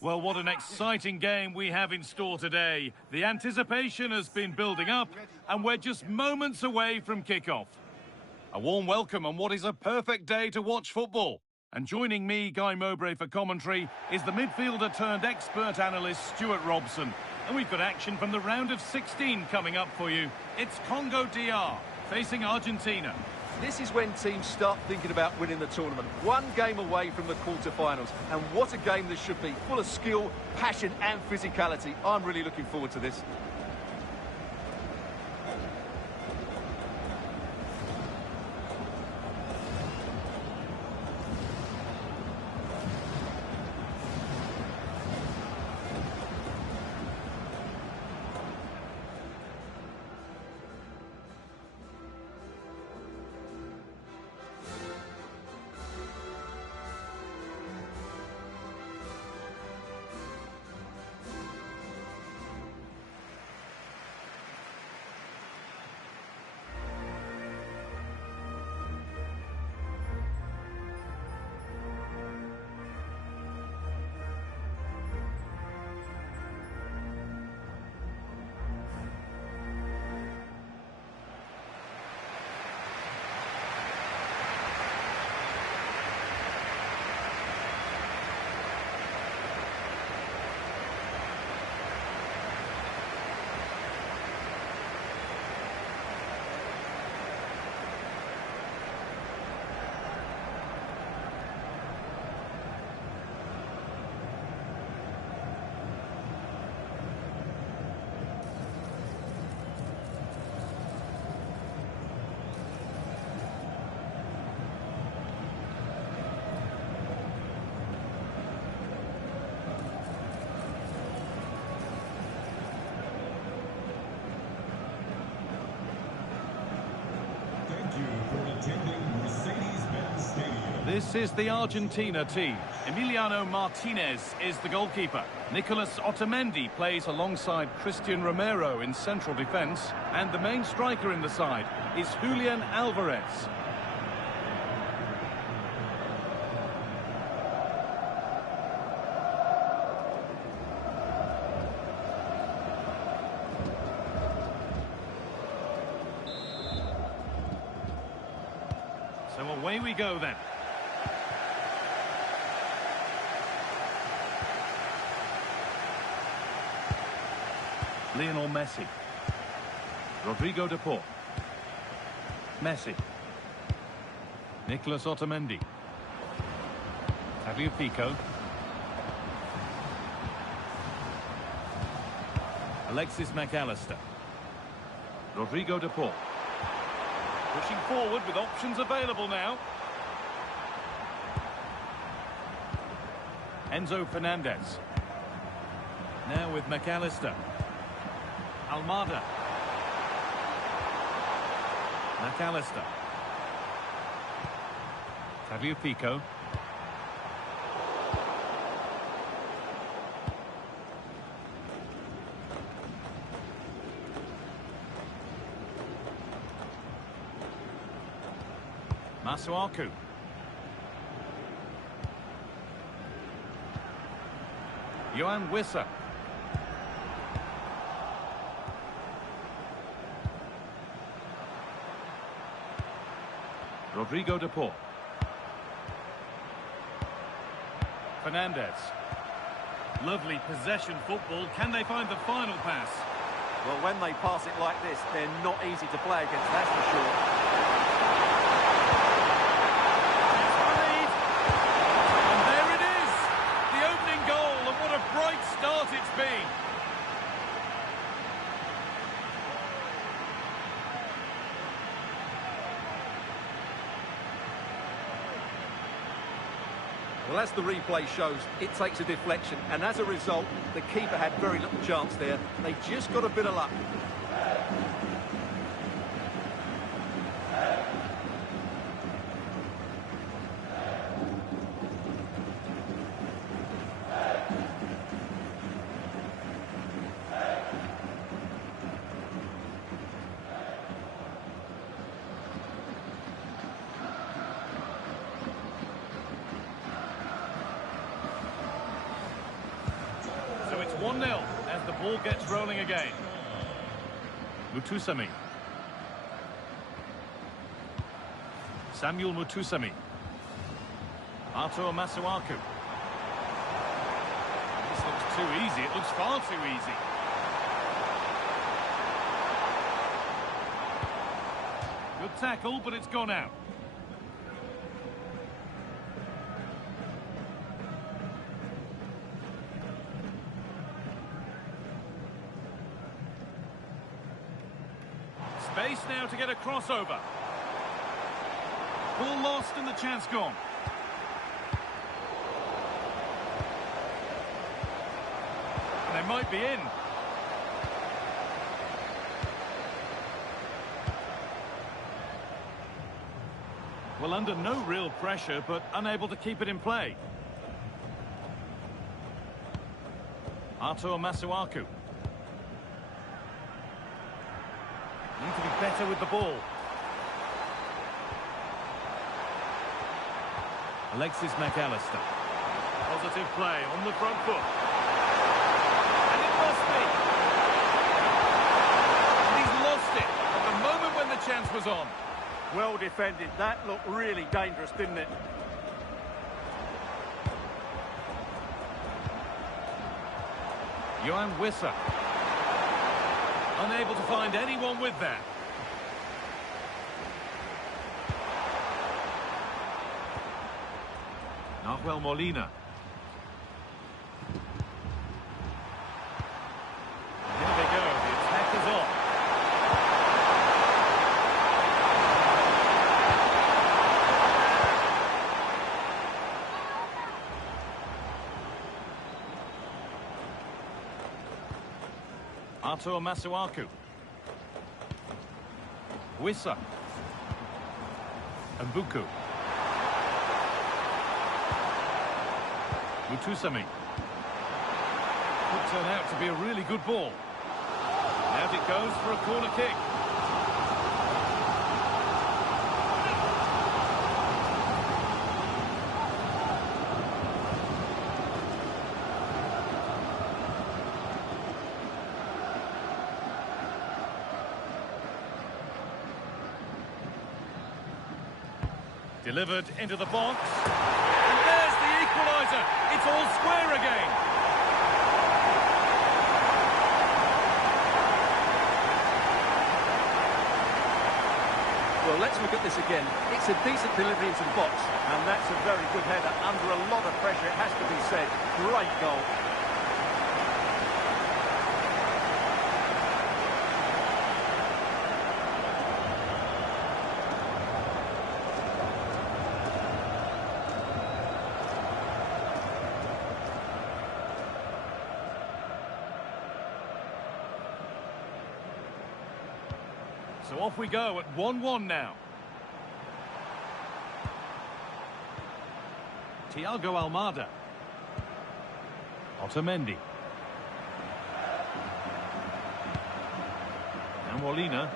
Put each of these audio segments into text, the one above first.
Well, what an exciting game we have in store today. The anticipation has been building up, and we're just moments away from kickoff. A warm welcome on what is a perfect day to watch football. And joining me, Guy Mowbray, for commentary is the midfielder turned expert analyst Stuart Robson. And we've got action from the round of 16 coming up for you. It's Congo DR facing Argentina. This is when teams start thinking about winning the tournament. One game away from the quarter-finals. And what a game this should be. Full of skill, passion and physicality. I'm really looking forward to this. This is the Argentina team. Emiliano Martinez is the goalkeeper. Nicolas Otamendi plays alongside Christian Romero in central defence. And the main striker in the side is Julian Alvarez. So away we go then. Lionel Messi. Rodrigo de Paul. Messi. Nicolas Otamendi. Tagliafico. Alexis McAllister. Rodrigo de Paul. Pushing forward with options available now. Enzo Fernandez. Now with McAllister. Almada. McAllister. Tagliafico. Masuaku. Johan Wissa. Rodrigo de Paul. Fernandez. Lovely possession football. Can they find the final pass? Well, when they pass it like this, they're not easy to play against, that's for sure. And there it is! The opening goal, and what a bright start it's been. Well, as the replay shows, it takes a deflection, and as a result, the keeper had very little chance there. They just got a bit of luck. 1-0 as the ball gets rolling again. Mutusami. Samuel Mutusami. Artur Masuaku. This looks too easy. It looks far too easy. Good tackle, but it's gone out. Space now to get a crossover. Ball lost and the chance gone. And they might be in. Well, under no real pressure, but unable to keep it in play. Artur Masuaku. Need to be better with the ball. Alexis McAllister. Positive play on the front foot. And it must be. And he's lost it at the moment when the chance was on. Well defended. That looked really dangerous, didn't it? Johan Wissa. Unable to find anyone with that. Nahuel Molina. Here they go. The attack is on. Artur Masuaku. Wissa. Mbuku. Mutusami. Could turn out to be a really good ball. Out it goes for a corner kick. Delivered into the box. And there's the equaliser. It's all square again. Well, let's look at this again. It's a decent delivery into the box, and that's a very good header under a lot of pressure, it has to be said. Great goal. So off we go at 1-1 now. Thiago Almada. Otamendi. And Molina.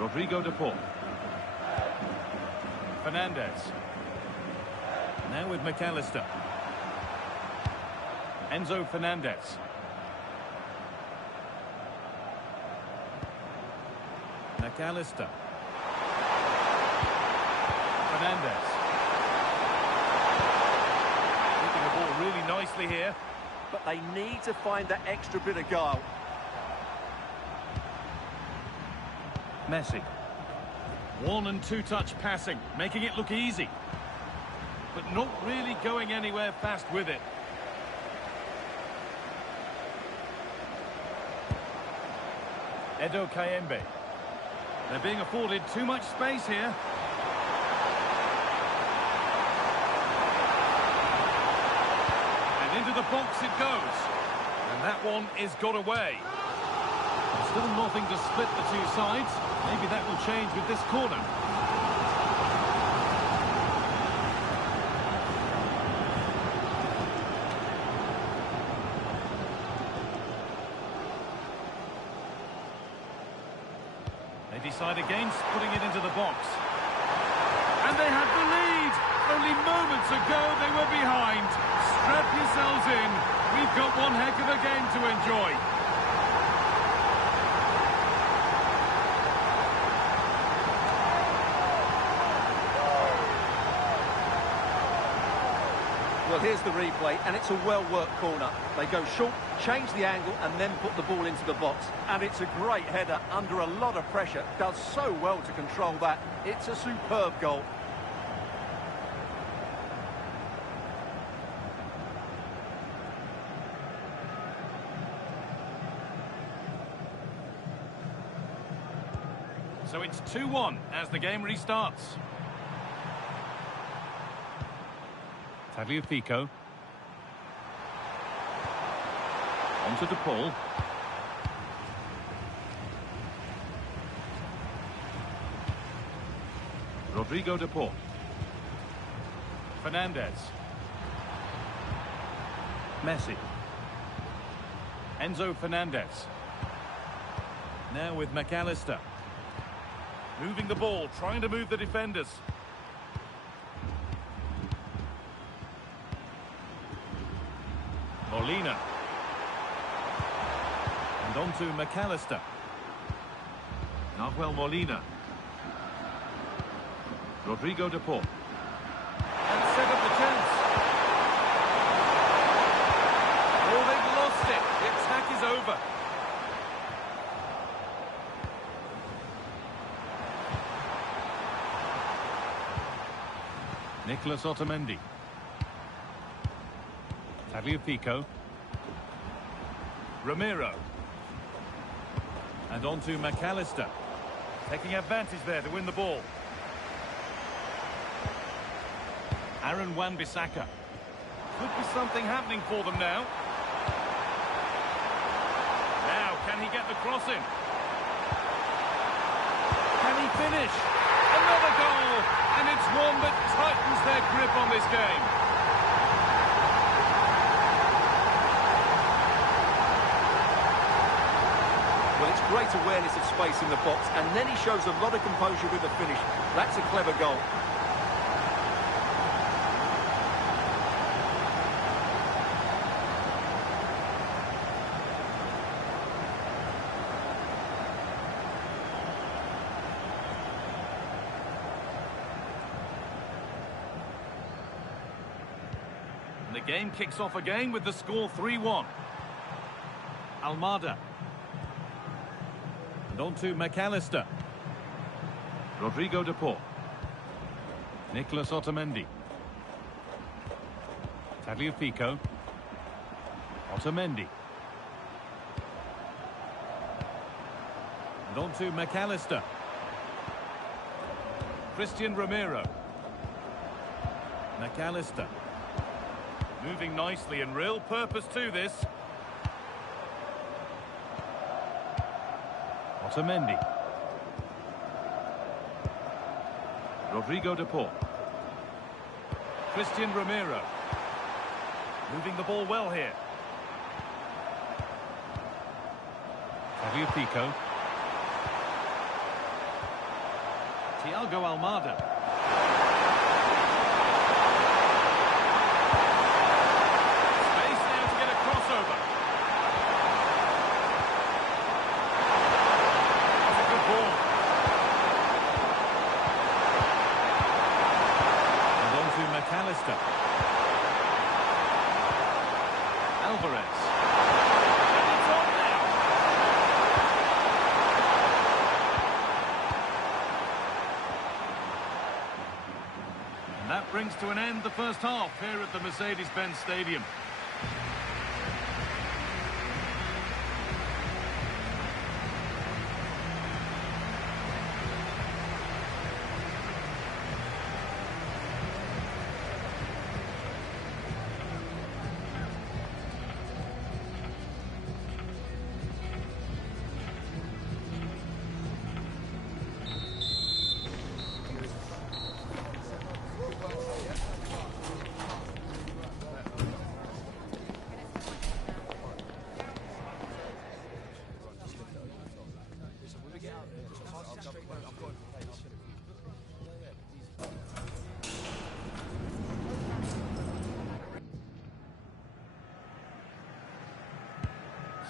Rodrigo de Paul. Fernandez. Now with McAllister. Enzo Fernandez. McAllister. Fernandez. Keeping the ball really nicely here. But they need to find that extra bit of guile. Messi. 1- and 2-touch passing, making it look easy. But not really going anywhere fast with it. Edo Kayembe. They're being afforded too much space here. And into the box it goes. And that one is got away. Still nothing to split the two sides. Maybe that will change with this corner. They decide against putting it into the box. And they have the lead. Only moments ago they were behind. Strap yourselves in. We've got one heck of a game to enjoy. Well, here's the replay, and it's a well-worked corner. They go short, change the angle, and then put the ball into the box. And it's a great header under a lot of pressure. Does so well to control that. It's a superb goal. So it's 2-1 as the game restarts. Tagliafico. On to DePaul. Rodrigo DePaul. Fernandez. Messi. Enzo Fernandez. Now with McAllister. Moving the ball, trying to move the defenders. Molina. And on to McAllister. Nahuel Molina. Rodrigo DePaul. And set up the chance. Oh, they've lost it. The attack is over. Nicolas Otamendi. Tagliafico. Romero. And on to McAllister. Taking advantage there to win the ball. Aaron Wan-Bissaka. Could be something happening for them now. Now, can he get the cross in? Can he finish? Another goal! And it's one that tightens their grip on this game. Well, it's great awareness of space in the box, and then he shows a lot of composure with the finish. That's a clever goal. The game kicks off again with the score 3-1. Almada. And on to McAllister. Rodrigo DePaul. Nicolas Otamendi. Tagliafico. Otamendi. And on to McAllister. Christian Romero. McAllister. Moving nicely and real purpose to this. Otamendi. Rodrigo DePaul. Christian Romero. Moving the ball well here. Tagliafico. Thiago Almada. McAllister. Alvarez. And it's on now. And that brings to an end the first half here at the Mercedes-Benz Stadium.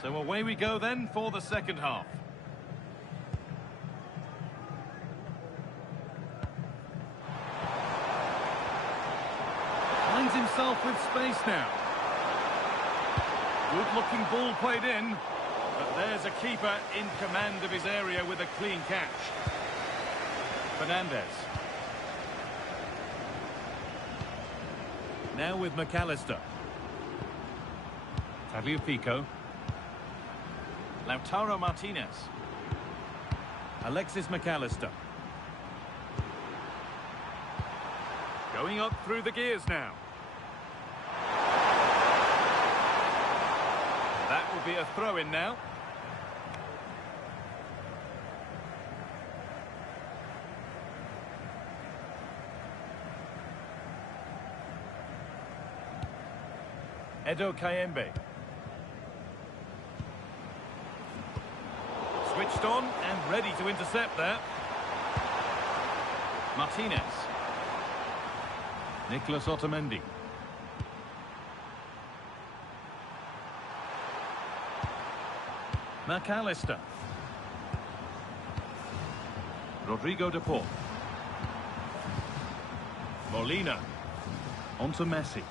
So away we go then for the second half. Finds himself with space now. Good looking ball played in. But there's a keeper in command of his area with a clean catch. Fernandez. Now with McAllister. Tagliafico. Lautaro Martinez. Alexis McAllister. Going up through the gears now. That will be a throw-in now. Edo Kayembe. Switched on and ready to intercept there. Martinez. Nicolas Otamendi. McAllister. Rodrigo de Paul. Molina. On to Messi.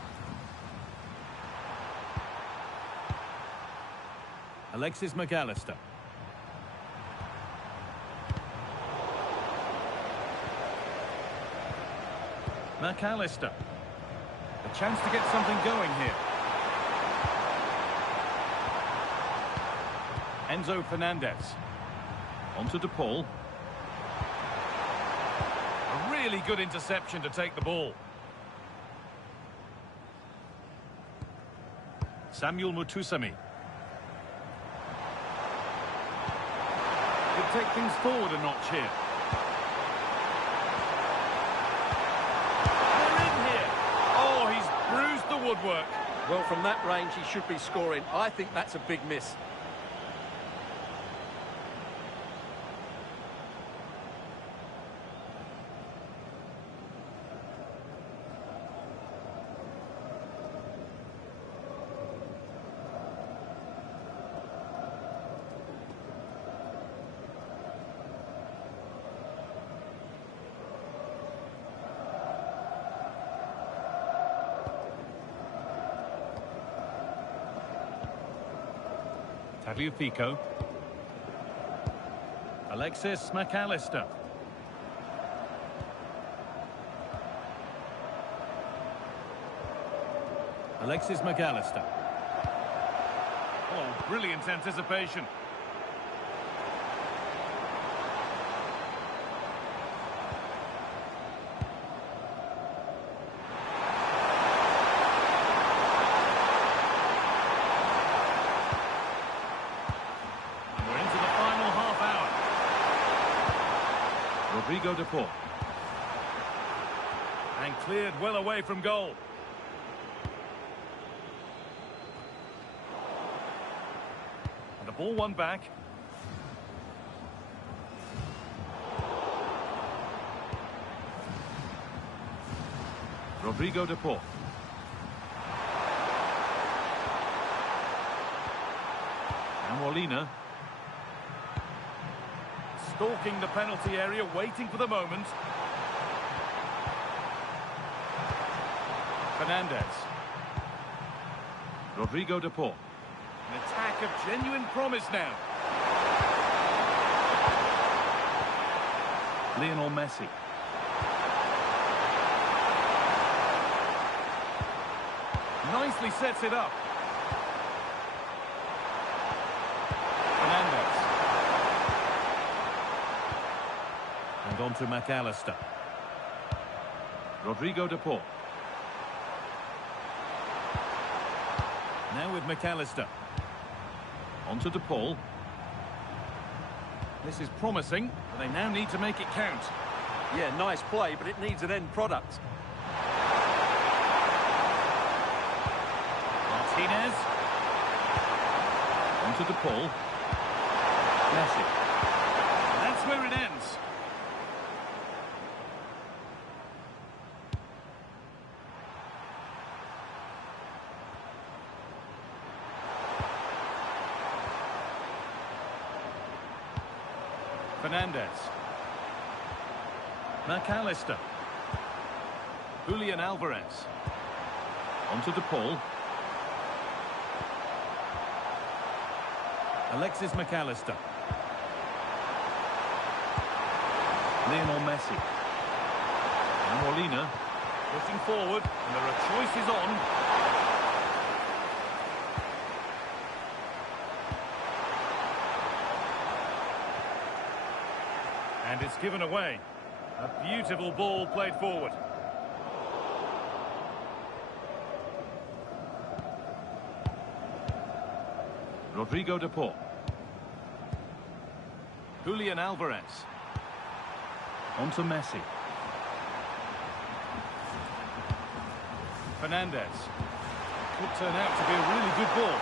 Alexis McAllister. McAllister. A chance to get something going here. Enzo Fernandez. On to De Paul. A really good interception to take the ball. Samuel Mutusami. Could take things forward a notch here. They're in here. Oh, he's bruised the woodwork. Well, from that range, he should be scoring. I think that's a big miss. Tagliafico. Alexis McAllister. Alexis McAllister. Oh, brilliant anticipation. Rodrigo de Paul. And cleared well away from goal. And the ball won back. Rodrigo de Paul. And Molina. Stalking the penalty area, waiting for the moment. Fernandez. Rodrigo de Paul. An attack of genuine promise now. Lionel Messi. Nicely sets it up. Fernandez. And on to McAllister. Rodrigo de Paul. Now with McAllister. On to De Paul. This is promising, but they now need to make it count. Yeah, nice play, but it needs an end product. Martinez. On to De Paul. Messi. That's where it ends. Fernandez. McAllister. Julian Alvarez. Onto DePaul. Alexis McAllister. Lionel Messi. And Molina pushing forward, and there are choices on. And it's given away. A beautiful ball played forward. Rodrigo de Paul. Julian Alvarez. On to Messi. Fernandez. Could turn out to be a really good ball.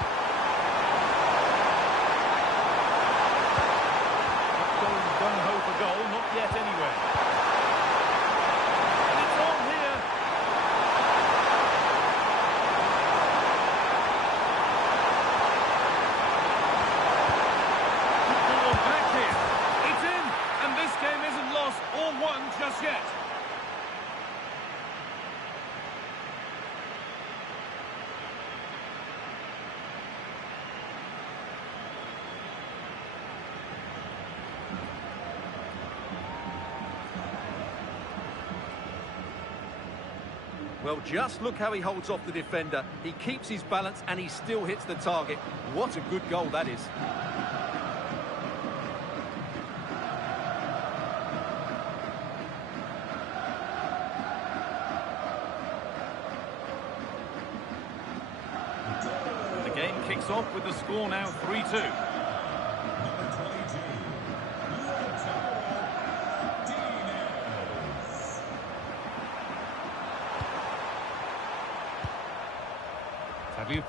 Not going gung-ho for goal, not yet anyway. And it's on here. Good ball back here. It's in, and this game isn't lost or won just yet. Well, just look how he holds off the defender. He keeps his balance and he still hits the target. What a good goal that is. The game kicks off with the score now 3-2.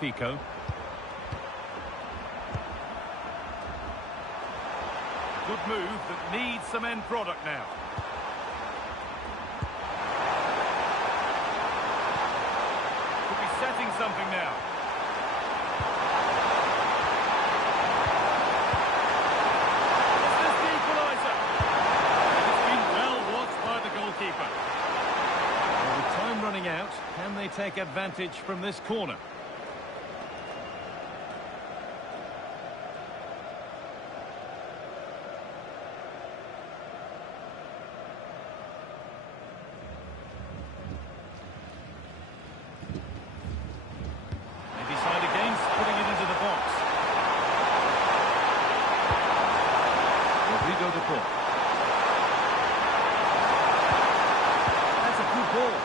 Fico. Good move that needs some end product now. Could be setting something now. Is this the equaliser? It's been well watched by the goalkeeper. Well, with time running out, can they take advantage from this corner? That's a good ball.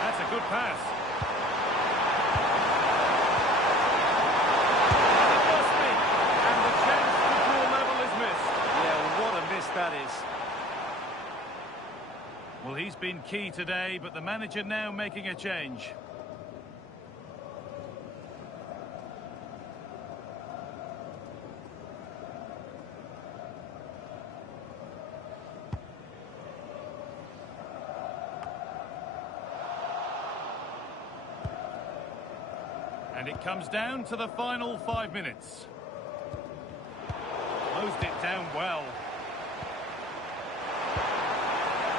That's a good pass. It must be. And the chance to draw level is missed. Yeah, what a miss that is. Well, he's been key today, but the manager now making a change. And it comes down to the final 5 minutes. Closed it down well.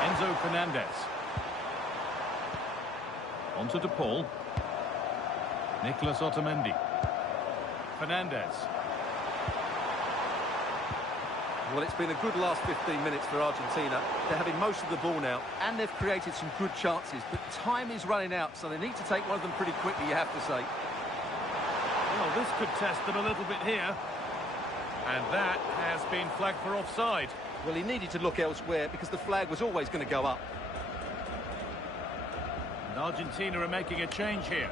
Enzo Fernandez. On to DePaul. Nicolas Otamendi. Fernandez. Well, it's been a good last 15 minutes for Argentina. They're having most of the ball now, and they've created some good chances, but time is running out, so they need to take one of them pretty quickly, you have to say. Well, this could test them a little bit here. And that has been flagged for offside. Well, he needed to look elsewhere because the flag was always going to go up. And Argentina are making a change here.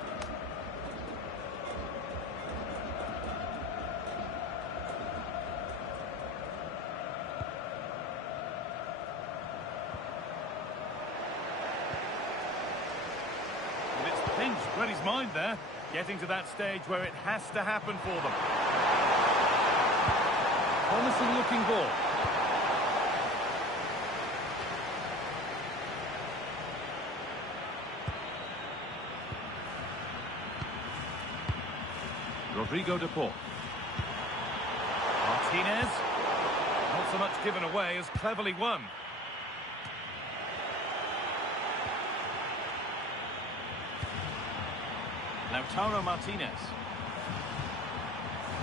And it's pinched Freddie's mind there. Getting to that stage where it has to happen for them. Promising looking ball. Rodrigo de Paul. Martinez. Not so much given away as cleverly won. Lautaro Martinez.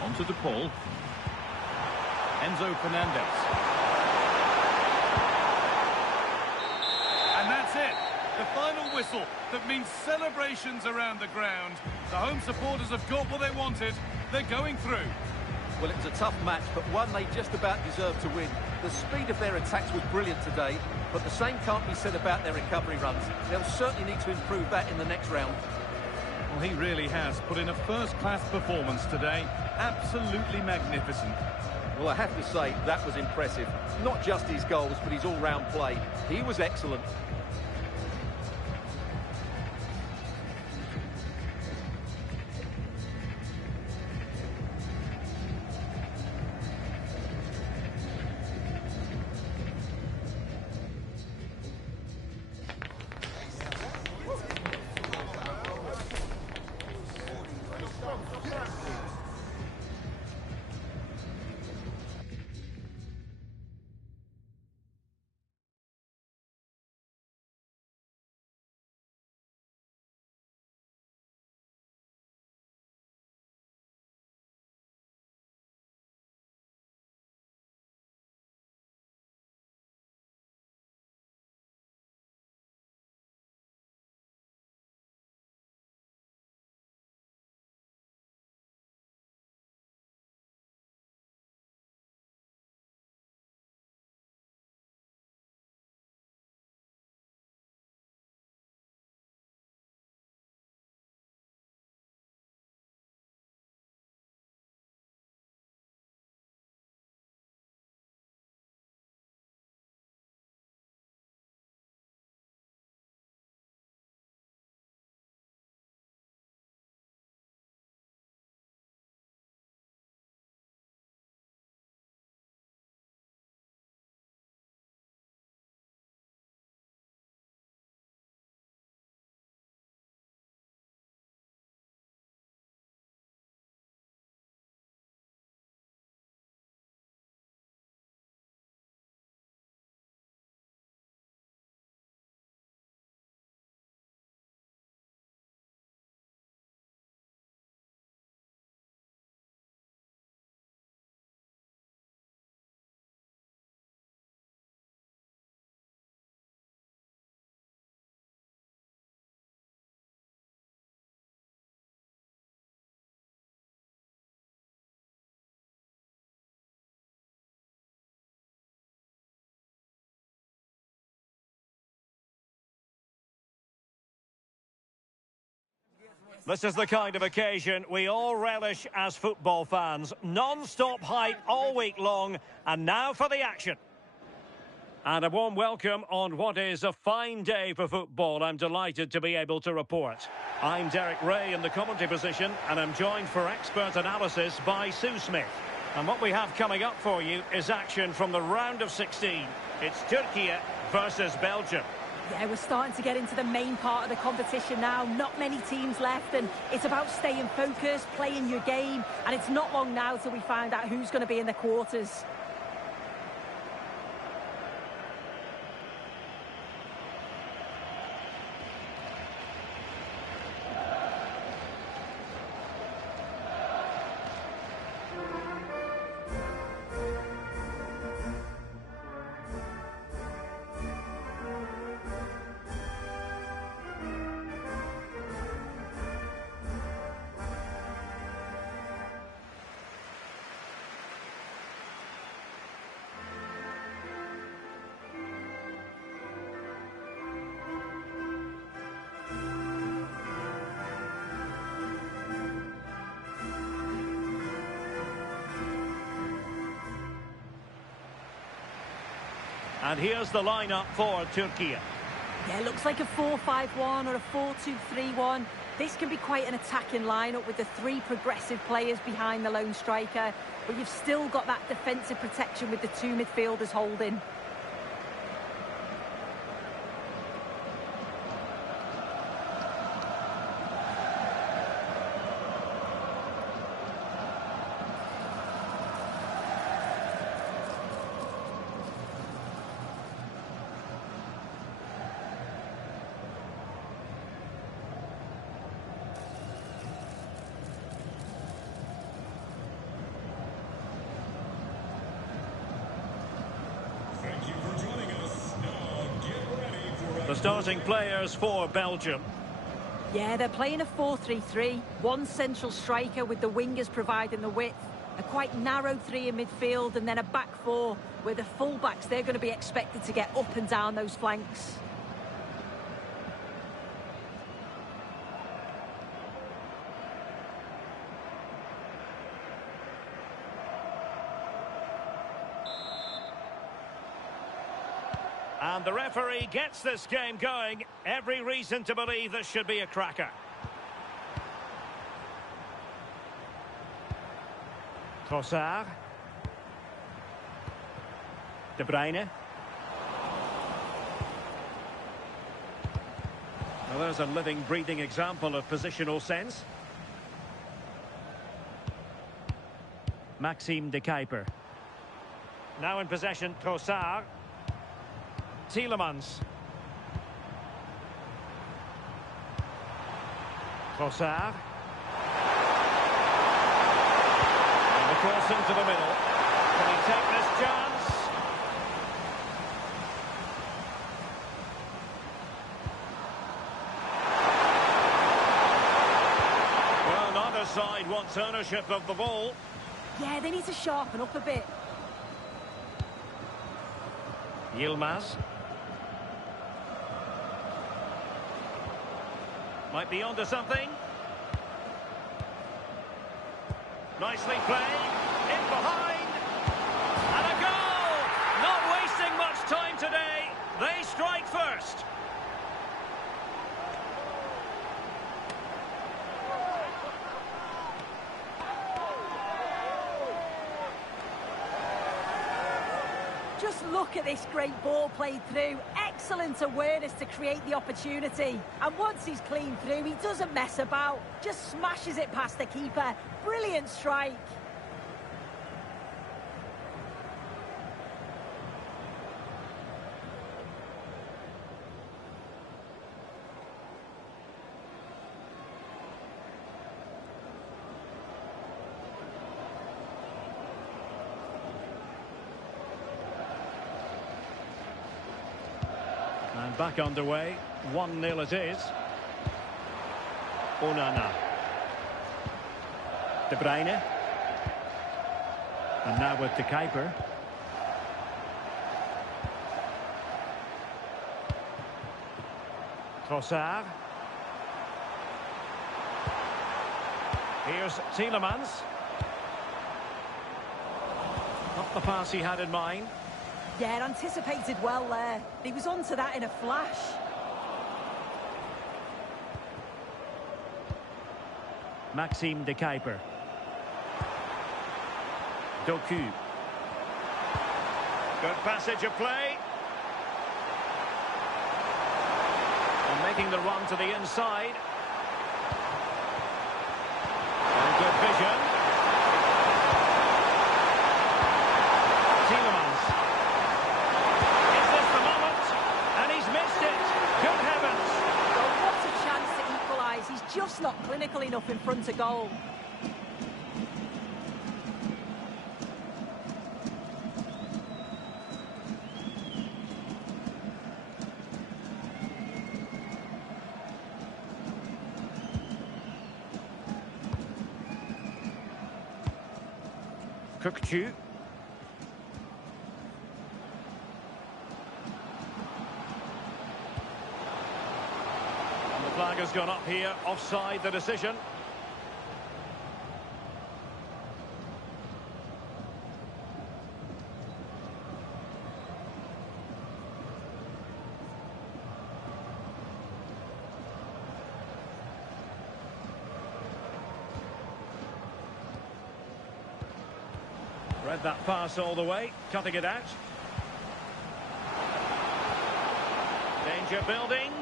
On to De Paul. Enzo Fernandez. And that's it. The final whistle that means celebrations around the ground. The home supporters have got what they wanted. They're going through. Well, it was a tough match, but one they just about deserved to win. The speed of their attacks was brilliant today, but the same can't be said about their recovery runs. They'll certainly need to improve that in the next round. Well, he really has put in a first-class performance today. Absolutely magnificent. Well, I have to say, that was impressive. Not just his goals, but his all-round play. He was excellent. This is the kind of occasion we all relish as football fans. Non-stop hype all week long, and now for the action. And a warm welcome on what is a fine day for football. I'm delighted to be able to report. I'm Derek Ray in the commentary position, and I'm joined for expert analysis by Sue Smith. And what we have coming up for you is action from the round of 16. It's Turkey versus Belgium. Yeah, we're starting to get into the main part of the competition now. Not many teams left, and it's about staying focused, playing your game, and it's not long now till we find out who's going to be in the quarters. And here's the lineup for Turkey. Yeah, it looks like a 4-5-1 or a 4-2-3-1. This can be quite an attacking lineup with the three progressive players behind the lone striker, but you've still got that defensive protection with the two midfielders holding. starting players for Belgium. Yeah, they're playing a 4-3-3. One central striker with the wingers providing the width. A quite narrow three in midfield, and then a back four where the full-backs, they're going to be expected to get up and down those flanks. And the referee gets this game going. Every reason to believe this should be a cracker. Trossard. De Bruyne. Well, there's a living, breathing example of positional sense. Maxime de Kuiper. Now in possession, Trossard. Tielemans. Trossard. And the cross into the middle. Can he take this chance? Well, neither side wants ownership of the ball. Yeah, they need to sharpen up a bit. Yilmaz. Might be onto something. Nicely played. In behind. And a goal! Not wasting much time today. They strike first. Just look at this great ball played through. Excellent awareness to create the opportunity. And once he's clean through, he doesn't mess about. Just smashes it past the keeper. Brilliant strike. And back underway, 1-0 it is. Onana. De Bruyne. And now with De Kuiper. Trossard. Here's Tielemans. Not the pass he had in mind. Yeah, anticipated well there. He was onto that in a flash. Maxime de Kuiper. Doku. Good passage of play. And making the run to the inside. And good vision. Tielemans. Is this the moment? And he's missed it. Good heavens. Well, what a chance to equalise. He's just not clinical enough in front of goal. Cote. And the flag has gone up here, offside the decision. Read that pass all the way, cutting it out. Danger building.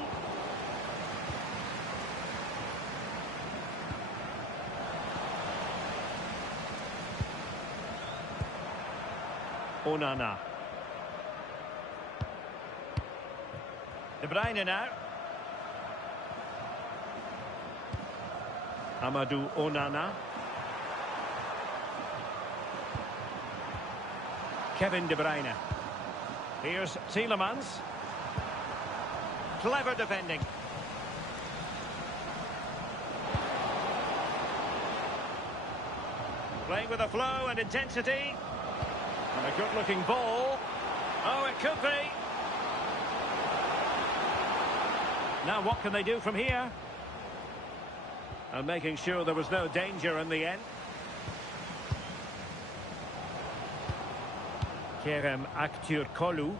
Onana. De Bruyne now. Amadou Onana. Kevin De Bruyne. Here's Tielemans. Clever defending. Playing with a flow and intensity. And a good-looking ball. Oh, it could be. Now what can they do from here? And making sure there was no danger in the end. Kerem Aktürkoğlu.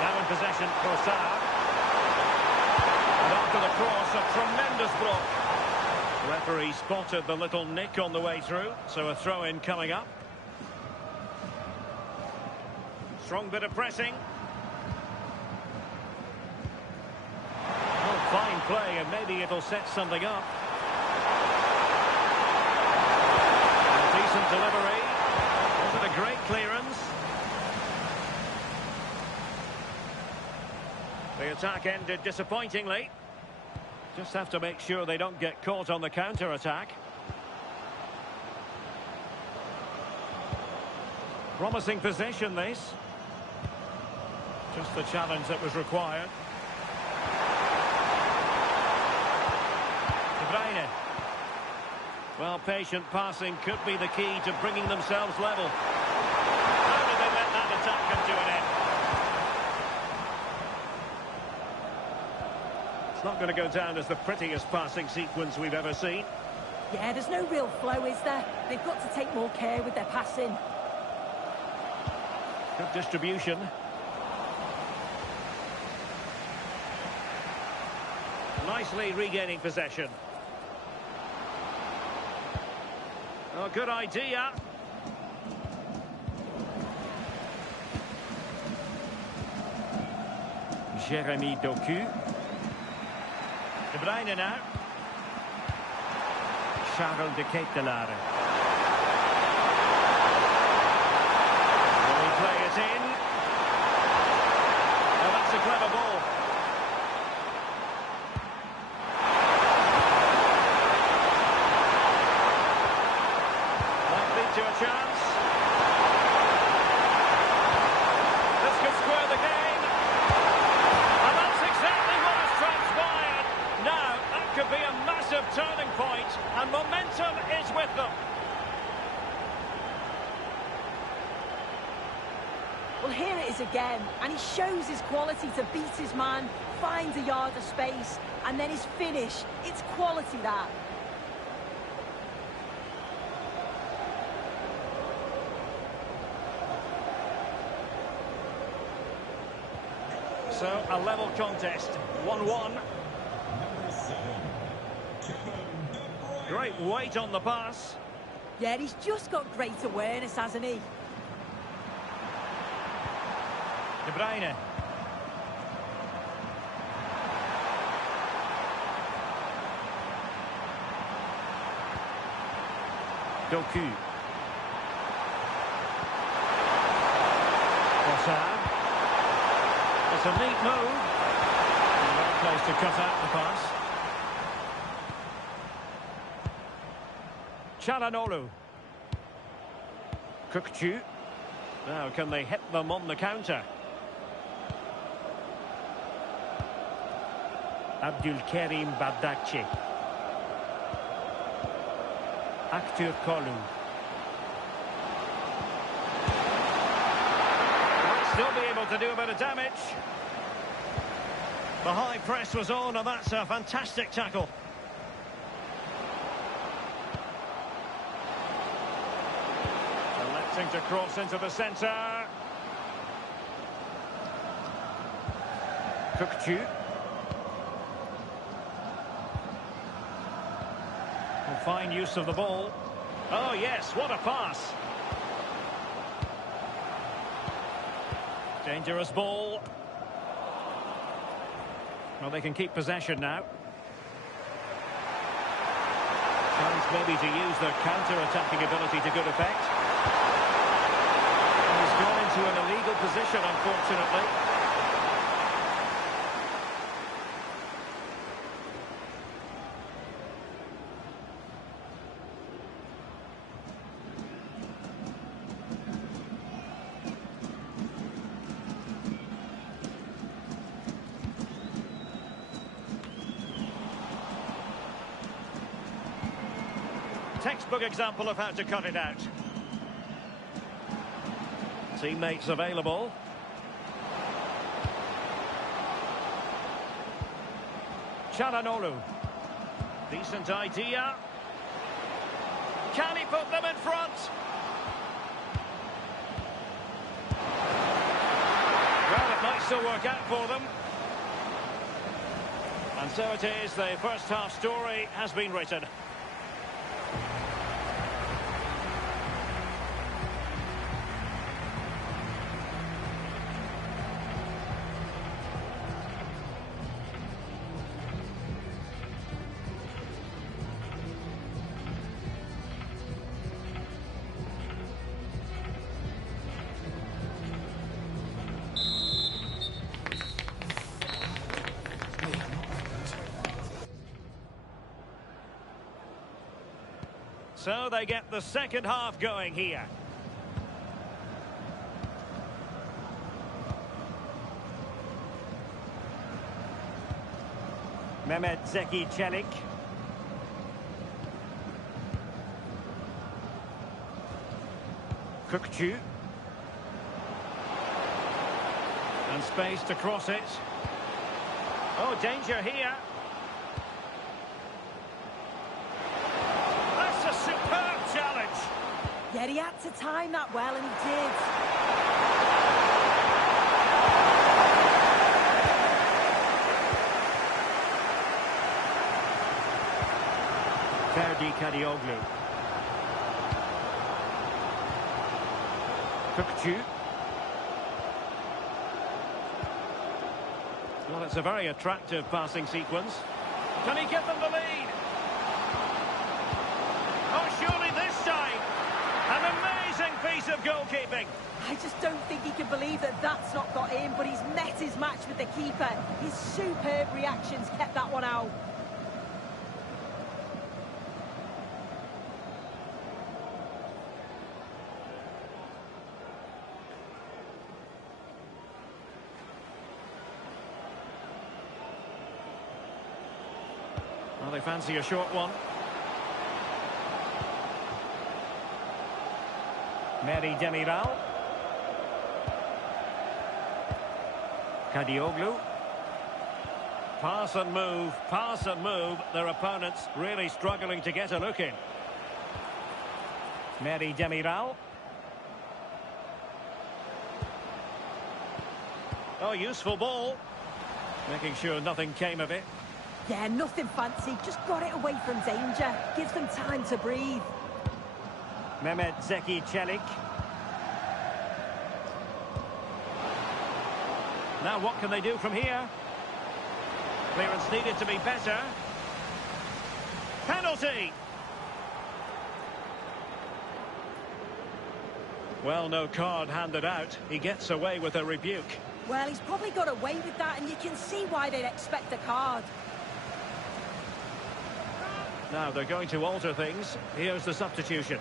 Now in possession for Saab. And after the cross, a tremendous block. The referee spotted the little nick on the way through, so a throw-in coming up. Strong bit of pressing. Oh, fine play, and maybe it'll set something up. And a decent delivery. Was it a great clearance? The attack ended disappointingly. Just have to make sure they don't get caught on the counter-attack. Promising position, this. Just the challenge that was required. De Bruyne. Well, patient passing could be the key to bringing themselves level. How did they let that attack come to an end? It's not going to go down as the prettiest passing sequence we've ever seen. Yeah, there's no real flow, is there? They've got to take more care with their passing. Good distribution. Nicely regaining possession. Oh, good idea. Jeremy Doku. De Bruyne now. Charles de Ketelaere. Will he play it in? Oh, that's a clever ball. Might lead to a chance. This could square the game. And that's exactly what has transpired. Now, that could be a massive turning point, and momentum is with them. Well, here it is again, and he shows his quality to beat his man, finds a yard of space, and then his finish. It's quality, that. So, a level contest, 1-1. Great weight on the pass. Yeah, he's just got great awareness, hasn't he? De Bruyne. Doku. Trossard. It's a neat move. Well placed to cut out the pass. Çalhanoğlu. Kökçü. Now, can they hit them on the counter? Abdülkerim Bardakçı. Aktürkoğlu. Might still be able to do a bit of damage. The high press was on, and that's a fantastic tackle. Electing to cross into the centre. Kökçü. Fine use of the ball. Oh, yes, what a pass. Dangerous ball. Well, they can keep possession now. Chance maybe to use their counter-attacking ability to good effect. And he's gone into an illegal position, unfortunately. Textbook example of how to cut it out. Teammates available. Chalanolu. Decent idea. Can he put them in front? Well, it might still work out for them. And so it is, the first half story has been written. So they get the second half going here. Mehmet Zeki Çelik. Kukçu. And space to cross it. Oh, danger here. Yeah, he had to time that well, and he did. Ferdi Kadioglu. Kukçu. Well, it's a very attractive passing sequence. Can he give them the lead? Oh, surely this time. An amazing piece of goalkeeping. I just don't think he can believe that that's not got in, but he's met his match with the keeper. His superb reactions kept that one out. Well, they fancy a short one. Meri Demiral. Kadioglu. Pass and move, pass and move. Their opponents really struggling to get a look in. Meri Demiral. Oh, useful ball. Making sure nothing came of it. Yeah, nothing fancy. Just got it away from danger. Gives them time to breathe. Mehmet Zeki Çelik. Now what can they do from here? Clearance needed to be better. Penalty! Well, no card handed out. He gets away with a rebuke. Well, he's probably got away with that, and you can see why they'd expect a card. Now they're going to alter things. Here's the substitution.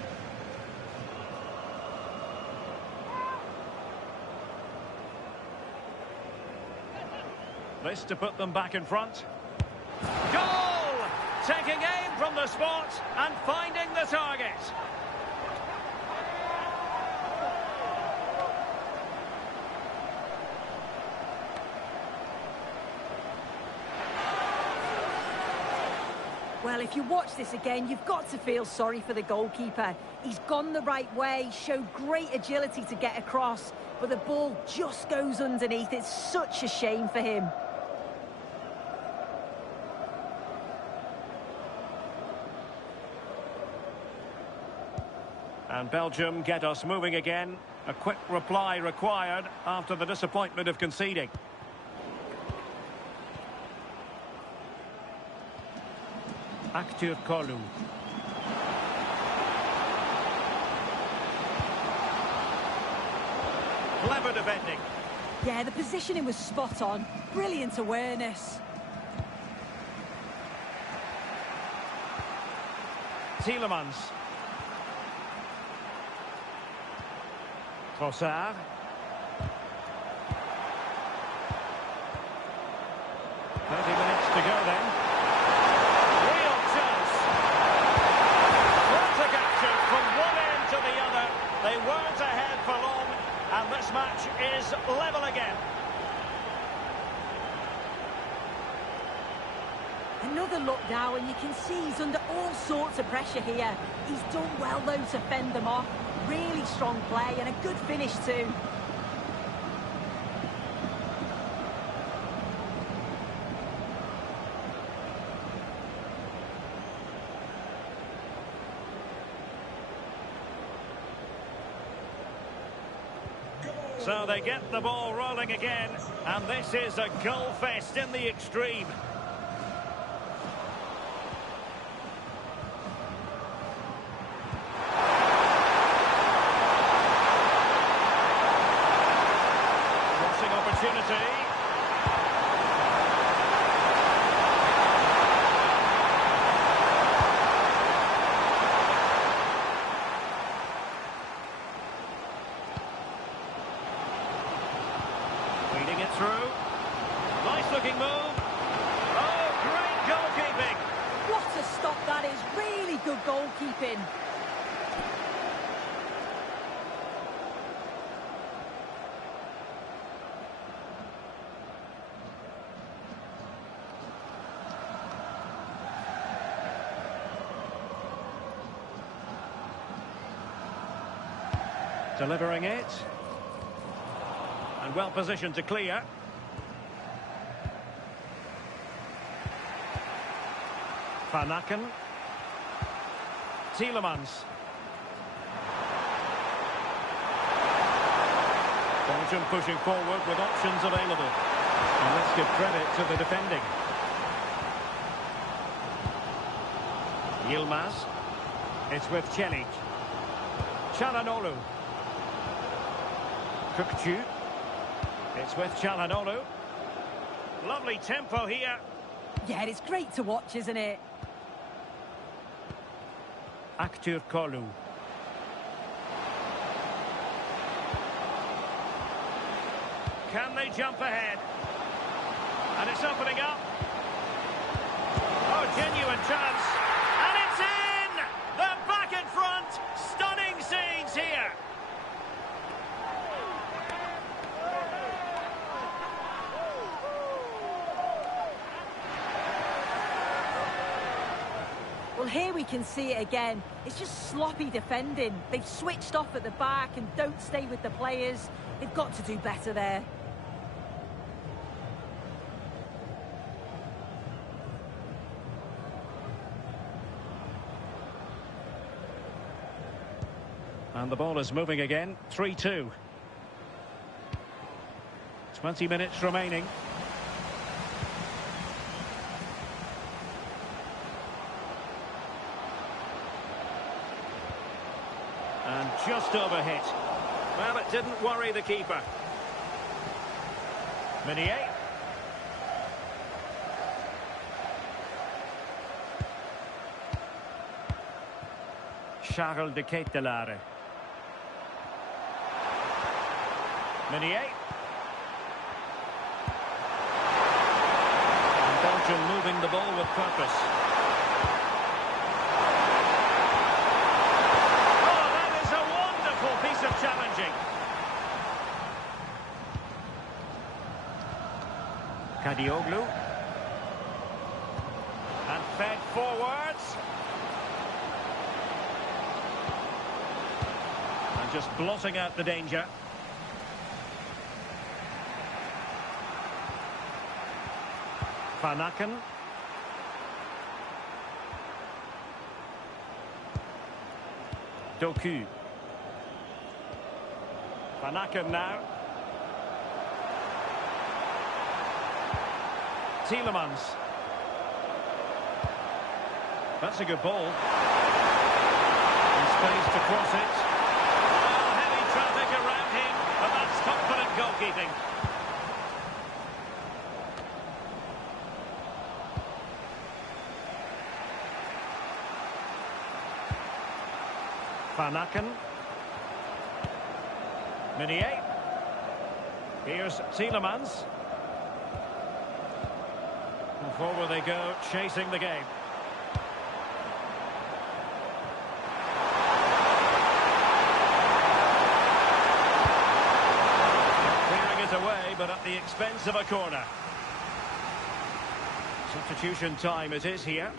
This to put them back in front. Goal! Taking aim from the spot and finding the target. Well, if you watch this again, you've got to feel sorry for the goalkeeper. He's gone the right way, showed great agility to get across, but the ball just goes underneath. It's such a shame for him. And Belgium get us moving again. A quick reply required after the disappointment of conceding. Aktür Kolu. Clever defending. Yeah, the positioning was spot on. Brilliant awareness. Tielemans. Trossard. Minutes to go then. Real chance. another look now, and you can see he's under all sorts of pressure here. He's done well, though, to fend them off. Really strong play and a good finish, too. So they get the ball rolling again, and this is a goal fest in the extreme. Crossing opportunity. Feeding it through. Nice looking move. Oh, great goalkeeping. What a stop that is. Really good goalkeeping. Delivering it. And well positioned to clear. Van Aken. Tielemans. Belgium pushing forward with options available. And let's give credit to the defending. Yilmaz. It's with Celik. Çalhanoğlu. Kukçu. It's with Çalhanoğlu. Lovely tempo here. Yeah, it's great to watch, isn't it? Aktürkoğlu. Can they jump ahead? And it's opening up. Oh, genuine chance. And it's in! They're back in front. Stunning scenes here. Well, here we can see it again. It's just sloppy defending. They've switched off at the back and don't stay with the players. They've got to do better there. And the ball is moving again. 3-2. 20 minutes remaining. And just overhit. Well, it didn't worry the keeper. Meunier. Charles de Ketelaere. Meunier. And Belgium moving the ball with purpose. Piece of challenging. Kadioglu. And fed forwards. And just blotting out the danger. Van Aken. Doku. Van Aken now. Tielemans. That's a good ball. In space to cross it. Oh, heavy traffic around him, but that's confident goalkeeping. Van Aken. Meunier. Here's Tielemans. And forward they go, chasing the game. Clearing it away, but at the expense of a corner. Substitution time it is here.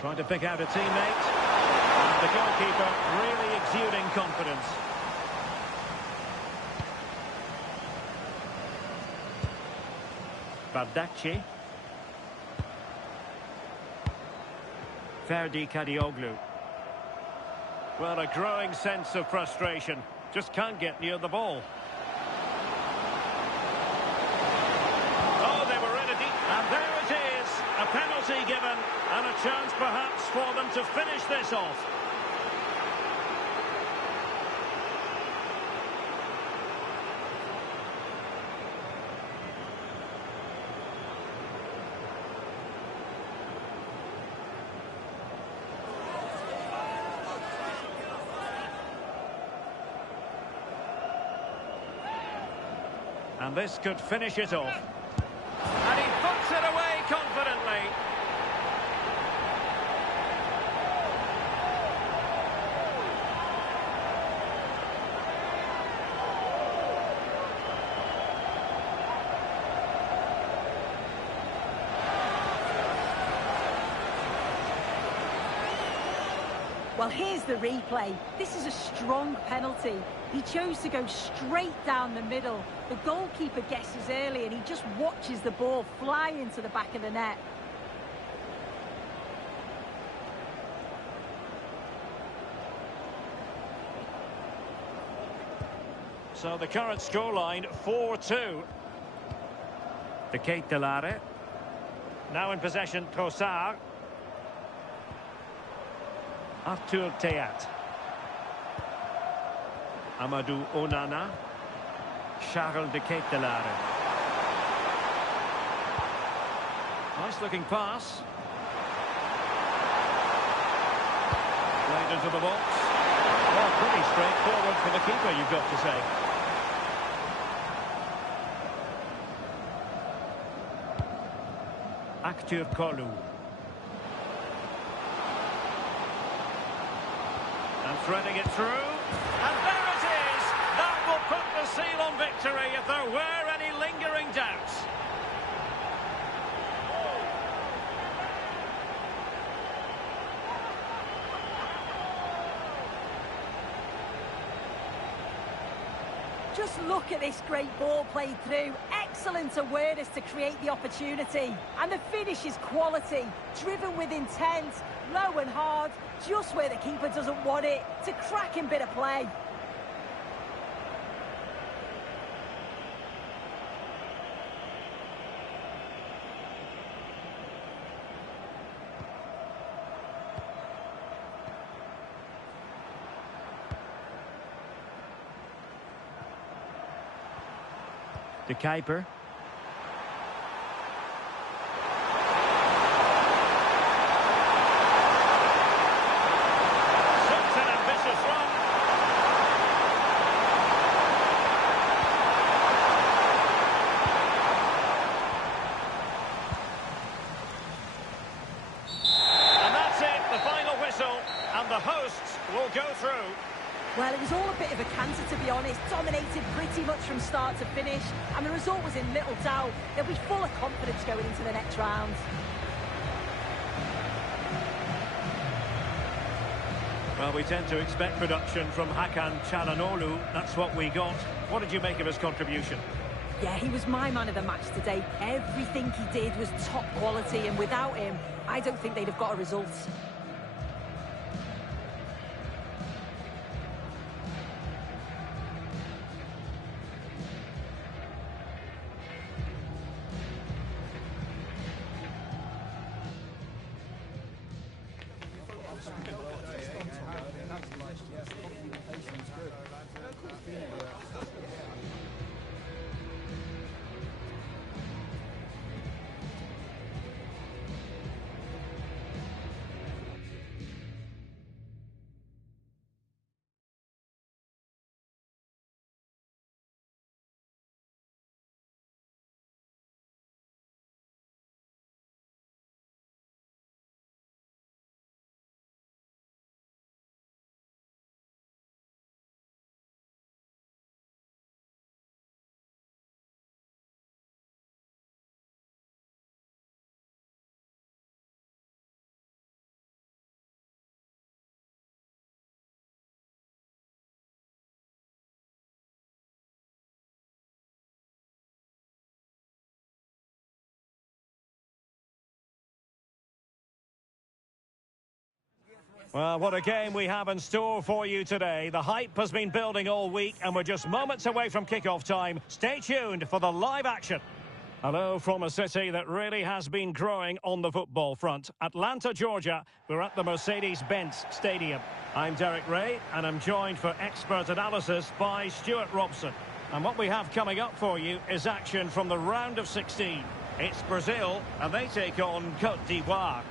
Trying to pick out a teammate. And the goalkeeper really exuding confidence. Bardacci. Ferdi Kadioglu. Well, a growing sense of frustration. Just can't get near the ball. Oh, they were in a deep... And there it is. A penalty given. And a chance perhaps for them to finish this off. And this could finish it off. And he puts it away confidently. Well, here's the replay. This is a strong penalty. He chose to go straight down the middle. The goalkeeper guesses early and he just watches the ball fly into the back of the net. So the current scoreline, 4-2. The Kate Delare. Now in possession, Trossard. Arthur Théat. Amadou Onana. Charles de Ketelare. Nice looking pass. Played into the box. Well, pretty straightforward for the keeper, you've got to say. Arthur Kolu. And threading it through. And there it is! That will put the seal on victory if there were any lingering doubts. Just look at this great ball played through. Excellent awareness to create the opportunity. And the finish is quality. Driven with intent. Low and hard. Just where the keeper doesn't want it. It's a cracking bit of play. De Kuiper. Such an ambitious run. And that's it, the final whistle, and the hosts will go through. Well, it was all a bit of a canter, to be honest. Dominated pretty much from start to finish. And the result was in little doubt. They'll be full of confidence going into the next round. Well, we tend to expect production from Hakan Çalhanoğlu. That's what we got. What did you make of his contribution? Yeah, he was my man of the match today. Everything he did was top quality. And without him, I don't think they'd have got a result. Well, what a game we have in store for you today. The hype has been building all week and we're just moments away from kickoff time. Stay tuned for the live action. Hello from a city that really has been growing on the football front. Atlanta, Georgia. We're at the Mercedes-Benz Stadium. I'm Derek Ray and I'm joined for expert analysis by Stuart Robson. And what we have coming up for you is action from the round of 16. It's Brazil and they take on Cote d'Ivoire.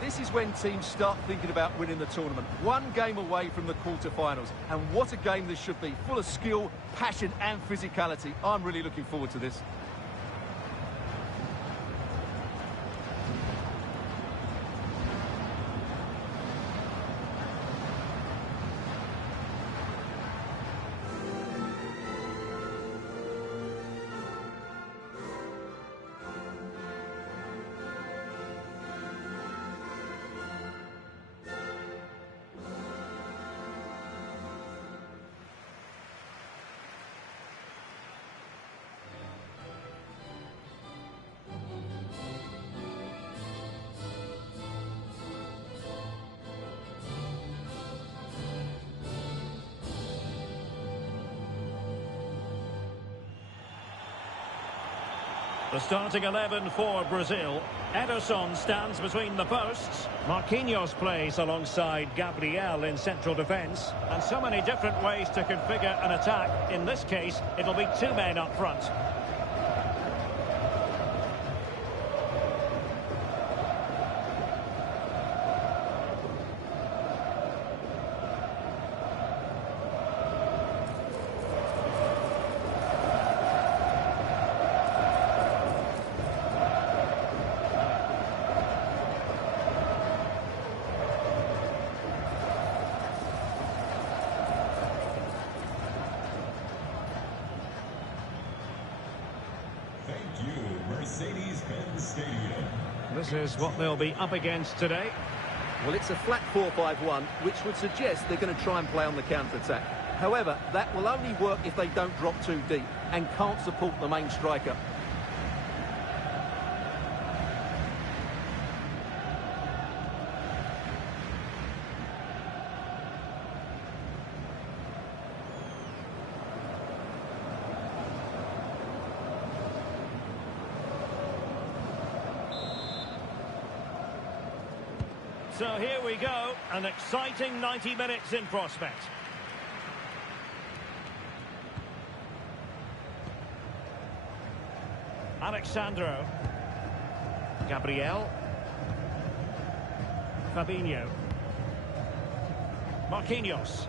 This is when teams start thinking about winning the tournament. One game away from the quarter-finals. And what a game this should be. Full of skill, passion and physicality. I'm really looking forward to this. The starting 11 for Brazil. Ederson stands between the posts. Marquinhos plays alongside Gabriel in central defence. And so many different ways to configure an attack. In this case, it'll be two men up front. Mercedes-Benz Stadium. This is what they'll be up against today. Well, it's a flat 4-5-1, which would suggest they're going to try and play on the counter-attack. However, that will only work if they don't drop too deep and can't support the main striker. So here we go, an exciting 90 minutes in prospect. Alexandro. Gabriel. Fabinho. Marquinhos.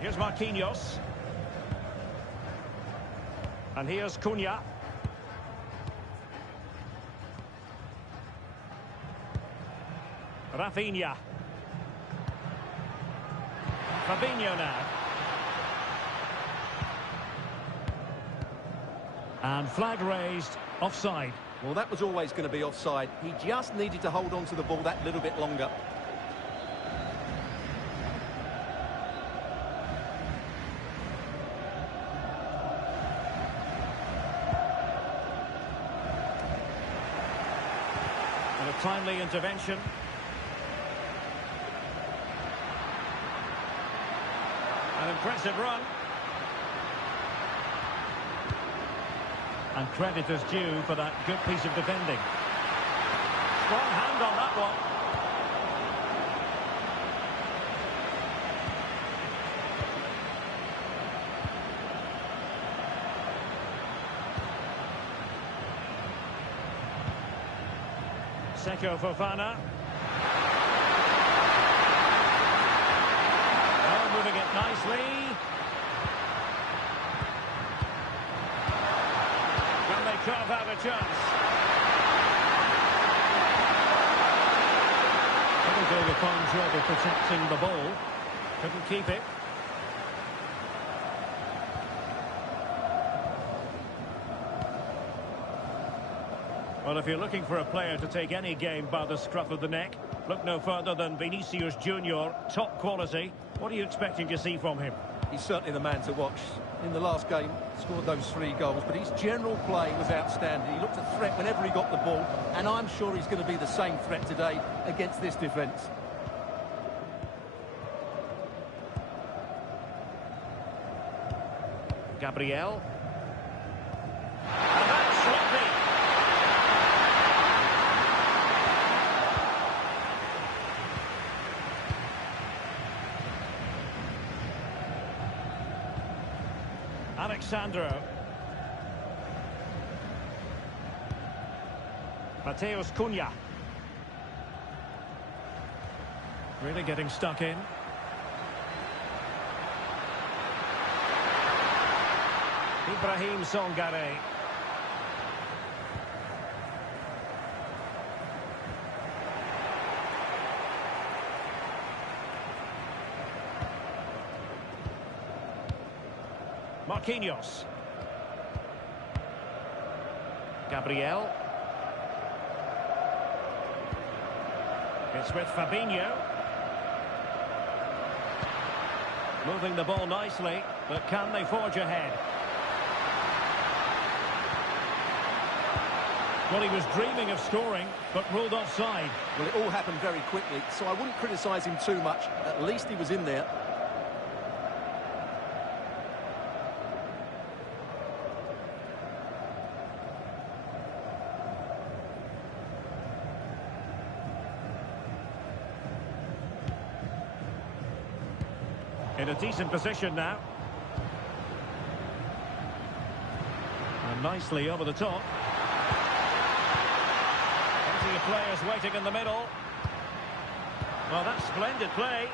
Here's Marquinhos. And here's Cunha. Rafinha. Fabinho now. And flag raised, offside. Well, that was always going to be offside. He just needed to hold on to the ball that little bit longer. Timely intervention. An impressive run. And credit is due for that good piece of defending. Strong hand on that one. Seko Fofana. Oh, moving it nicely. Can they carve out a chance? Couldn't do a fine job of protecting the ball. Couldn't keep it. Well, if you're looking for a player to take any game by the scruff of the neck, look no further than Vinicius Junior, top quality. What are you expecting to see from him? He's certainly the man to watch. In the last game, scored those 3 goals, but his general play was outstanding. He looked a threat whenever he got the ball, and I'm sure he's going to be the same threat today against this defence. Gabriel. And that's sloppy. Alexandro. Mateus Cunha. Really getting stuck in. Ibrahim Songare. Marquinhos. Gabriel. It's with Fabinho. Moving the ball nicely, but can they forge ahead? Well, he was dreaming of scoring, but ruled offside. Well, it all happened very quickly, so I wouldn't criticise him too much. At least he was in there. In a decent position now. And nicely over the top. Plenty of players waiting in the middle. Well, that's splendid play.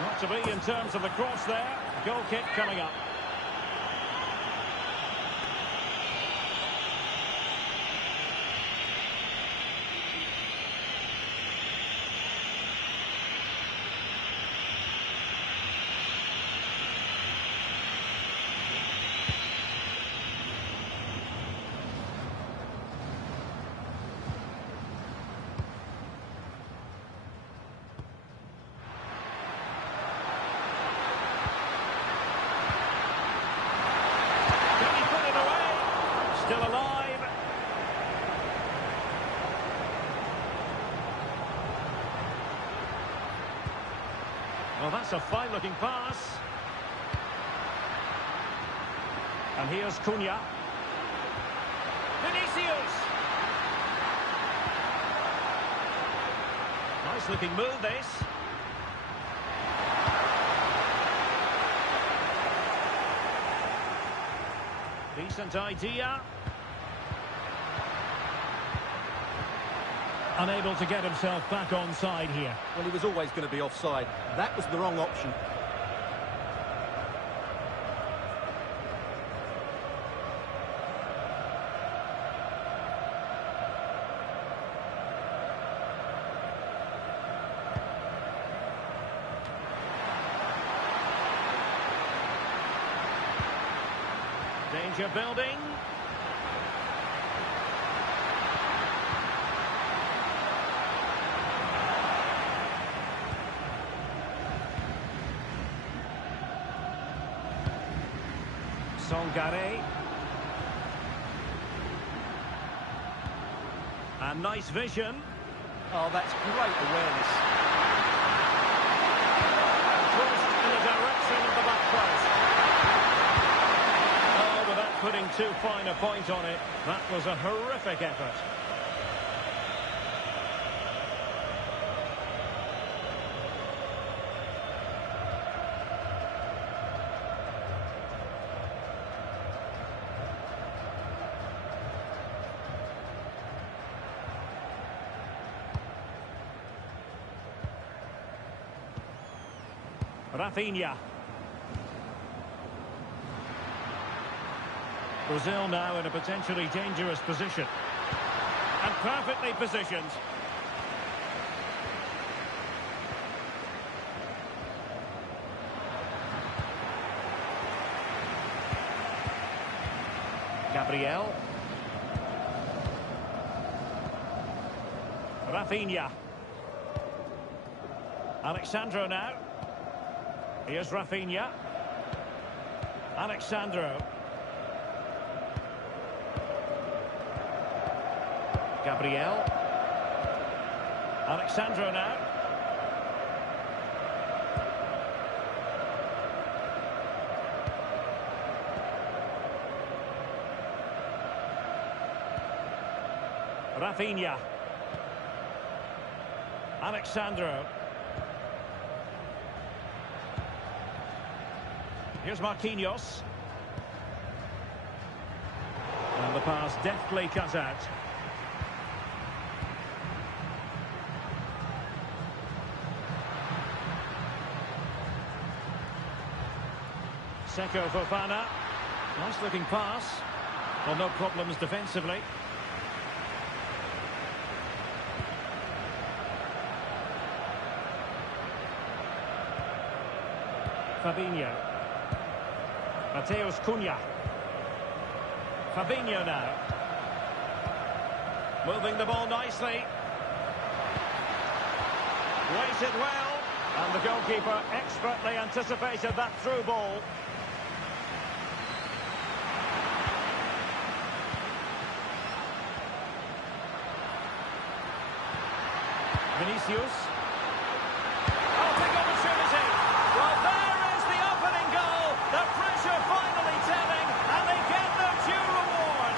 Not to be in terms of the cross there. Goal kick coming up. Still alive. Well, that's a fine-looking pass. And here's Cunha. Vinicius. Nice-looking move, this. Decent idea. Unable to get himself back onside here. Well, he was always going to be offside. That was the wrong option. Danger building. Songare. And nice vision. Oh, that's great awareness. Crossed in the direction of the back post. Oh, without putting too fine a point on it, that was a horrific effort. Rafinha. Brazil now in a potentially dangerous position. And perfectly positioned. Gabriel. Rafinha. Alexandro now. Here's Rafinha. Alexandro. Gabriel. Alexandro now. Rafinha. Alexandro. Here's Marquinhos. And the pass deftly cut out. Seko Fofana. Nice looking pass. Well, no problems defensively. Fabinho. Mateus Cunha. Fabinho now. Moving the ball nicely. Waited well. And the goalkeeper expertly anticipated that through ball. Vinicius. Oh, big opportunity. Well, there is the opening goal. The pressure finally telling, and they get their due reward.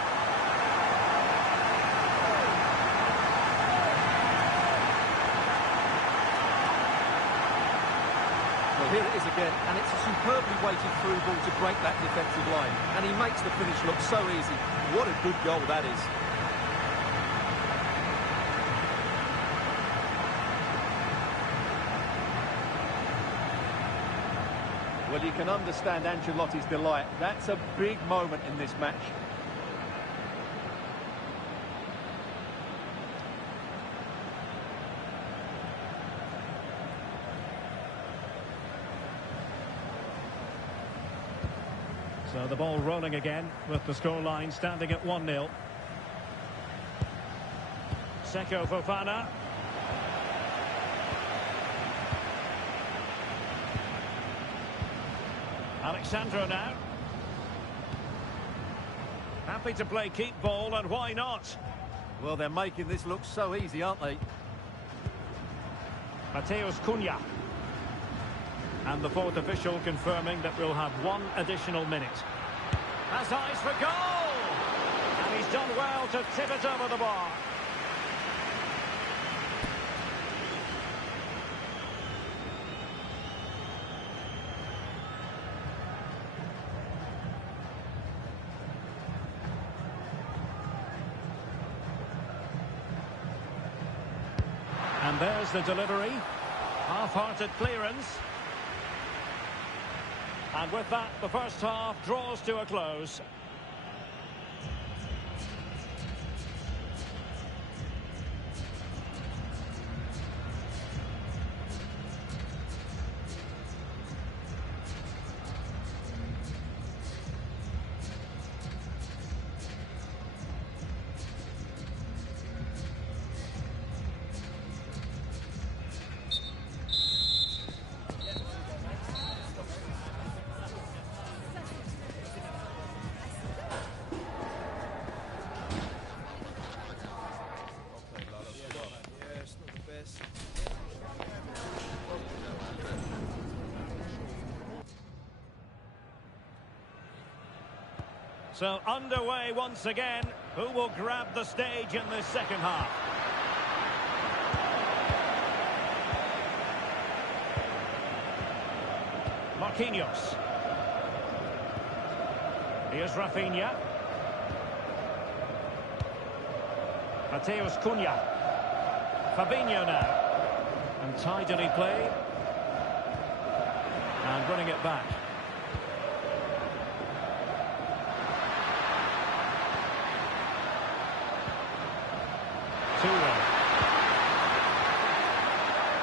Well, here it is again, and it's a superbly weighted through ball to break that defensive line. And he makes the finish look so easy. What a good goal that is. Well, you can understand Ancelotti's delight. That's a big moment in this match. So the ball rolling again with the scoreline standing at 1-0. Seko Fofana. Alexandro now. Happy to play keep ball, and why not? Well, they're making this look so easy, aren't they? Mateus Cunha. And the fourth official confirming that we'll have one additional minute. Has eyes for goal! And he's done well to tip it over the bar. And there's the delivery. Half-hearted clearance. And with that, the first half draws to a close. So underway once again. Who will grab the stage in this second half? Marquinhos. Here's Rafinha. Mateus Cunha. Fabinho now. And tidily played. And running it back.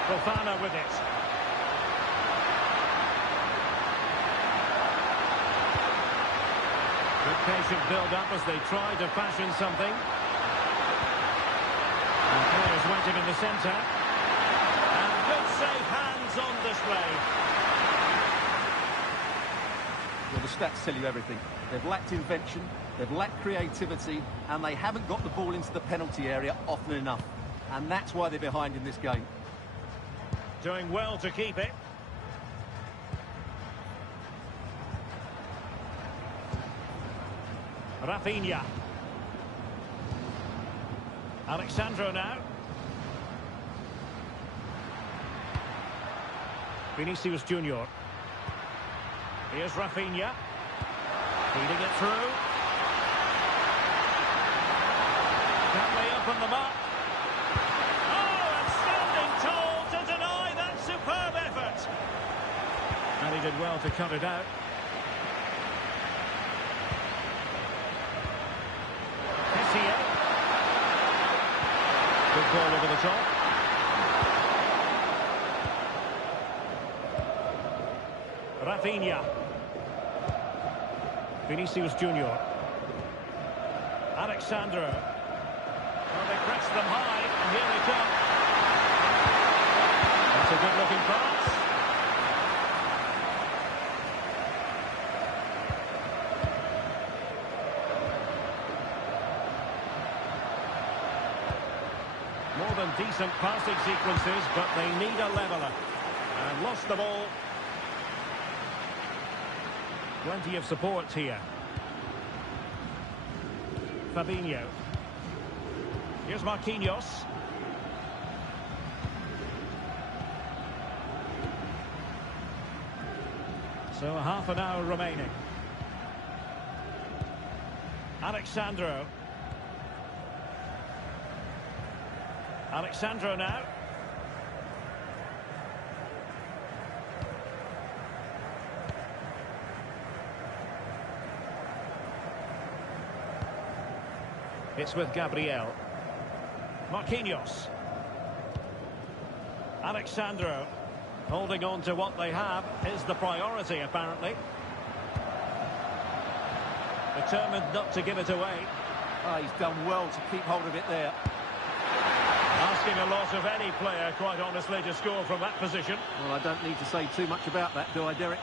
Fofana with it. Good patient build-up as they try to fashion something. And players waiting in the centre. And good safe hands skills on display. Well, the stats tell you everything. They've lacked invention, they've lacked creativity, and they haven't got the ball into the penalty area often enough. And that's why they're behind in this game. Doing well to keep it. Rafinha. Alexandro now. Vinicius Junior. Here's Rafinha. Feeding it through. Can they open them up? Oh, and standing tall to deny that superb effort. And he did well to cut it out. Good ball over the top. Rafinha. Vinicius Junior. Alexandro. Well, they press them high, and here they come. That's a good-looking pass. More than decent passing sequences, but they need a leveller. And lost the ball. Plenty of support here. Fabinho. Here's Marquinhos. So a half an hour remaining. Alexandro. Alexandro now. It's with Gabriel. Marquinhos. Alexandro. Holding on to what they have is the priority, apparently. Determined not to give it away. Oh, he's done well to keep hold of it there. Asking a lot of any player, quite honestly, to score from that position. Well, I don't need to say too much about that, do I, Derek?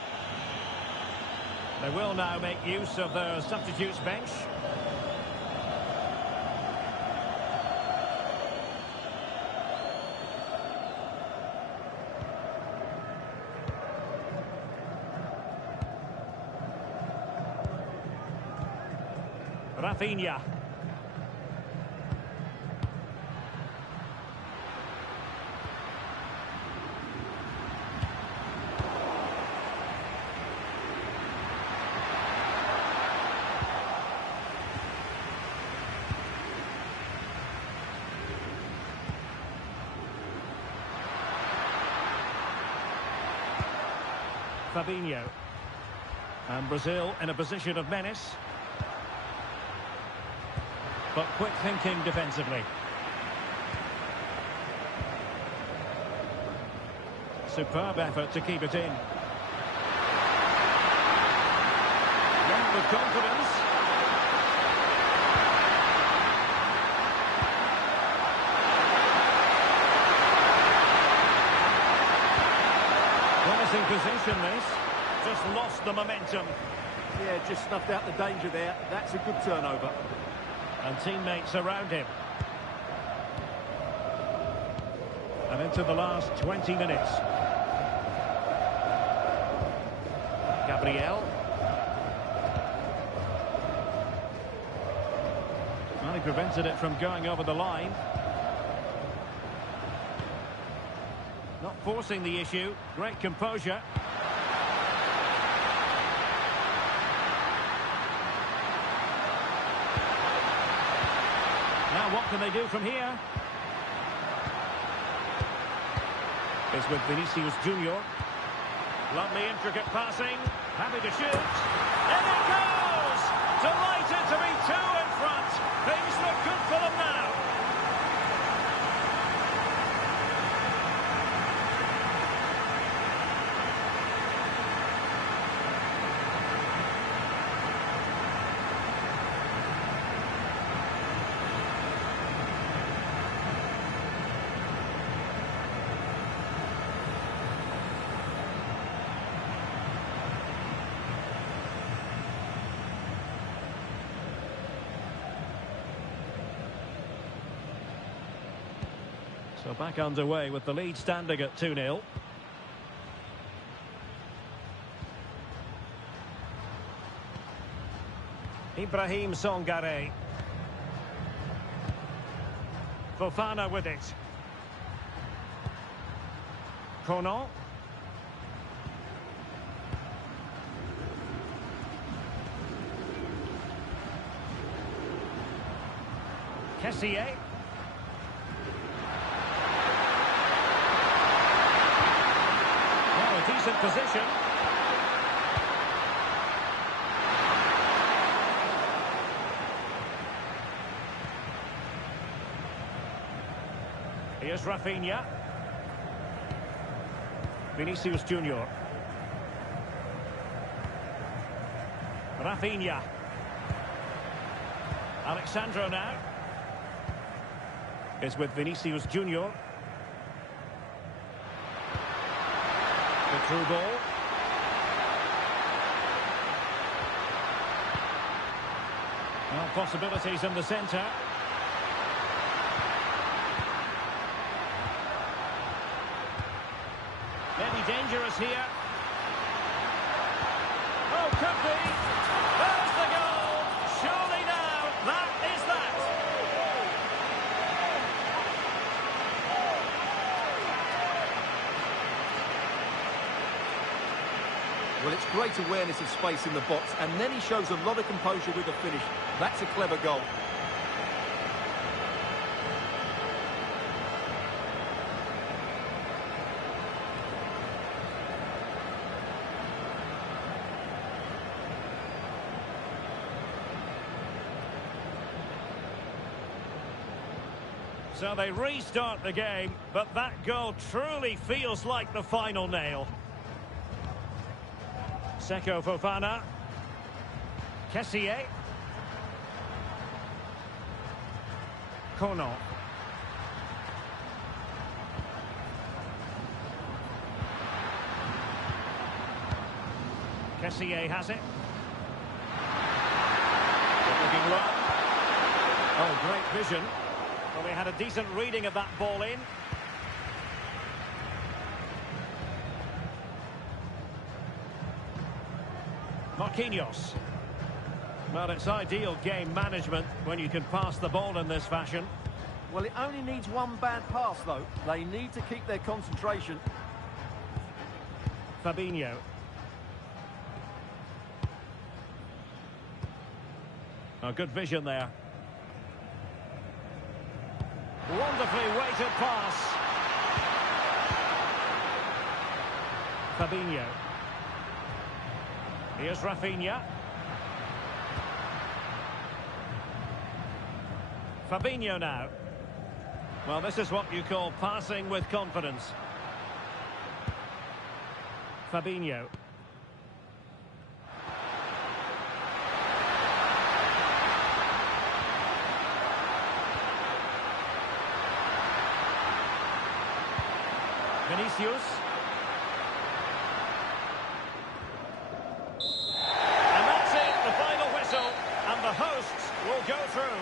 They will now make use of their substitutes bench. Rafinha. Fabinho. And Brazil in a position of menace. But quick thinking defensively. Superb effort to keep it in. Young with confidence. Promising position this. Just lost the momentum. Yeah, just snuffed out the danger there. That's a good turnover. And teammates around him. And into the last 20 minutes. Gabriel. Well, he prevented it from going over the line. Not forcing the issue. Great composure. Now what can they do from here? It's with Vinicius Junior. Lovely intricate passing. Happy to shoot. In it goes! Delighted to be two in front. Things look good for them now. So back underway with the lead standing at 2-0. Ibrahim Songare. Fofana with it. Cote. Kessié. Well, a decent position. Here's Rafinha. Vinicius Junior. Rafinha. Alexandro now. Is with Vinicius Junior. The through ball. Well, possibilities in the centre. Maybe dangerous here. Oh, could be. There's the goal. Surely now, that is that. Well, it's great awareness of space in the box, and then he shows a lot of composure with the finish. That's a clever goal. So they restart the game, but that goal truly feels like the final nail. Seko Fofana. Kessié. Cote. Kessié has it. Looking low. Oh, great vision. Well, they had a decent reading of that ball in. Marquinhos. Well, it's ideal game management when you can pass the ball in this fashion. Well, it only needs one bad pass, though. They need to keep their concentration. Fabinho. Oh, good vision there. Wonderfully weighted pass. Fabinho. Here's Rafinha. Fabinho now. Well, this is what you call passing with confidence. Fabinho. Vinicius. And that's it, the final whistle, and the hosts will go through.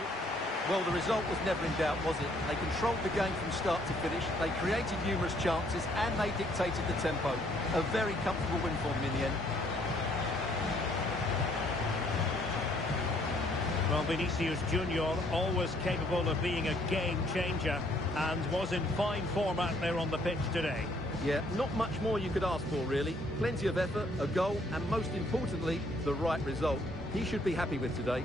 Well, the result was never in doubt, was it? They controlled the game from start to finish, they created numerous chances, and they dictated the tempo. A very comfortable win for them in the end. Well, Vinicius Junior, always capable of being a game changer, and was in fine form out there on the pitch today. Yeah, not much more you could ask for, really. Plenty of effort, a goal, and most importantly, the right result. He should be happy with today.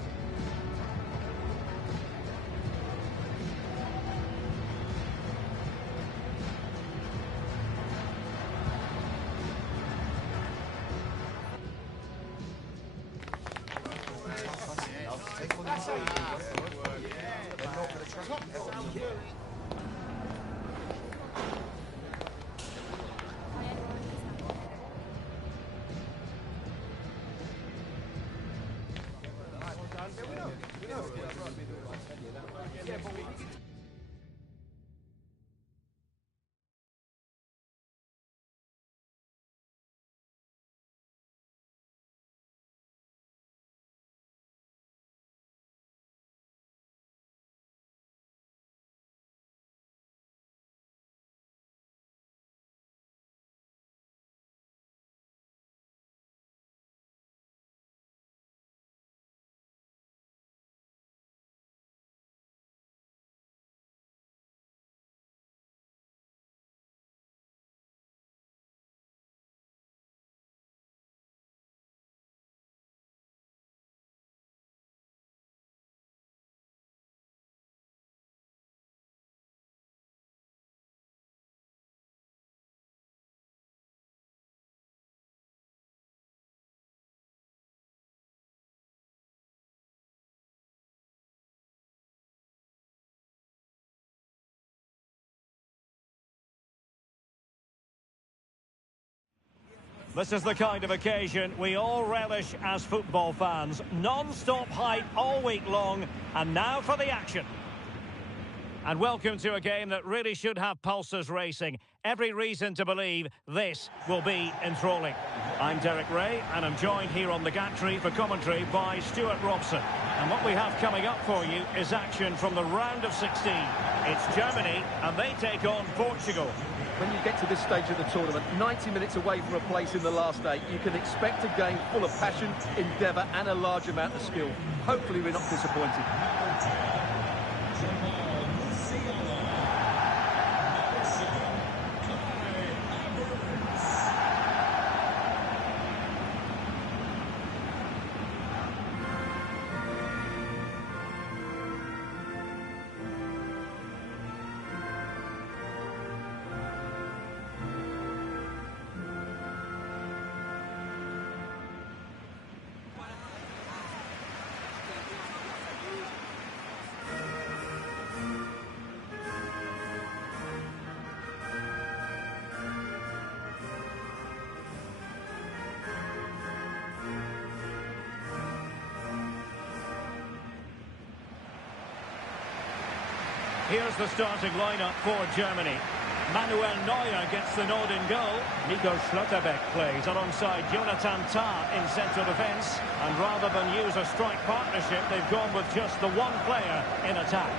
This is the kind of occasion we all relish as football fans. Non-stop hype all week long, and now for the action. And welcome to a game that really should have pulses racing. Every reason to believe this will be enthralling. I'm Derek Ray, and I'm joined here on the gantry for commentary by Stuart Robson. And what we have coming up for you is action from the round of 16. It's Germany, and they take on Portugal. When you get to this stage of the tournament, 90 minutes away from a place in the last 8, you can expect a game full of passion, endeavour and a large amount of skill. Hopefully we're not disappointed. Here's the starting lineup for Germany. Manuel Neuer gets the nod in goal. Nico Schlotterbeck plays alongside Jonathan Tah in central defence. And rather than use a strike partnership, they've gone with just the one player in attack.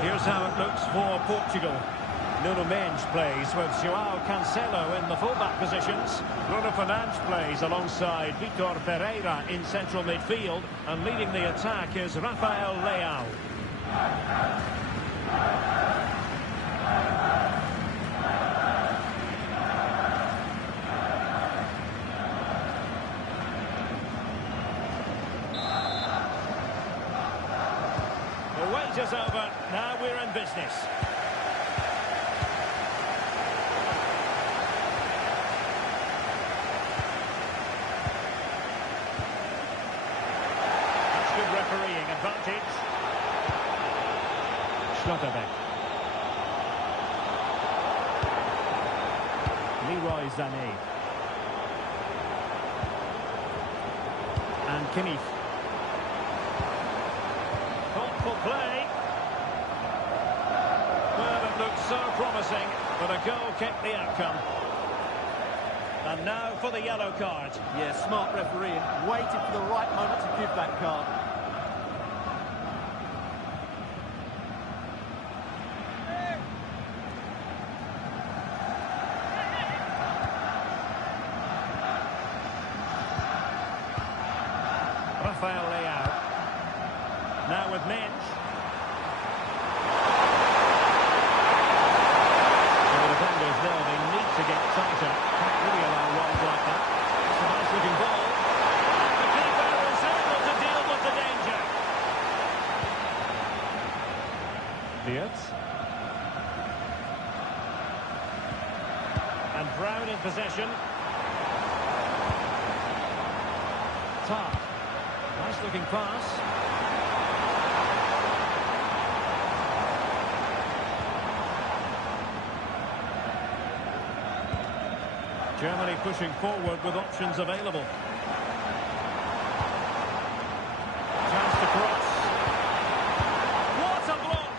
Here's how it looks for Portugal. Nuno Mendes plays with João Cancelo in the fullback positions. Bruno Fernandes plays alongside Vitor Pereira in central midfield. And leading the attack is Rafael Leao. The wait is over. Now we're in business. That's good refereeing advantage. Schlotterbeck. Leroy Sané. And Kimmich. Thoughtful play. Well, it looked so promising, but a goal kept the outcome. And now for the yellow card. Yeah, smart refereeing. Waited for the right moment to give that card. Rafael Leao. Now with Mendes. The defenders know they need to get tighter. Can't really allow runs like that. It's a nice looking ball. The keeper is able to deal with the danger. Diaz. And Brown in possession. Tah. Nice looking pass. Germany pushing forward with options available. Chance to cross. What a block!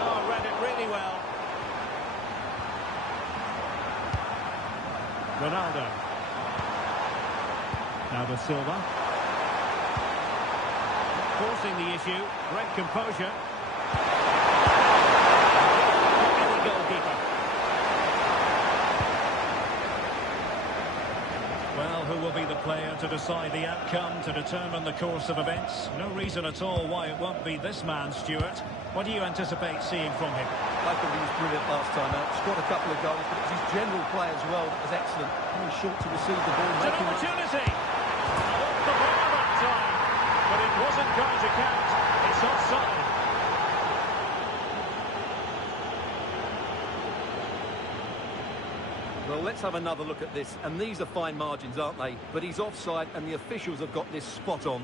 Oh, read it really well. Ronaldo. Now the Silva. Forcing the issue, great composure. Any goalkeeper. Well, who will be the player to decide the outcome, to determine the course of events? No reason at all why it won't be this man, Stuart. What do you anticipate seeing from him? I thought he was brilliant last time out. Scored a couple of goals, but it was his general play as well that was excellent. Coming short to receive the ball. It's an opportunity! Off the bar that time, but it wasn't going to count. It's offside. Well, let's have another look at this. And these are fine margins, aren't they? But he's offside, and the officials have got this spot on.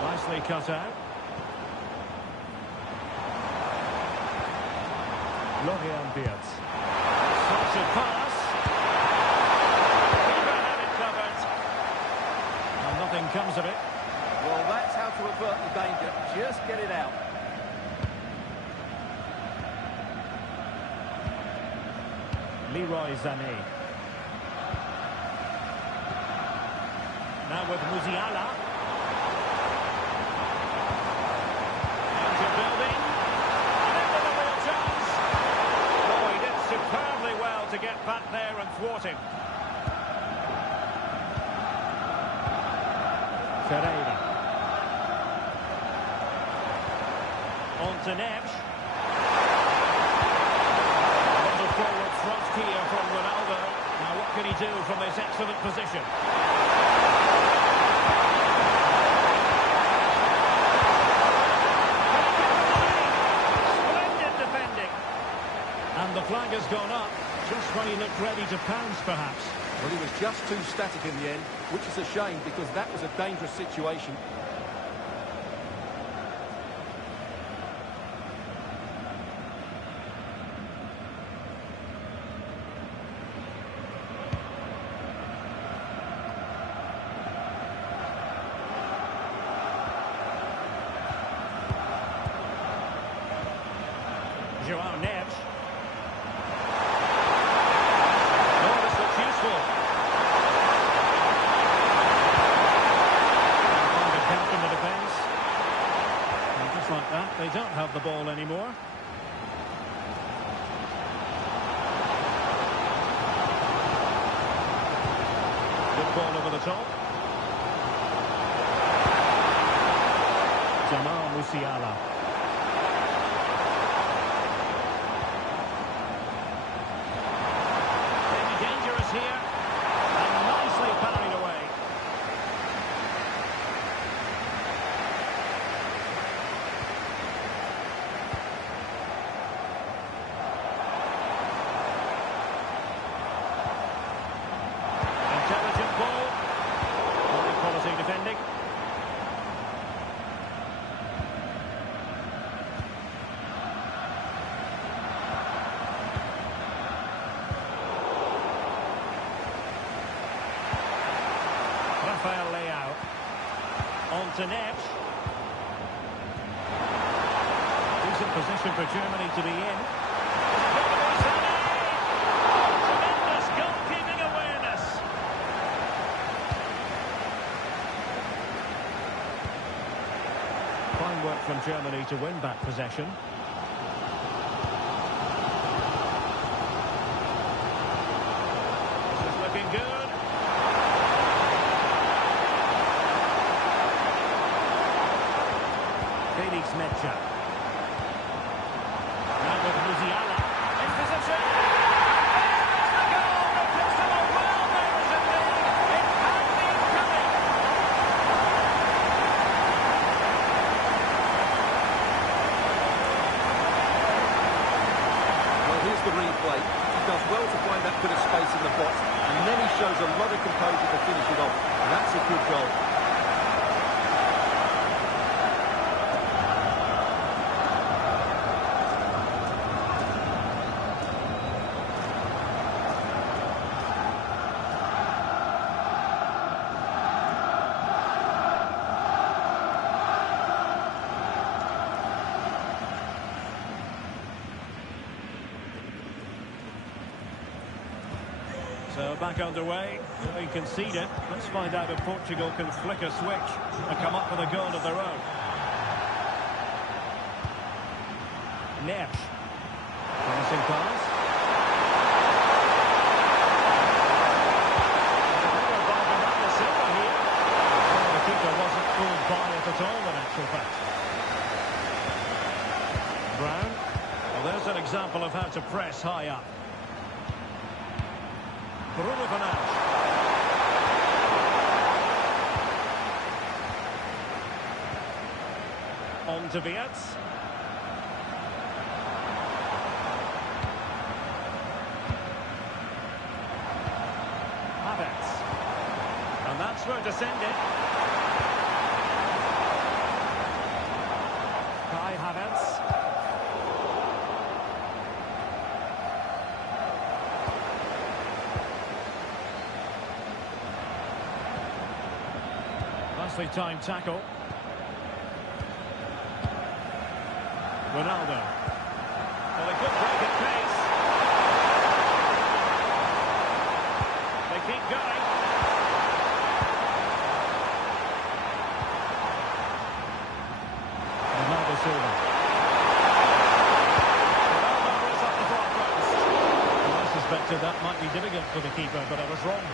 Nicely cut out. Lorient Diaz. Such a pass. Nothing comes of it. Well, that's how to avert the danger. Just get it out. Leroy Sané. Now with Musiala. Into building. And into the real chance. Oh, he did superbly well to get back there and thwart him. Ferreira. On to Neves. A forward thrust here from Ronaldo. Now what can he do from this excellent position? Splendid defending. And the flag has gone up, just when he looked ready to pounce perhaps. Well, he was just too static in the end, which is a shame because that was a dangerous situation. João Neves. They don't have the ball anymore. Good ball over the top. Jamal Musiala. Maybe dangerous here. And nicely parried away. Intelligent ball. High quality defending. Rafael Leao. On to Neves. Decent position for Germany to be in. Tremendous goalkeeping awareness. Fine work from Germany to win back possession. This is looking good. Felix Mecha. Now with Musiala. In position. There's the goal. The Portugal well knows it being. It had been coming. Well, here's the replay. He does well to find that bit of space in the box, and then he shows a lot of composure to finish it off. And that's a good goal. So back underway. They conceded. Let's find out if Portugal can flick a switch and come up with a goal of their own. Neves. Promising pass. The keeper wasn't fooled by it at all, in actual fact. Brown. Well, there's an example of how to press high up. Bruno Fernandes. On to Vietz. And that's where to send it. Kai Havertz. Nicely timed tackle. Ronaldo. Well, a good break at pace. They keep going. Silva. I suspected that might be difficult for the keeper, but I was wrong.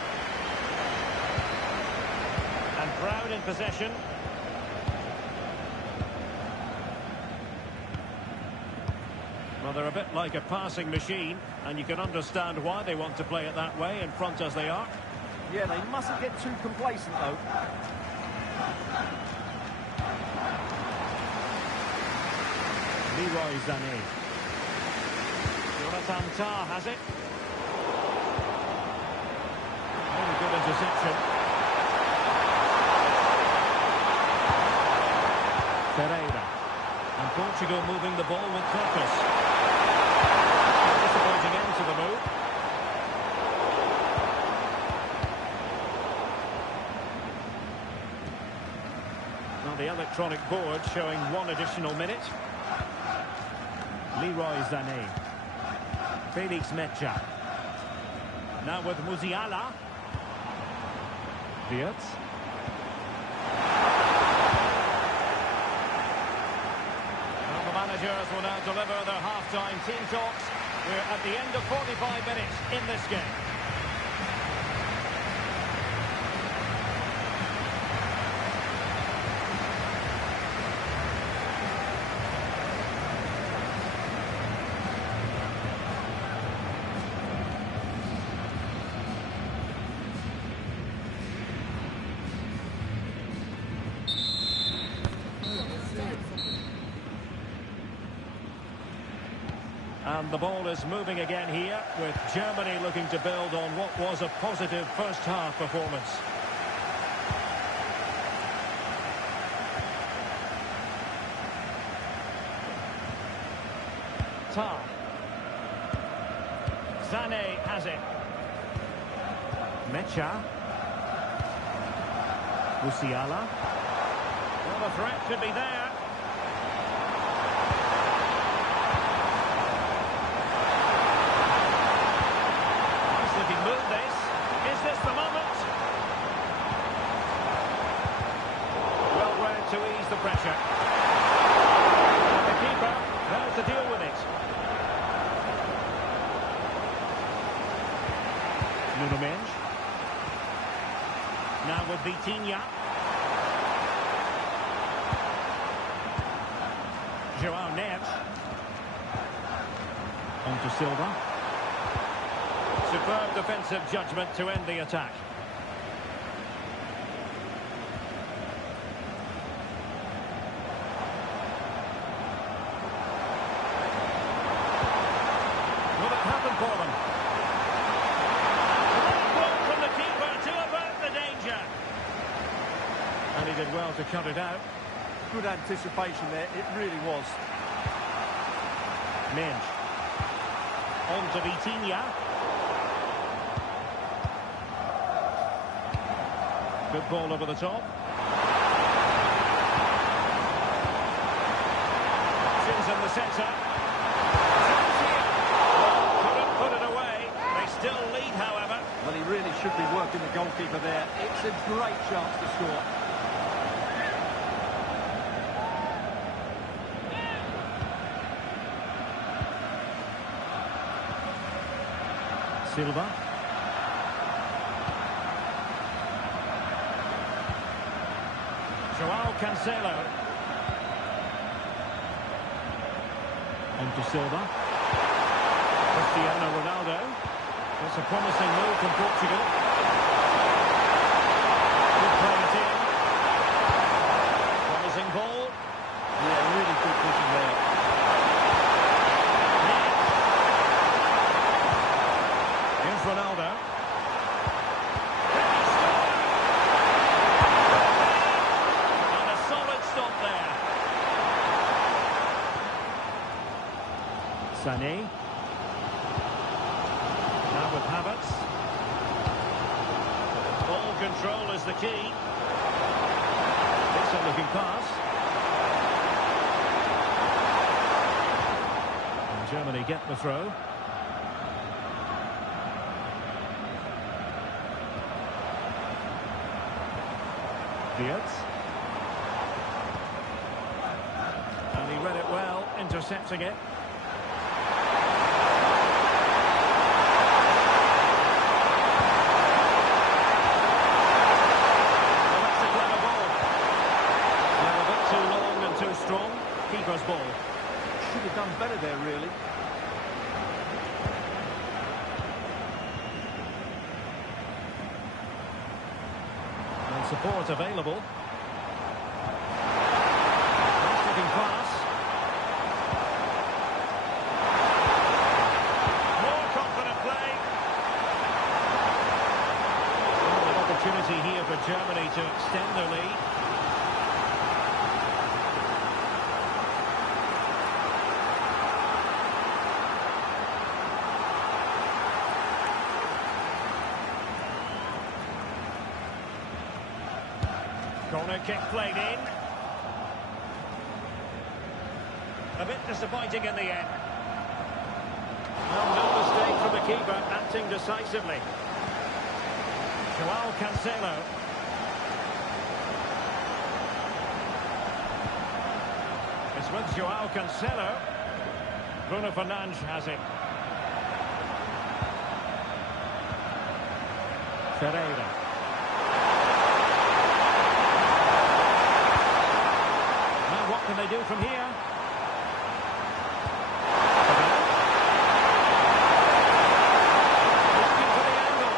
And Brown in possession. Well, they're a bit like a passing machine, and you can understand why they want to play it that way, in front as they are. Yeah, they mustn't get too complacent, though. Leroy Sané. Jonathan Tah has it. Very good interception. Pereira. And Portugal moving the ball with purpose. Disappointing end to the move. Now the electronic board showing 1 additional minute. Leroy Sané. Felix Mecha. Now with Musiala. Vietz. Well, the managers will now deliver their half-time team talks. We're at the end of 45 minutes in this game. And the ball is moving again here, with Germany looking to build on what was a positive first-half performance. Tah. Sané has it. Mecha. Musiala. Well, the threat could be there. To ease the pressure. And the keeper knows to deal with it. Nuno Mendes. Now with Vitinha. João Neves. On to Silva. Superb defensive judgment to end the attack. For them. Great work from the keeper to avert the danger. And he did well to cut it out. Good anticipation there, it really was. Mendes. On to Vitinha. Good ball over the top. Options in the centre. Put it away. They still lead, however. Well, he really should be working the goalkeeper there. It's a great chance to score. Silva. Joao Cancelo. On to Silva. Cristiano Ronaldo. It's a promising move from Portugal. Good play it in. Promising ball. Yeah, really good vision there. Here's Ronaldo. And a solid stop there. Sané. Now with Havertz. Ball control is the key. Decent looking pass. And Germany get the throw. Diaz. And he read it well, intercepting it. Well, that's a clever ball. Now a bit too long and too strong. Keeper's ball. Should have done better there, really. Support available. Nice looking pass. More confident play. Well, an opportunity here for Germany to extend their lead. Corner kick played in. A bit disappointing in the end. Well, no mistake from the keeper, acting decisively. Joao Cancelo. It's with Joao Cancelo. Bruno Fernandes has it. Ferreira. What can they do from here? Looking for the angle.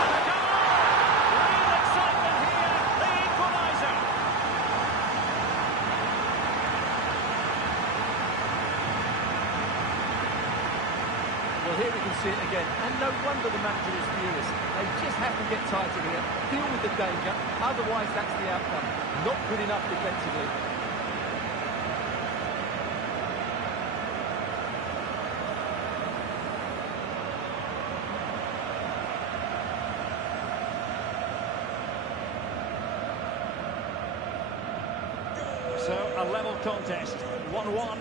And a goal! Real excitement here. The equaliser. Well, here we can see it again. And no wonder the manager is furious. They just have to get tighter here, deal with the danger. Otherwise, that's the outcome. Not good enough defensively. So, a level contest. 1-1.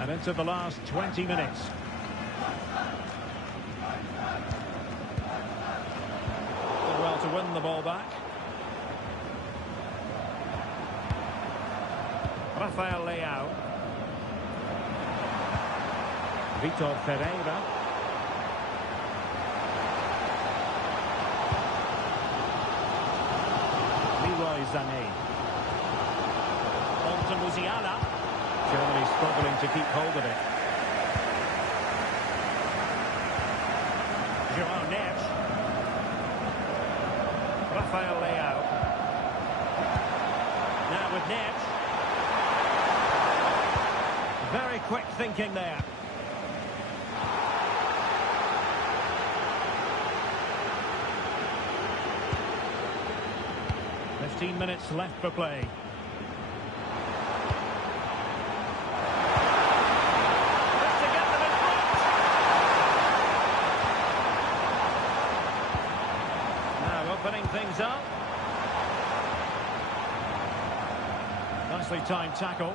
And into the last 20 minutes. Did well to win the ball back. Rafael Leao. Vitor Ferreira. Leroy Sané. On to Musiala. Germany struggling to keep hold of it. Joao Neves. Rafael Leao. Now with Neves. Very quick thinking there. "15 minutes left for play. Opening things up. Nicely timed tackle.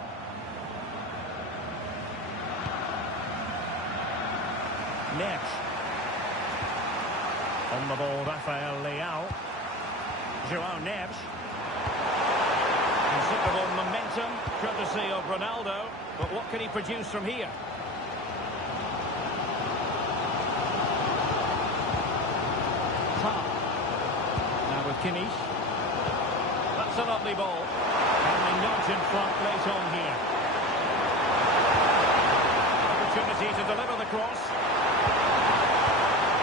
Neves. On the ball, Rafael Leao. João Neves. Considerable momentum, courtesy of Ronaldo. But what can he produce from here? Now with Kimmich. That's a lovely ball. And they nudge in front late on here. Opportunity to deliver the cross.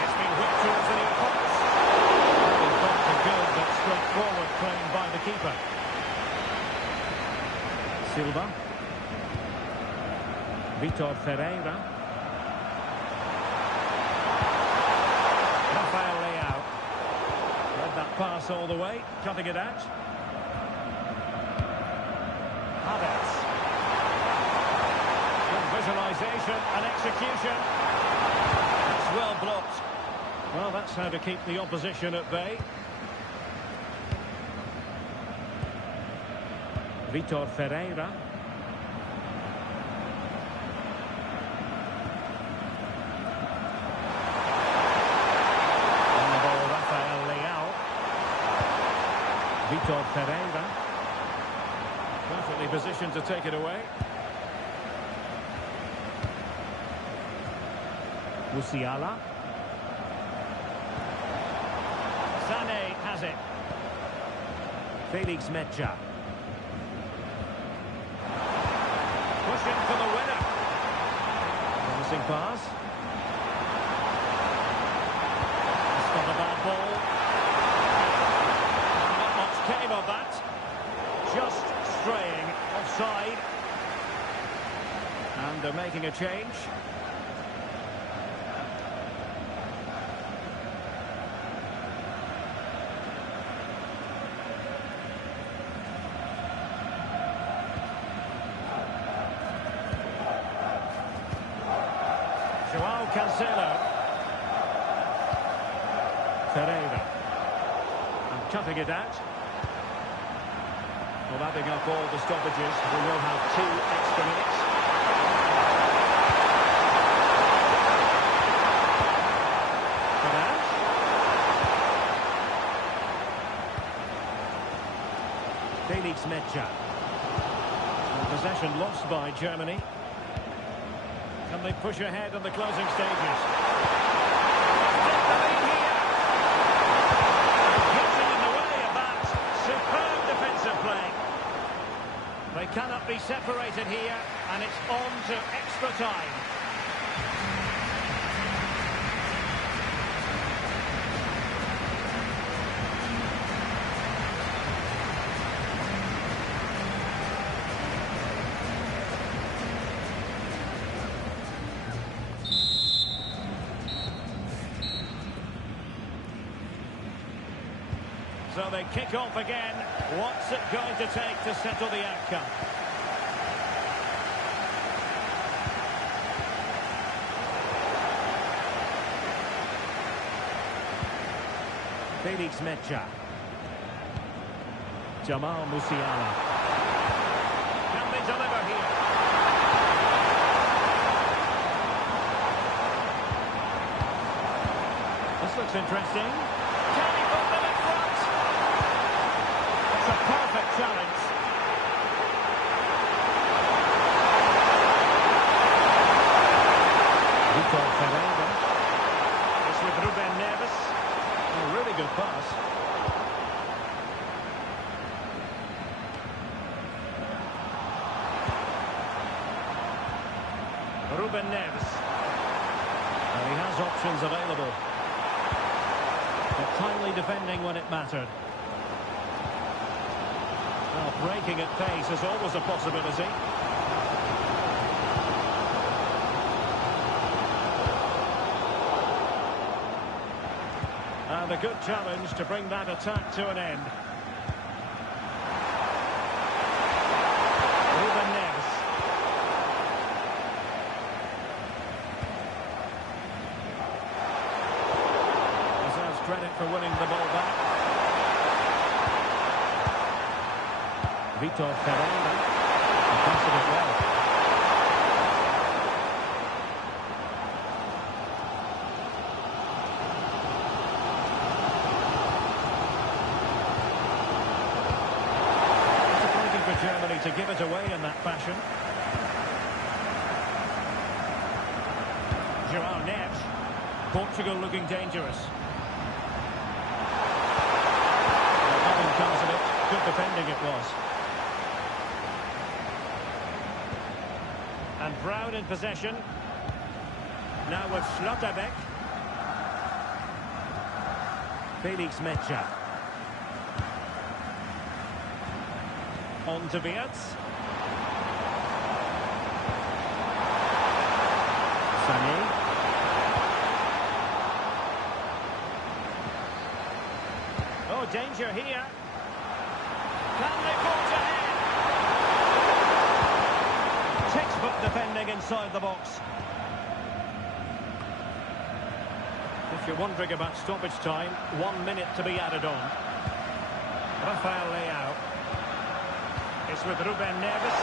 It's been whipped towards the near post. Well, thought a good but straightforward claim by the keeper. Silva. Vitor Ferreira. Rafael Leao. Read that pass all the way, cutting it out. Havertz. Good visualisation and execution. That's well blocked. Well, that's how to keep the opposition at bay. Vitor Ferreira. On the ball, Rafael Leao. Vitor Ferreira. Perfectly positioned to take it away. Musiala. Sané has it. Felix Mecha. Pushing for the winner. Promising pass. It's not a bad ball. Not much came of that. Just straying offside. And they're making a change. João Cancelo. Ferreira. And cutting it out. Well, adding up all the stoppages, we will have 2 extra minutes. Felix Mecha. And possession lost by Germany. Can they push ahead in the closing stages? Take the lead here. Getting in the way of that. Superb defensive play. They cannot be separated here, and it's on to extra time. So they kick off again. What's it going to take to settle the outcome? Felix Mecha. Jamal Musiala. Can they deliver here? This looks interesting. Can he put them in front? It's a perfect challenge. Vitor Ferreira. This with Ruben Neves. A really good pass. Ruben Neves. And he has options available. But kindly defending when it mattered. Well, breaking at pace is always a possibility. And a good challenge to bring that attack to an end. Ruben Neves. Deserves credit for winning the ball back. Vitor Ferreira. Passing it well. to give it away in that fashion. João Neves. Portugal looking dangerous. Nothing comes of it. Good defending it was. And Brown in possession. Now with Schlotterbeck. Felix Mecha. On to Wirtz. Sané. Oh, danger here. Can they forge ahead? Textbook defending inside the box. If you're wondering about stoppage time, 1 minute to be added on. Rafael Leao. It's with Ruben Neves.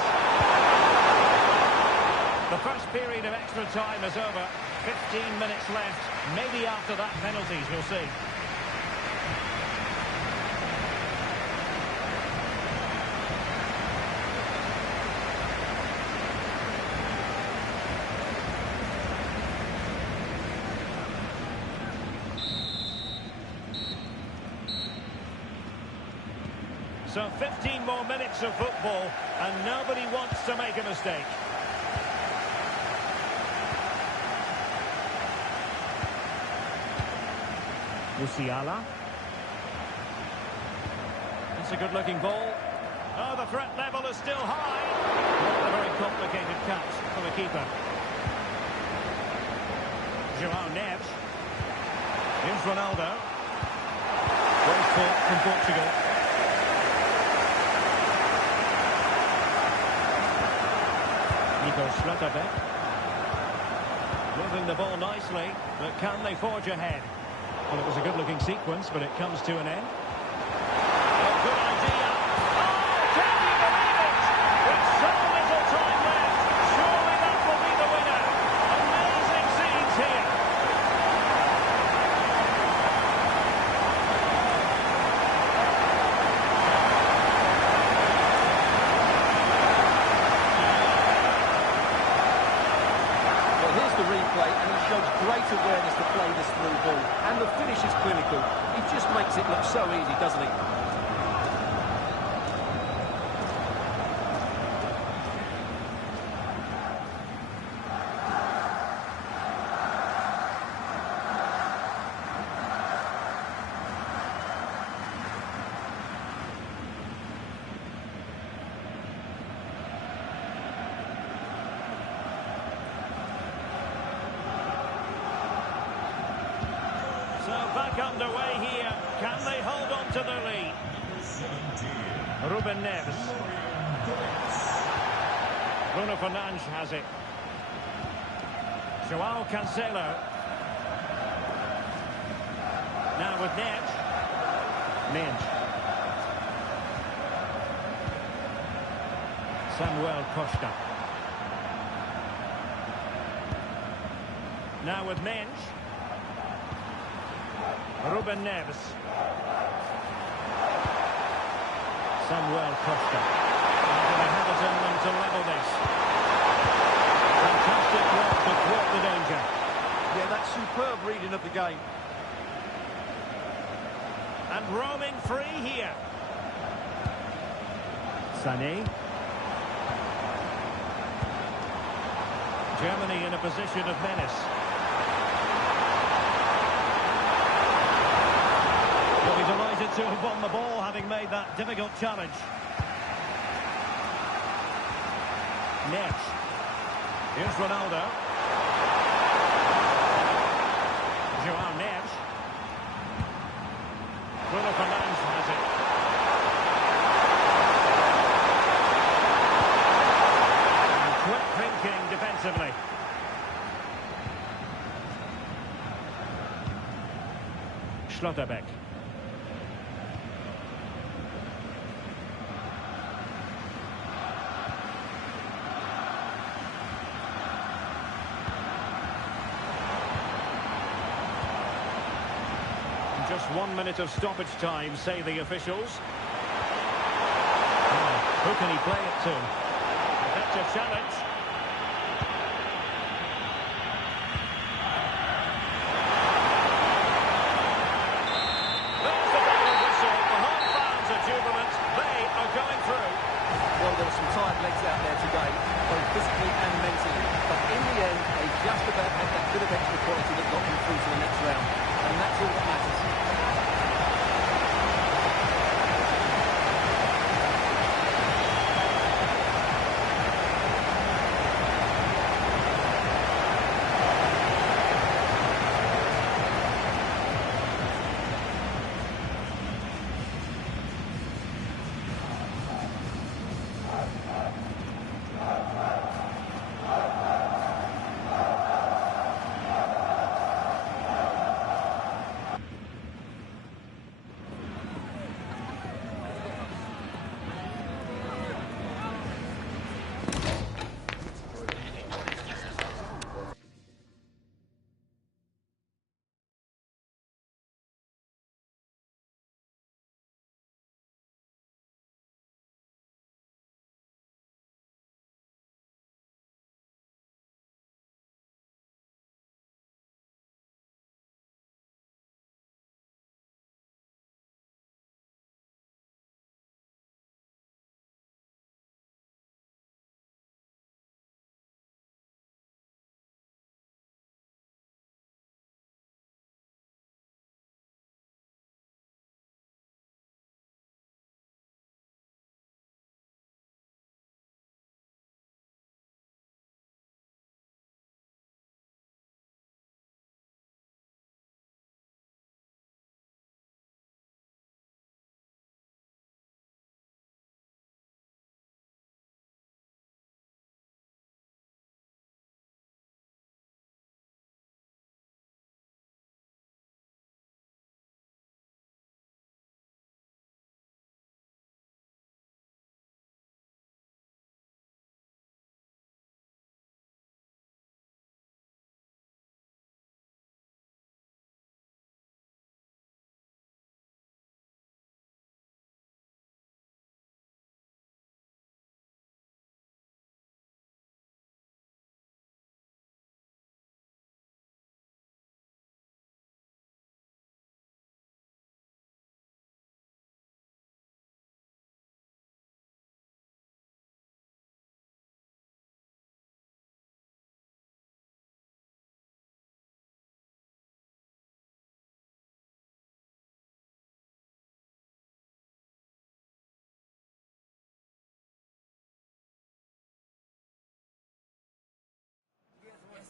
The first period of extra time is over. 15 minutes left. Maybe after that, penalties, we'll see. So 15 more minutes of football, and nobody wants to make a mistake. Musiala. It's a good-looking ball. Oh, the threat level is still high. Not a very complicated catch for the keeper. João Neves. Here's Ronaldo. Wasteful from Portugal. Nico Schlotterbeck. Moving the ball nicely, but can they forge ahead? Well, it was a good-looking sequence, but it comes to an end. Oh, good idea. Oh, can you believe it? With so little time left, surely that will be the winner. Amazing scenes here. Well, here's the replay, and he shows great awareness to play this through ball. And the finish is clinical. He just makes it look so easy, doesn't he? Back underway here. Can they hold on to their lead? Ruben Neves. Bruno Fernandes has it. João Cancelo. Now with Neves. Minge. Samuel Costa. Now with Minge. Ruben Neves. Samuel Costa. And they have it in them to level this. Fantastic work to thwart the danger. Yeah, that's superb reading of the game. And roaming free here. Sané. Germany in a position of menace. We'll be delighted to have won the ball, having made that difficult challenge. Neves. Here's Ronaldo. João Neves. Bruno Fernandes has it. And quick thinking defensively. Schlotterbeck. Just 1 minute of stoppage time, say the officials. Oh, Who can he play it to? Effective challenge. There's the final whistle. The home fans are jubilant. They are going through. Well, there were some tired legs out there today, both physically and mentally. But in the end, they just about had that bit of extra quality that got them through to the next round. And that's all that matters.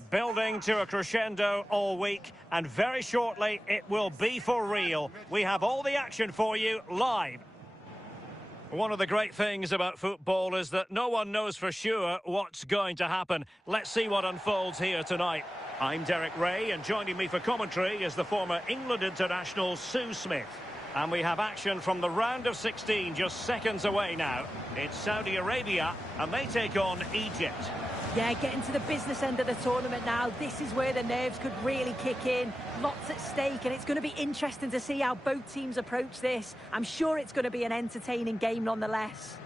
Building to a crescendo all week, and very shortly it will be for real. We have all the action for you live. One of the great things about football is that no one knows for sure what's going to happen. Let's see what unfolds here tonight. I'm Derek Ray, and joining me for commentary is the former England international Sue Smith. And we have action from the round of 16 just seconds away now. It's Saudi Arabia, and they take on Egypt. Yeah, getting to the business end of the tournament now. This is where the nerves could really kick in. Lots at stake, and it's going to be interesting to see how both teams approach this. I'm sure it's going to be an entertaining game nonetheless.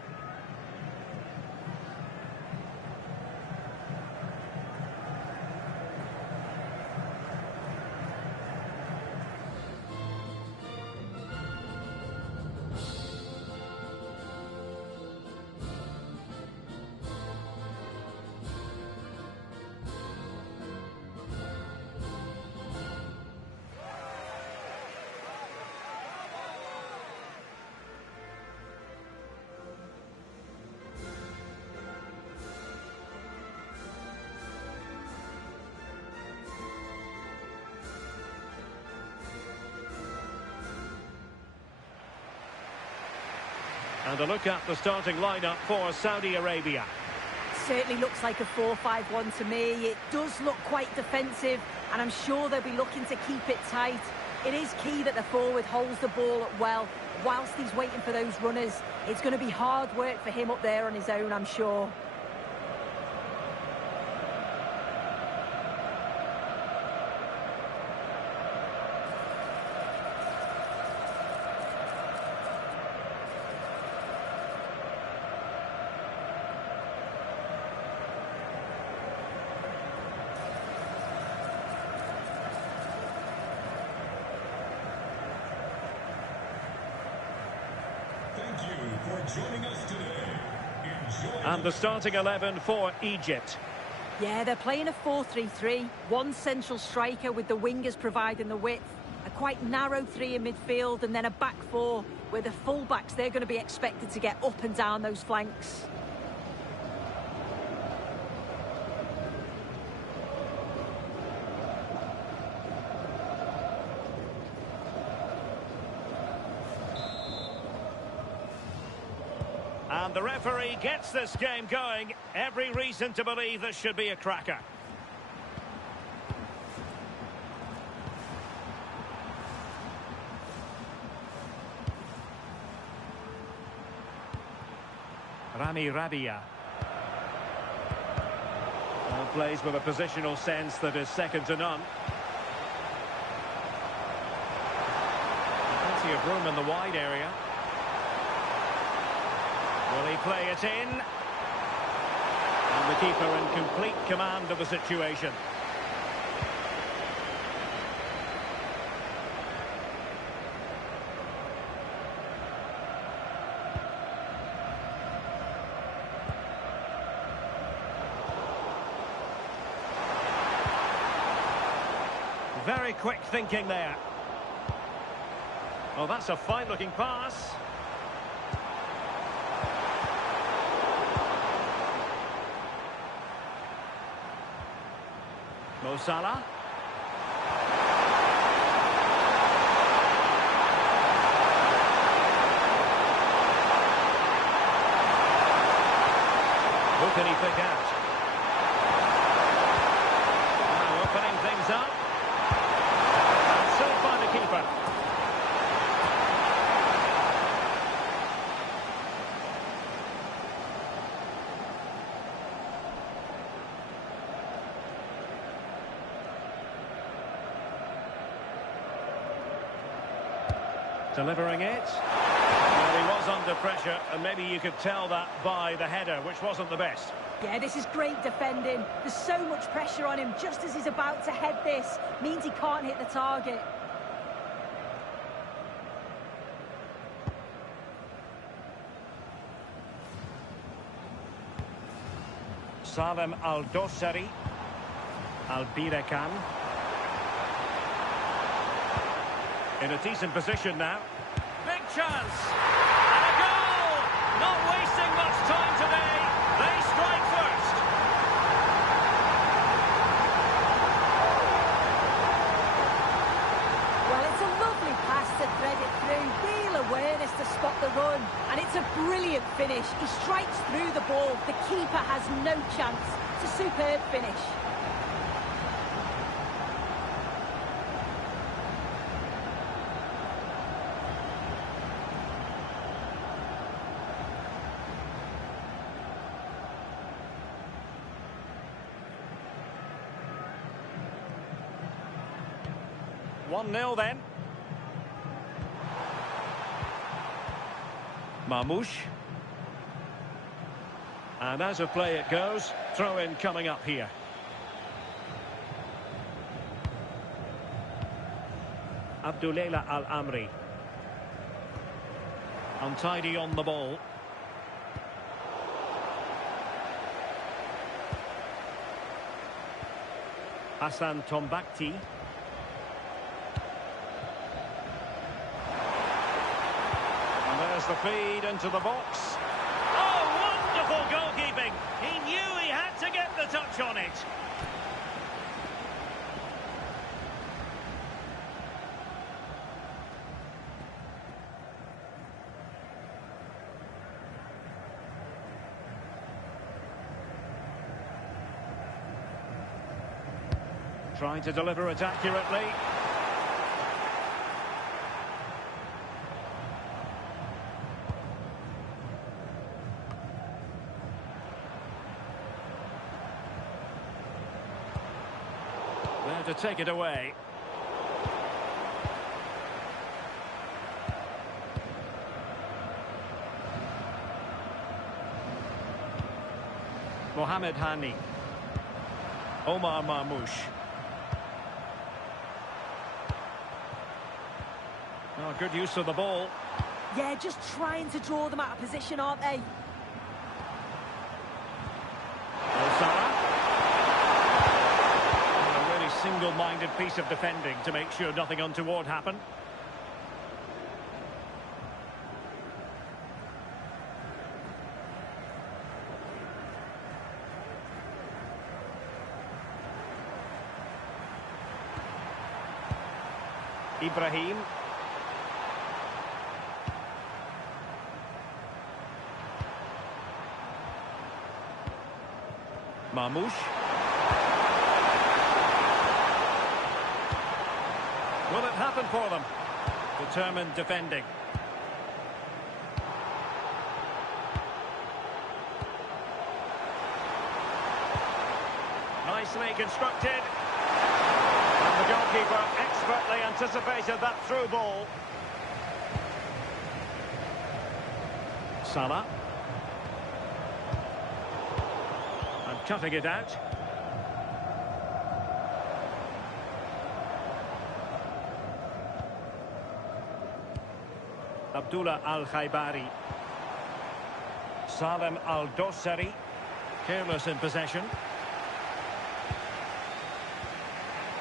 And a look at the starting lineup for Saudi Arabia. Certainly looks like a 4-5-1 to me. It does look quite defensive, and I'm sure they'll be looking to keep it tight. It is key that the forward holds the ball up well whilst he's waiting for those runners. It's going to be hard work for him up there on his own, I'm sure. Thank you for joining us today. Enjoy. And the starting 11 for Egypt. Yeah, they're playing a 4-3-3. One central striker with the wingers providing the width. A quite narrow three in midfield and then a back four where the full-backs, they're going to be expected to get up and down those flanks. And the referee gets this game going. Every reason to believe this should be a cracker. Rami Rabia. Plays with a positional sense that is second to none. Plenty of room in the wide area. Will he play it in? And the keeper in complete command of the situation. Very quick thinking there. Oh, that's a fine-looking pass. Mo Salah. Who can he pick out? Now opening things up. And saved by the keeper. Delivering it. Well, he was under pressure, and maybe you could tell that by the header, which wasn't the best. Yeah, this is great defending. There's so much pressure on him just as he's about to head this. Means he can't hit the target. Salem Al-Dossari. Al-Birakan. In a decent position now. Big chance! And a goal! Not wasting much time today. They strike first. Well, it's a lovely pass to thread it through. Real awareness to spot the run. And it's a brilliant finish. He strikes through the ball. The keeper has no chance. It's a superb finish. One 1-0 then. Marmoush. And as a play it goes, throw in coming up here. Abdullela Al-Amri. Untidy on the ball. Hassan Tombakti. There's the feed into the box. Oh, wonderful goalkeeping. He knew he had to get the touch on it. Trying to deliver it accurately. To take it away. Mohamed Hani. Omar Marmoush. Oh, good use of the ball. Yeah, just trying to draw them out of position, aren't they? Salah. A really single-minded piece of defending to make sure nothing untoward happened. Ibrahim. Mamouche. Will it happen for them? Determined defending. Nicely constructed. And the goalkeeper expertly anticipated that through ball. Salah. And cutting it out. Abdullah Al-Khaibari. Salem Al-Dossari. Careless in possession.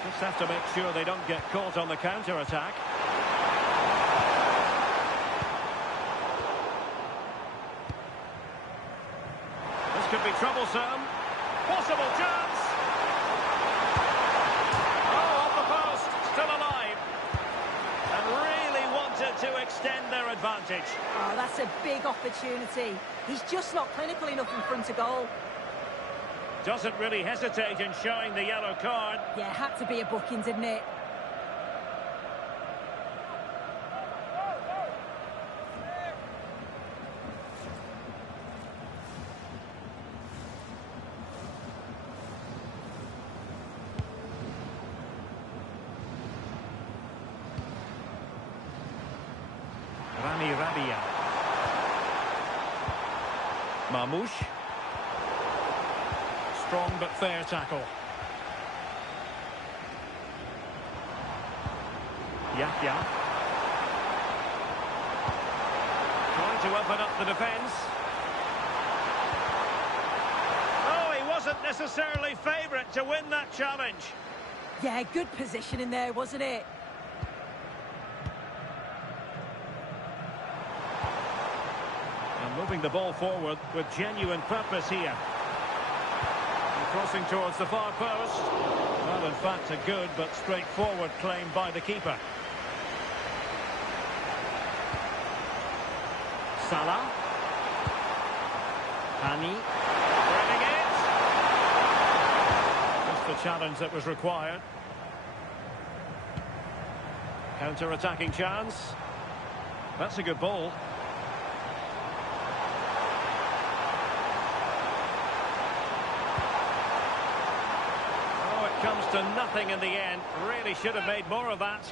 Just have to make sure they don't get caught on the counter-attack. This could be troublesome. Possible chance. Oh, off the post. Still alive. And really wanted to extend their advantage. Oh, that's a big opportunity. He's just not clinical enough in front of goal. Doesn't really hesitate in showing the yellow card. Yeah, had to be a booking, didn't it? Rami Rabia. Mamouche. Strong but fair tackle. Yahya. Trying to open up the defence. Oh, he wasn't necessarily favourite to win that challenge. Yeah, good position in there, wasn't it? And moving the ball forward with genuine purpose here. Crossing towards the far post. Well, in fact, a good but straightforward claim by the keeper. Salah. Hani. Threading it. Just the challenge that was required. Counter-attacking chance. That's a good ball. Comes to nothing in the end. Really should have made more of that.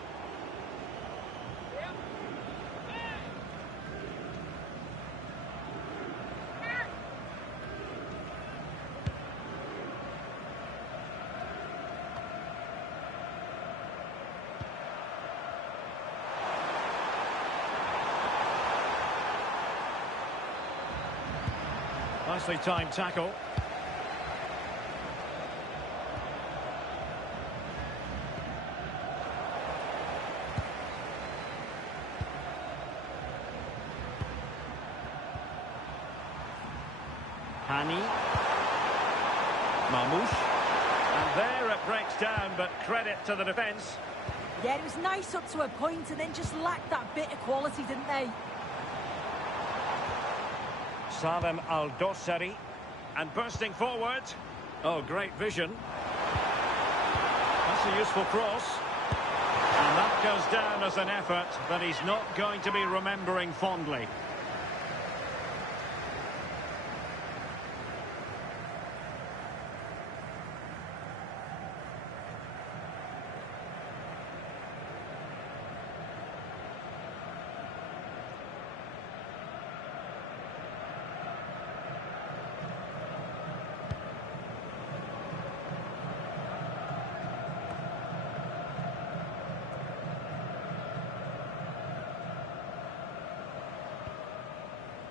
Nicely timed tackle. Hani. Mamouche. And there it breaks down, but credit to the defence. Yeah, it was nice up to a point and then just lacked that bit of quality, didn't they? Salem Al-Dossari. And bursting forward. Oh, great vision. That's a useful cross. And that goes down as an effort that he's not going to be remembering fondly.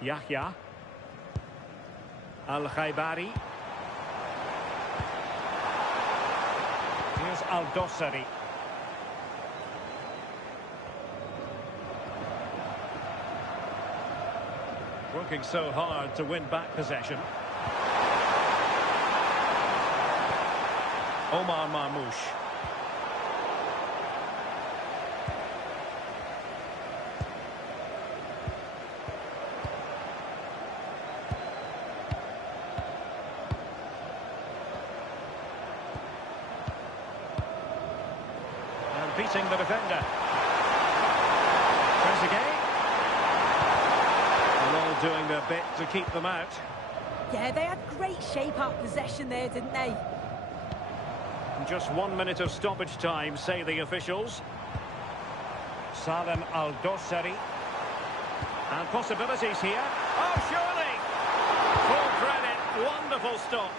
Yahya. Al-Khaibari. Here's Al-Dossari. Working so hard to win back possession. Omar Marmoush. And beating the defender. Trezeguet. They're all doing their bit to keep them out. Yeah, they had great shape out possession there, didn't they? Just 1 minute of stoppage time, say the officials. Salem Al-Dossari. And possibilities here. Oh, surely! Full credit, wonderful stop.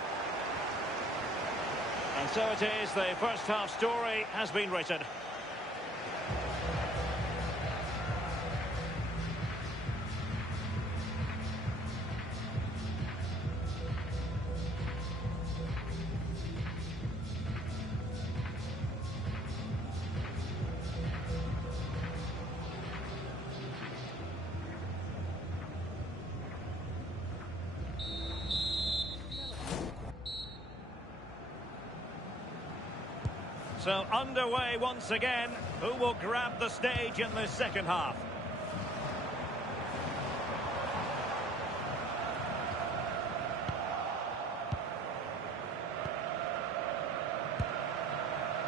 And so it is, the first half story has been written. So underway once again. Who will grab the stage in the second half?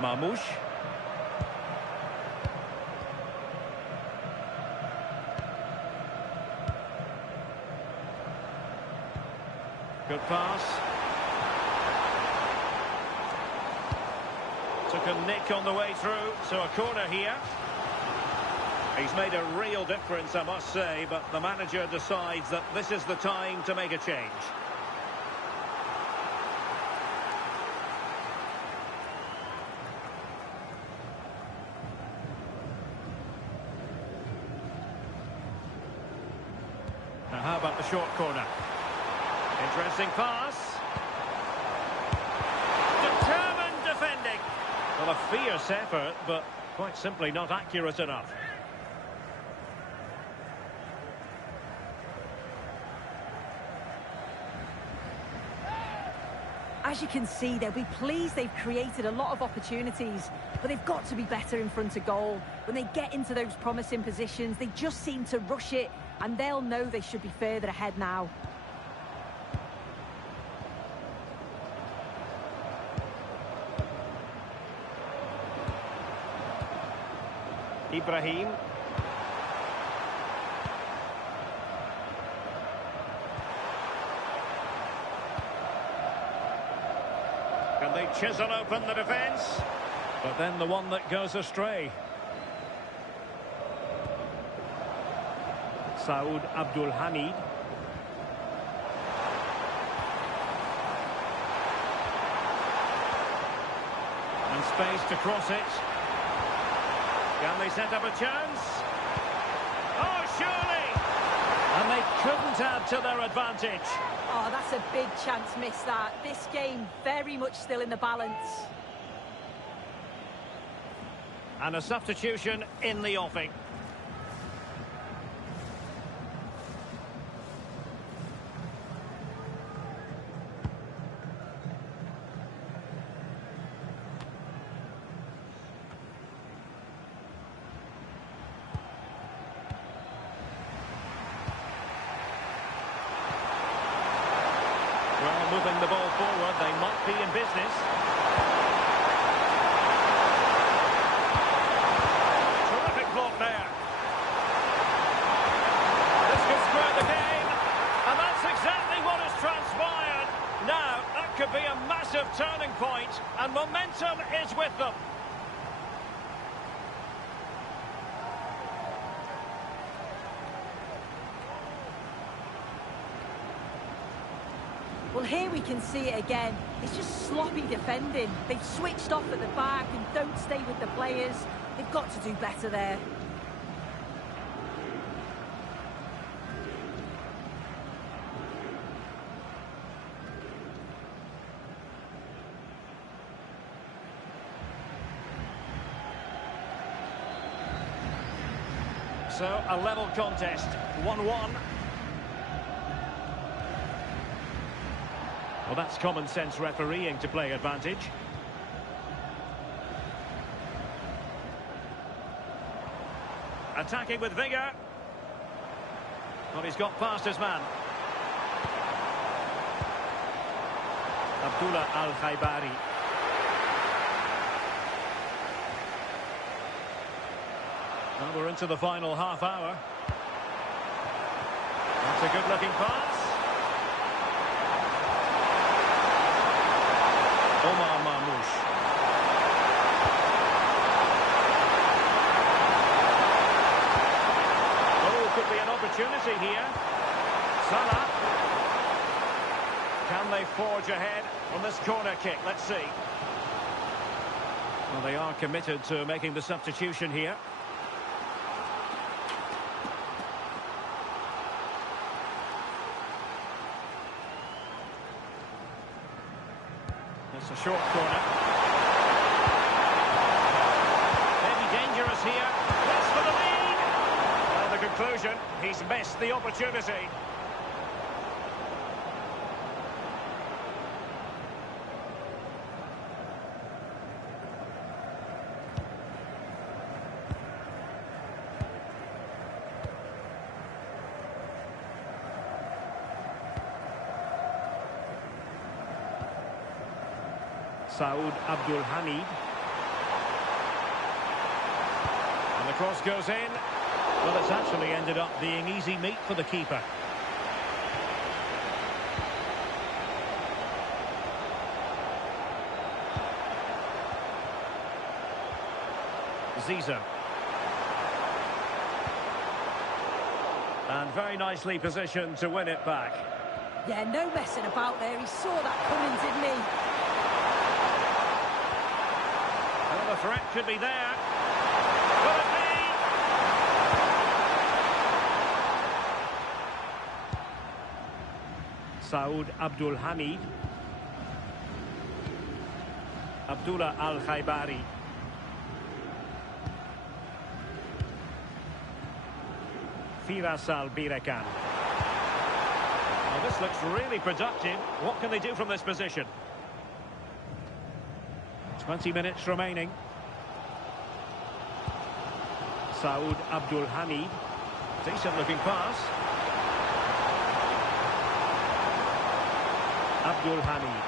Marmoush. Good pass. Took a nick on the way through, so a corner here. He's made a real difference, I must say, but the manager decides that this is the time to make a change. Now, how about the short corner? Interesting pass. Determined defending. Well, a fierce effort, but quite simply not accurate enough. As you can see, they'll be pleased they've created a lot of opportunities, but they've got to be better in front of goal. When they get into those promising positions, they just seem to rush it, and they'll know they should be further ahead now. Ibrahim. Can they chisel open the defence? But then the one that goes astray. Saud Abdul Hamid. And space to cross it. Can they set up a chance? Oh, surely! And they couldn't add to their advantage. Oh, that's a big chance missed that. This game very much still in the balance. And a substitution in the offing. Well, moving the ball forward, they might be in business. Terrific block there. This could square the game, and that's exactly what has transpired. Now, that could be a massive turning point, and momentum is with them. Well, here we can see it again. It's just sloppy defending. They've switched off at the back and don't stay with the players. They've got to do better there. So, a level contest, 1-1. Well, that's common sense refereeing to play advantage. Attacking with vigour. Well, he's got past his man. Abdullah Al-Khaibari. Well, we're into the final half hour. That's a good-looking pass. Omar Marmoush. Oh, could be an opportunity here. Salah. Can they forge ahead on this corner kick? Let's see. Well, they are committed to making the substitution here. It's a short corner. Maybe dangerous here. That's for the lead. Well, the conclusion, he's missed the opportunity. Saud Abdul Hamid. And the cross goes in. Well, it's actually ended up being easy meat for the keeper. Ziza. And very nicely positioned to win it back. Yeah, no messing about there. He saw that coming, didn't he? Well, the threat could be there. Will it be? Saud Abdul Hamid. Abdullah Al-Khaibari. Firas Al-Birekan. Well, this looks really productive. What can they do from this position? 20 minutes remaining. Saud Abdul Hamid. Decent looking pass. Abdul Hamid.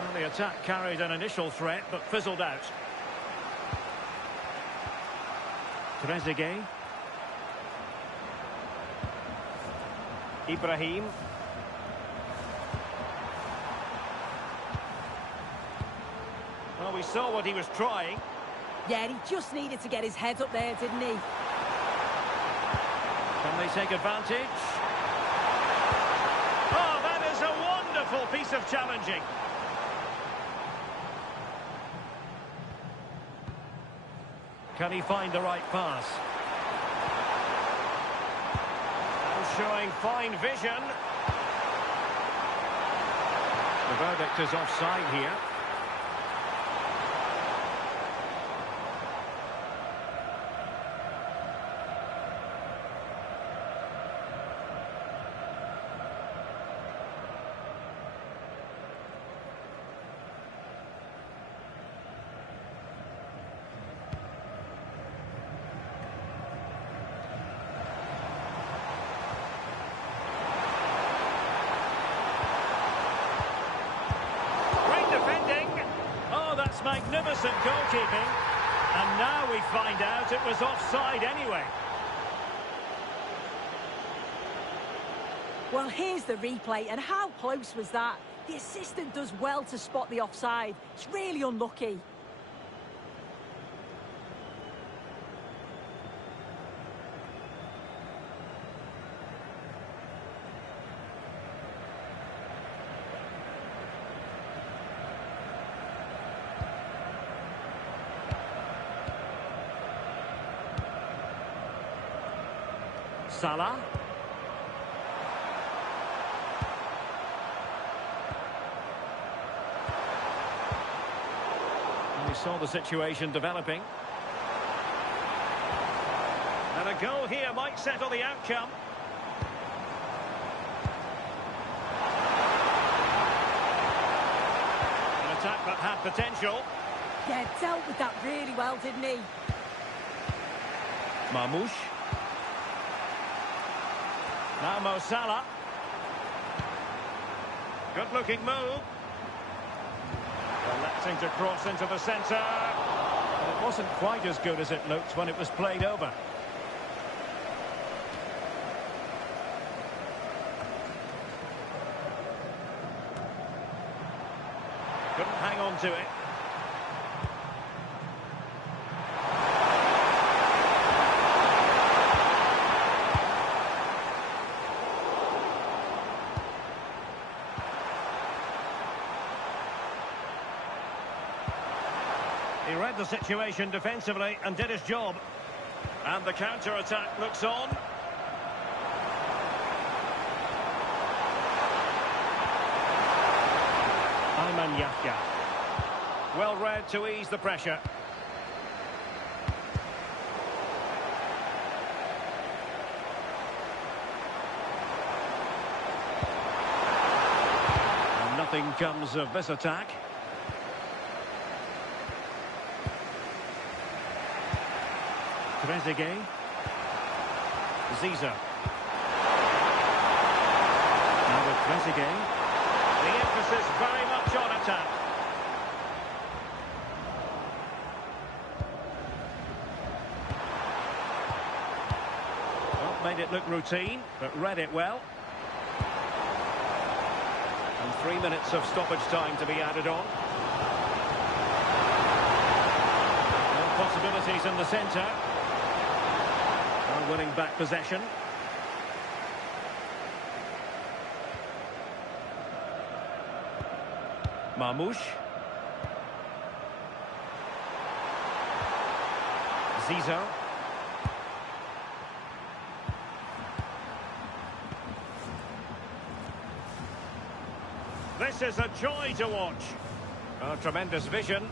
Well, the attack carried an initial threat but fizzled out. Trezeguet. Ibrahim. Well, we saw what he was trying. Yeah, he just needed to get his head up there, didn't he? Can they take advantage? Oh, that is a wonderful piece of challenging. Can he find the right pass? And showing fine vision. The verdict is offside here. Magnificent goalkeeping, and now we find out it was offside anyway. Well, here's the replay, and how close was that? The assistant does well to spot the offside. It's really unlucky. Salah. And we saw the situation developing. And a goal here might settle the outcome. An attack that had potential. Yeah, dealt with that really well, didn't he? Marmoush. Now Mo Salah. Good-looking move. Electing to cross into the centre. But it wasn't quite as good as it looked when it was played over. Couldn't hang on to it. He read the situation defensively and did his job. And the counter-attack looks on. Ayman Yahya. Well read to ease the pressure. And nothing comes of this attack. Trezeguet. Ziza. Now with Trezeguet. The emphasis very much on attack. Well, made it look routine, but read it well. And 3 minutes of stoppage time to be added on. No possibilities in the centre. Winning back possession. Marmoush. Zizo. This is a joy to watch. A tremendous vision.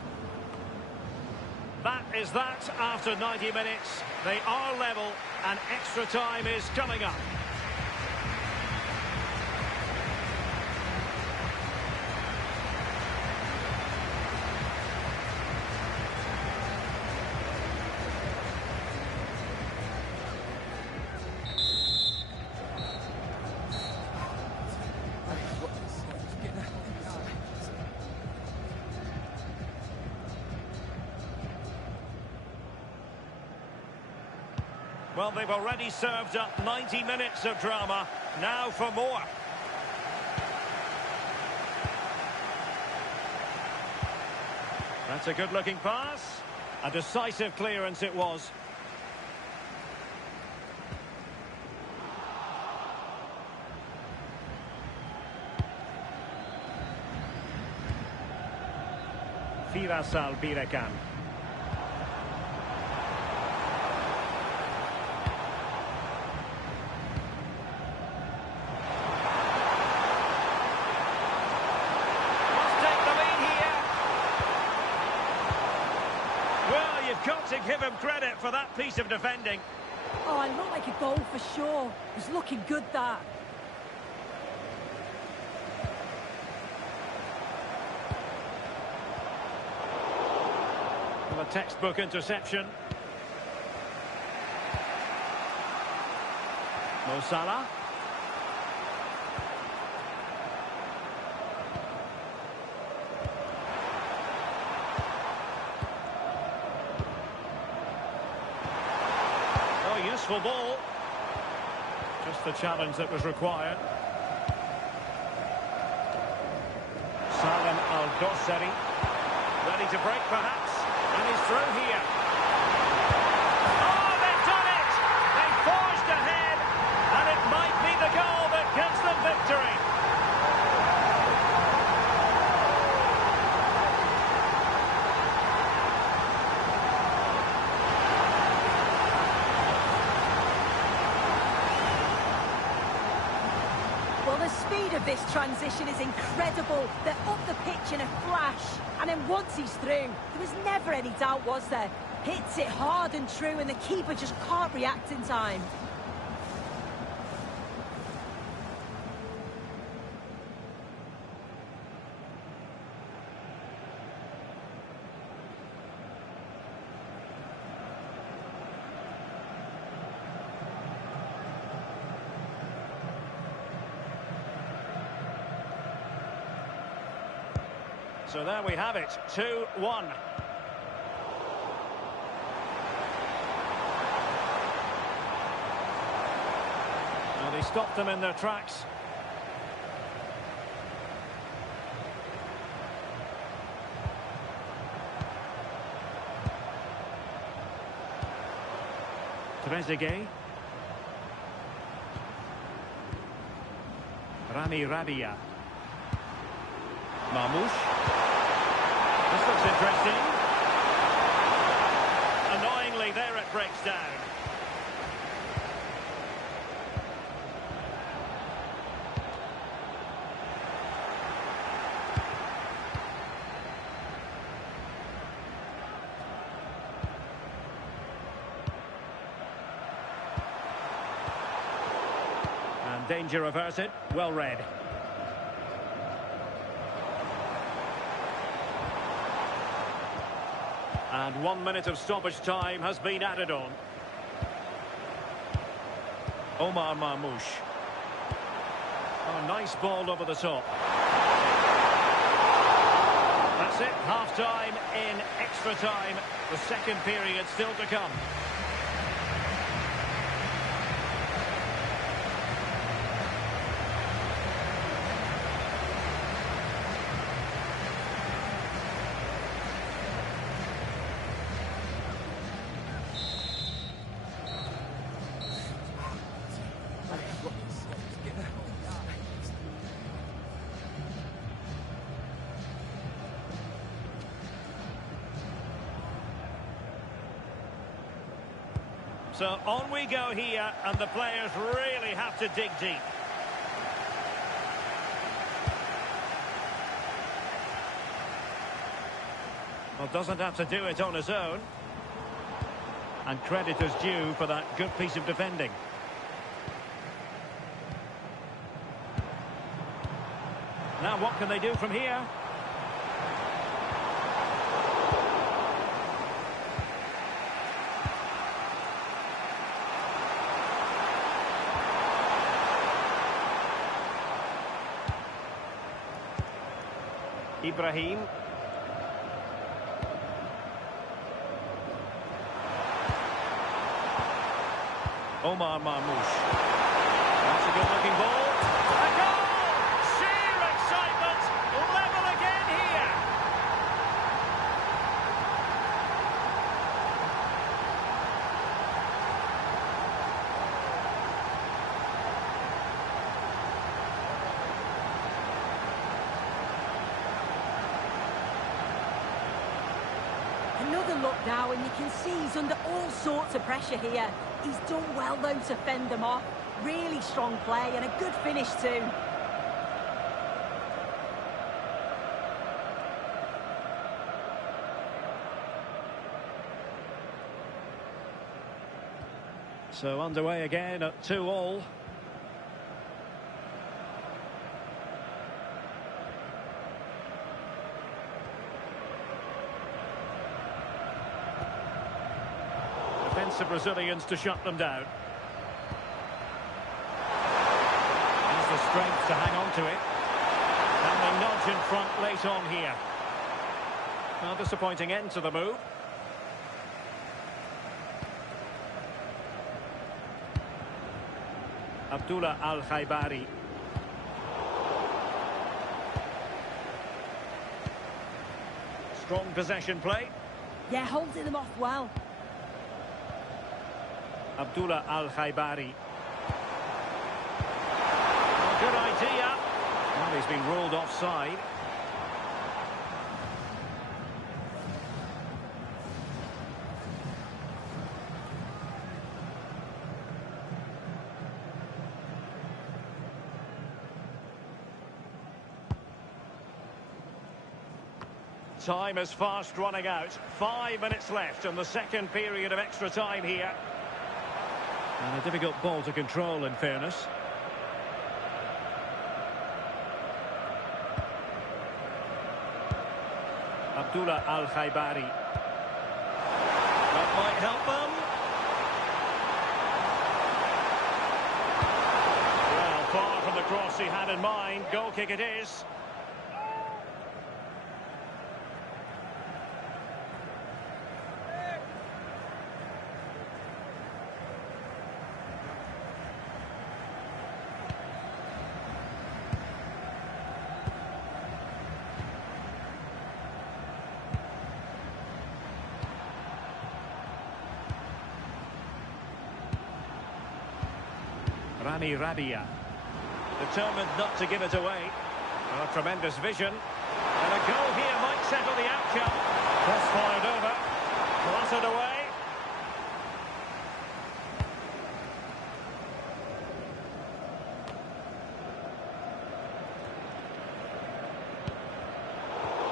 That is that after 90 minutes. They are level and extra time is coming up. Well, they've already served up 90 minutes of drama. Now for more. That's a good-looking pass. A decisive clearance it was. Firas Albirekan. Got to give him credit for that piece of defending. Oh, it looked like a goal for sure. It was looking good, that. Well, a textbook interception. Mo Salah. Useful ball. Just the challenge that was required. Salem Al-Dossari. Ready to break perhaps. And he's through here. Oh, they've done it! They forged ahead. And it might be the goal that gives them victory. This transition is incredible. They're up the pitch in a flash. And then once he's through, there was never any doubt, was there? Hits it hard and true, and the keeper just can't react in time. So there we have it, 2-1. And he stopped them in their tracks. Trezeguet. Rami Rabia. Mamouche. This looks interesting. Annoyingly, there it breaks down. And danger averted. Well read. And 1 minute of stoppage time has been added on. Omar Mamouche. Oh, nice ball over the top. That's it, half-time in extra time. The second period still to come. So on we go here, and the players really have to dig deep. Well, doesn't have to do it on his own. And credit is due for that good piece of defending. Now what can they do from here? Ibrahim. Omar Mamouche. That's a good-looking ball. A goal! Sheer excitement! Level again here! Another look now, and you can see he's under all sorts of pressure here. He's done well, though, to fend them off. Really strong play and a good finish, too. So underway again at 2-2. Defensive Brazilians to shut them down. Has the strength to hang on to it. And they nudge in front late on here. Well, disappointing end to the move. Abdullah Al-Khaibari. Strong possession play. Yeah, holding them off well. Abdullah Al-Khaibari. Good idea. Well, he's been ruled offside. Time is fast running out. 5 minutes left in the second period of extra time here. And a difficult ball to control, in fairness. Abdullah Al-Khaibari. That might help them. Well, far from the cross he had in mind. Goal kick it is. Rami Rabia, determined not to give it away. Oh, tremendous vision. And a goal here might settle the outcome. Cross fired over. Clattered away.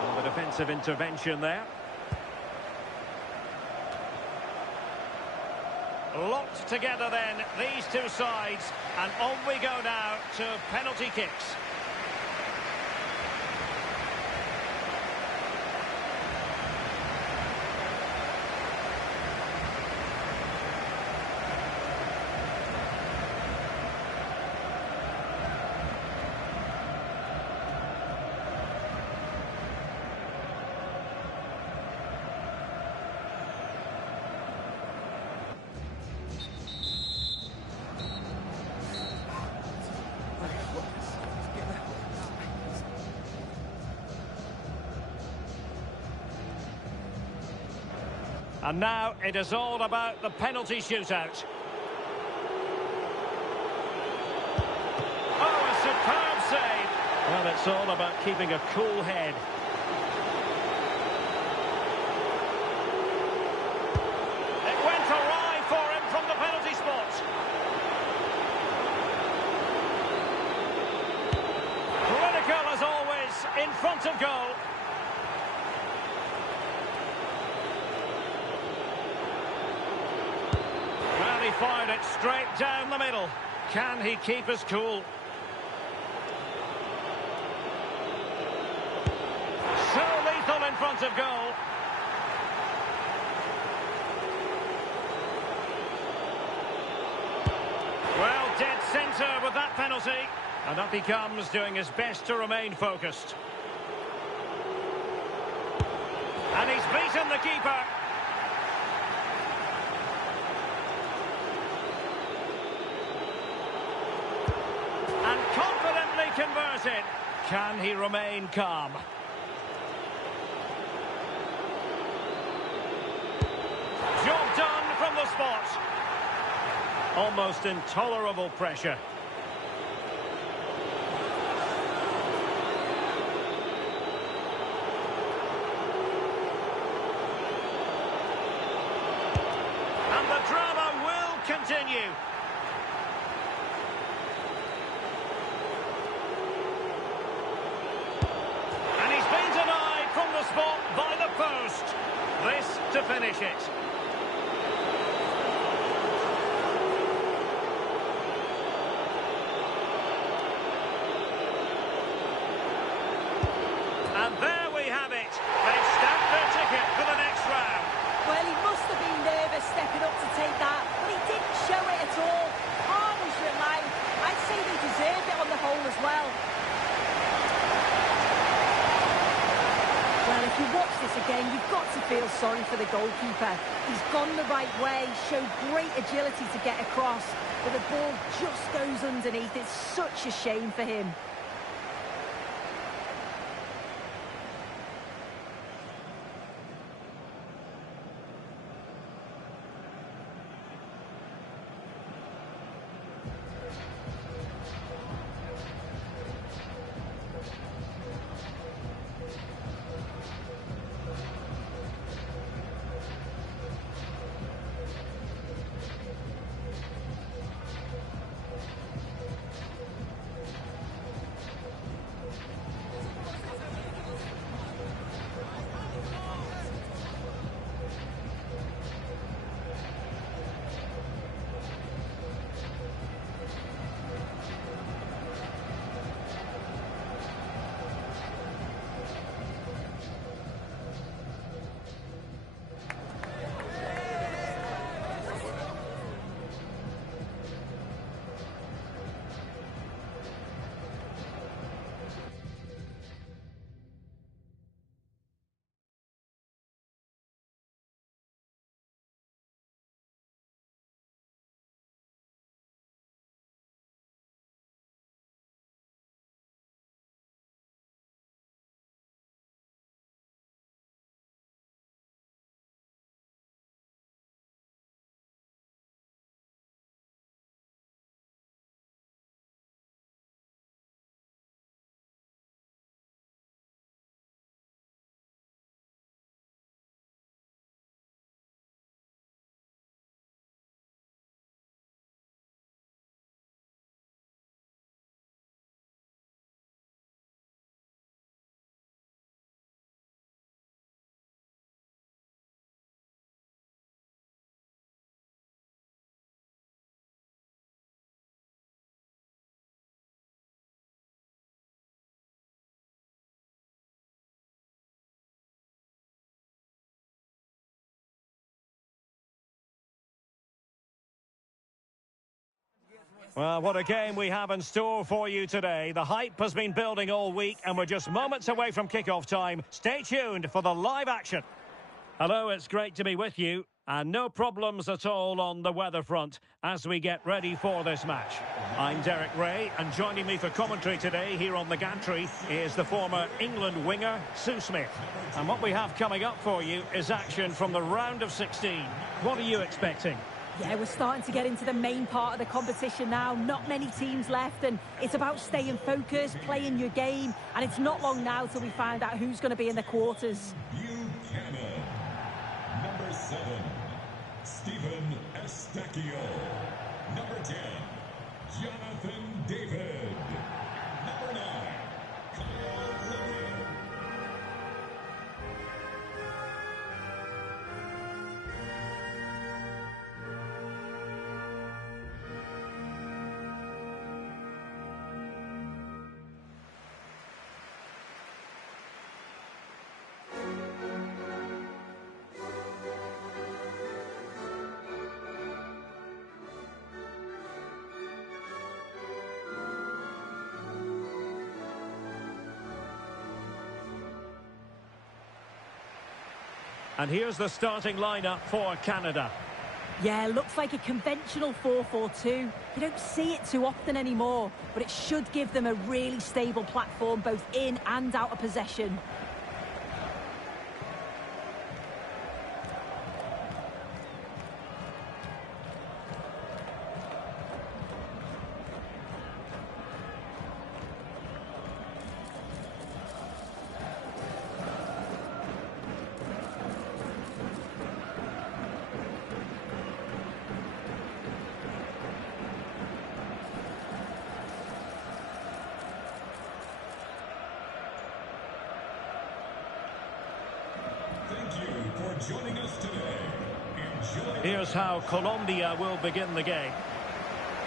And the defensive intervention there. Locked together then, these two sides, and on we go now to penalty kicks. And now it is all about the penalty shootout. Oh, a superb save. Well, it's all about keeping a cool head. It went awry for him from the penalty spot. Critical as always, in front of goal. He fired it straight down the middle. Can he keep his cool? So lethal in front of goal. Well, dead centre with that penalty. And up he comes, doing his best to remain focused. And he's beaten the keeper. Converted. Can he remain calm? Job done from the spot. Almost intolerable pressure. And the drama will continue. Spot by the post. This to finish it. And there we have it. They've stamped their ticket for the next round. Well, he must have been nervous stepping up to take that, but he didn't show it at all. Calm as your life. I'd say they deserved it on the whole as well. Well, if you watch this again, you've got to feel sorry for the goalkeeper. He's gone the right way, showed great agility to get across, but the ball just goes underneath. It's such a shame for him. Well, what a game we have in store for you today. The hype has been building all week, and we're just moments away from kickoff time. Stay tuned for the live action. Hello, it's great to be with you. And no problems at all on the weather front as we get ready for this match. I'm Derek Ray, and joining me for commentary today here on the gantry is the former England winger, Sue Smith. And what we have coming up for you is action from the round of 16. What are you expecting? Yeah, we're starting to get into the main part of the competition now. Not many teams left, and it's about staying focused, playing your game, and it's not long now till we find out who's going to be in the quarters. Buchanan. Number 7, Stephen Estacchio. Number 10, Jonathan David. Number 9, Kyle Levin. And here's the starting lineup for Canada. Yeah, looks like a conventional 4-4-2. You don't see it too often anymore, but it should give them a really stable platform both in and out of possession. Joining us today. Here's how Colombia will begin the game.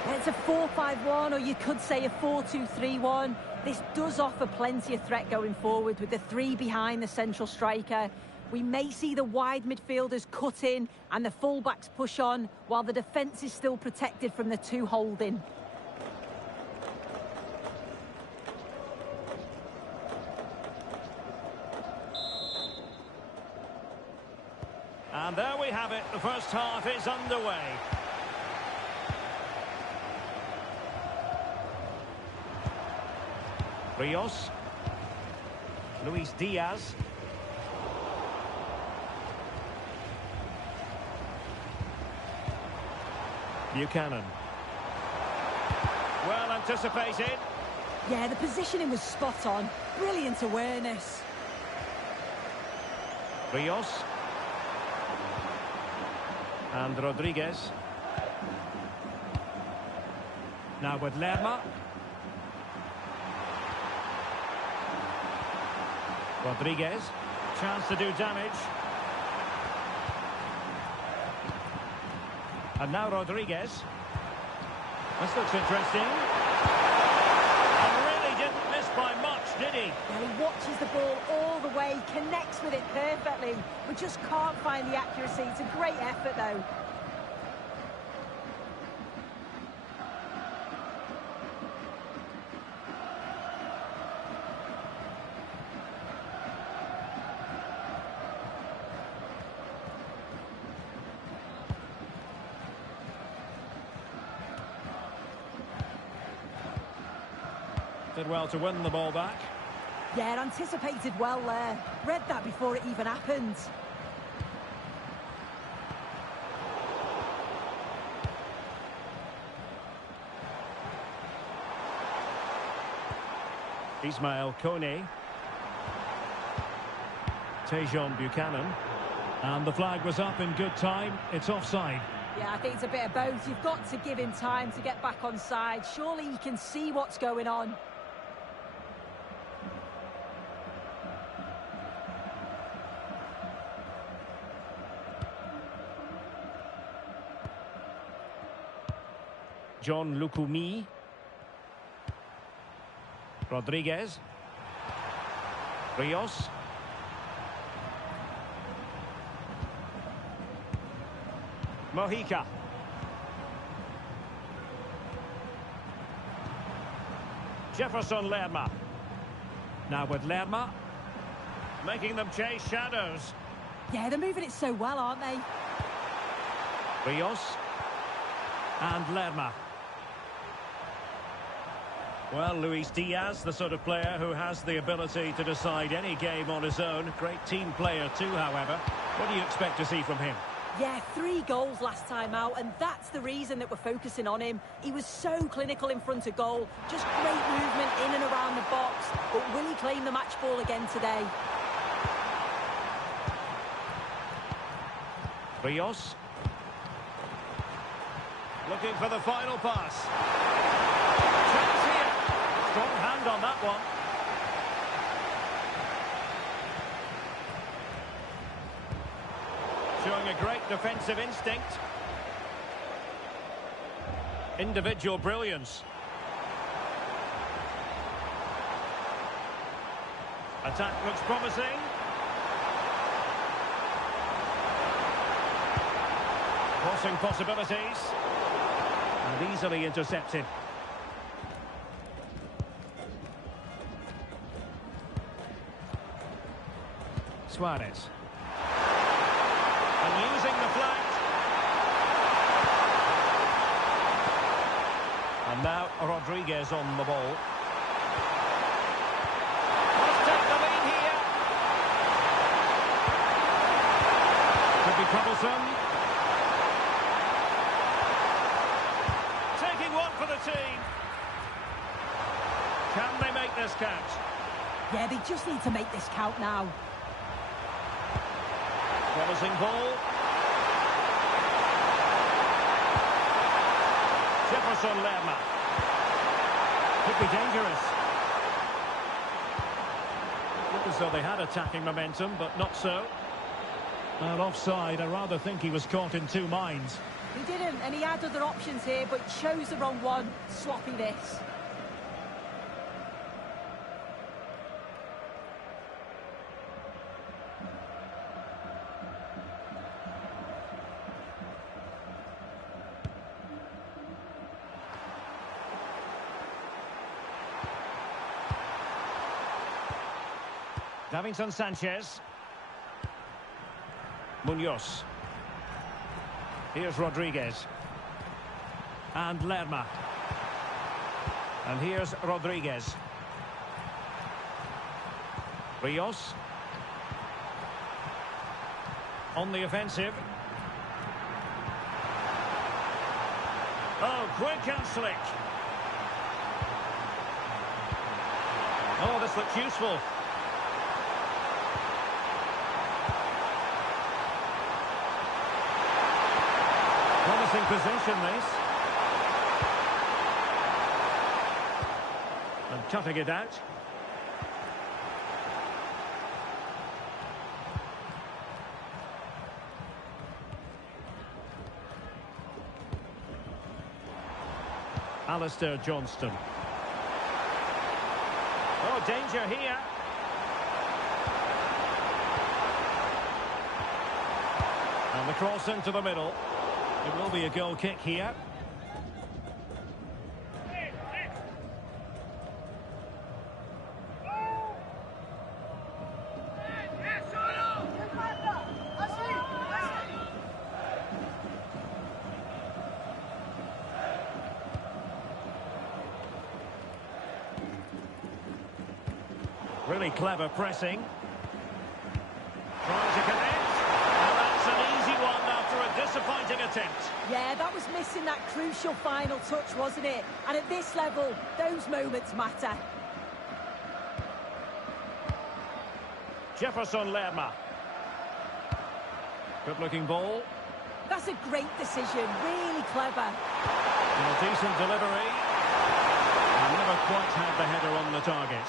It's a 4-5-1, or you could say a 4-2-3-1. This does offer plenty of threat going forward with the three behind the central striker. We may see the wide midfielders cut in and the fullbacks push on, while the defence is still protected from the two holding. And there we have it. The first half is underway. Rios. Luis Diaz. Buchanan. Well anticipated. Yeah, the positioning was spot on. Brilliant awareness. Rios. And Rodriguez. Now with Lerma. Rodriguez. Chance to do damage. And now Rodriguez. This looks interesting. And really didn't miss by much, did he? Yeah, he watches the ball all the way, connects with it perfectly. We just can't find the accuracy. It's a great effort, though. Did well to win the ball back. Yeah, anticipated well there. Read that before it even happened. Ismail Kone. Tejon Buchanan. And the flag was up in good time. It's offside. Yeah, I think it's a bit of both. You've got to give him time to get back on side. Surely he can see what's going on. John Lukumi. Rodriguez. Rios. Mojica. Jefferson Lerma. Now with Lerma. Making them chase shadows. Yeah, they're moving it so well, aren't they? Rios. And Lerma. Well, Luis Diaz, the sort of player who has the ability to decide any game on his own. Great team player too, however. What do you expect to see from him? Yeah, 3 goals last time out, and that's the reason that we're focusing on him. He was so clinical in front of goal. Just great movement in and around the box. But will he claim the match ball again today? Rios. Looking for the final pass. Chance here. Strong hand on that one. Showing a great defensive instinct. Individual brilliance. Attack looks promising. Crossing possibilities. And easily intercepted. Suarez. And using the flank. And now Rodriguez on the ball. Must take the lead here. Could be troublesome. Taking one for the team. Can they make this count? Yeah, they just need to make this count now. Promising ball. Jefferson Lerma. Could be dangerous. Looked as though they had attacking momentum, but not so. Well, offside, I rather think he was caught in 2 minds. He didn't, and he had other options here, but chose the wrong one. Sloppy this. Davinson Sanchez. Munoz. Here's Rodriguez. And Lerma. And here's Rodriguez. Rios. On the offensive. Oh, quick and slick. Oh, this looks useful. Promising possession, this. And cutting it out. Alistair Johnston. Oh, danger here. And the cross into the middle. It will be a goal kick here. Really clever pressing. Trying to connect. And that's an easy one after a disappointing attempt. Yeah, that was missing that crucial final touch, wasn't it? And at this level, those moments matter. Jefferson Lerma. Good-looking ball. That's a great decision, really clever. And a decent delivery. And never quite had the header on the target.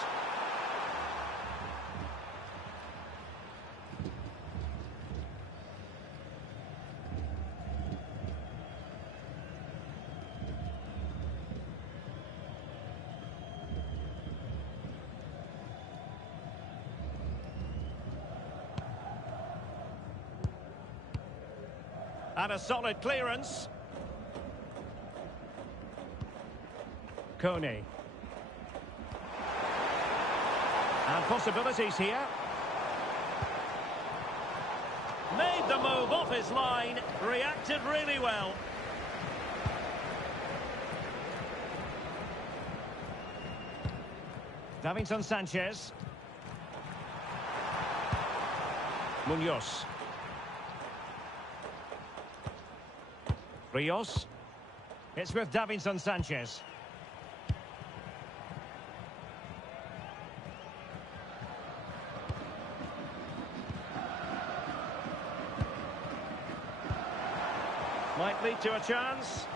And a solid clearance. Coney. And possibilities here. Made the move off his line, reacted really well. Davinson Sanchez. Munoz. Rios. It's with Davinson Sanchez. Might lead to a chance.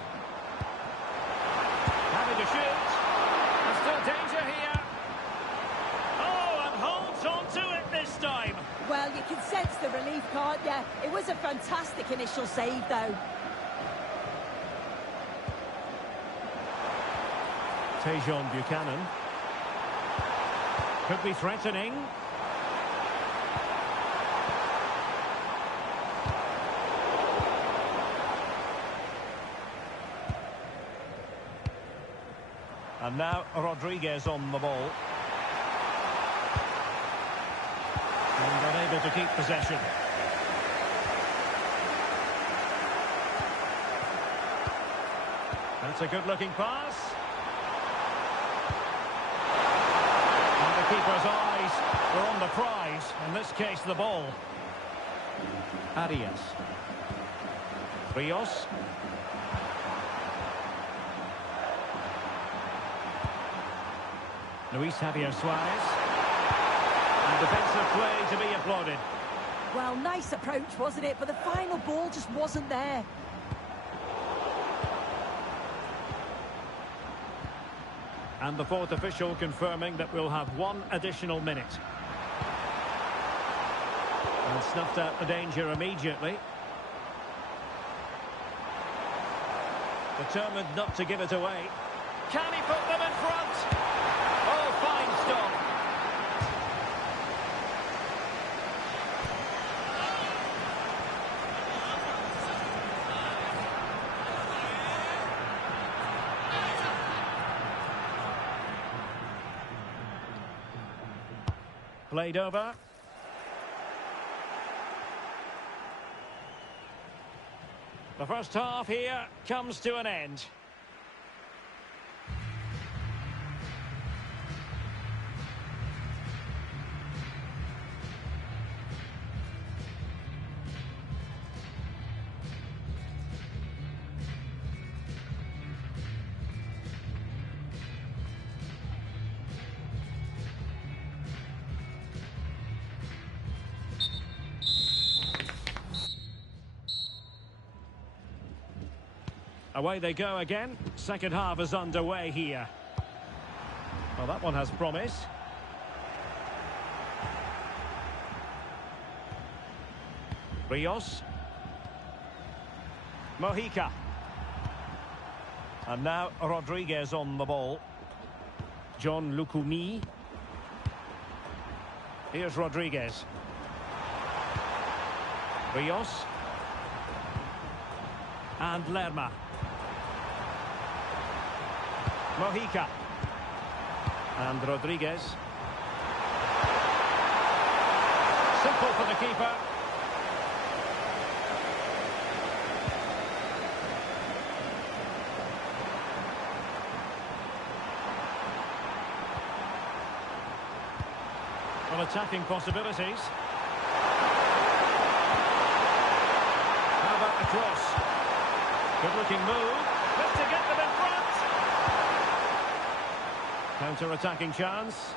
Having to shoot. There's still danger here. Oh, and holds on to it this time. Well, you can sense the relief, can't you? It was a fantastic initial save, though. Tejon Buchanan. Could be threatening. And now Rodriguez on the ball. And unable to keep possession. That's a good-looking pass. And the keeper's eyes were on the prize. In this case, the ball. Arias. Rios. Luis Javier Suarez. And defensive play to be applauded. Well, nice approach, wasn't it? But the final ball just wasn't there. And the fourth official confirming that we'll have one additional minute. And snuffed out the danger immediately. Determined not to give it away. Can he put them in front? Oh, fine stop. Played over. The first half here comes to an end. Away they go again. Second half is underway here. Well, that one has promise. Rios. Mojica. And now Rodriguez on the ball. John Lukumi. Here's Rodriguez. Rios. And Lerma. Mojica. And Rodriguez. Simple for the keeper. Well, attacking possibilities. How about the cross? Good-looking move. Quick to get them in front. Counter-attacking chance.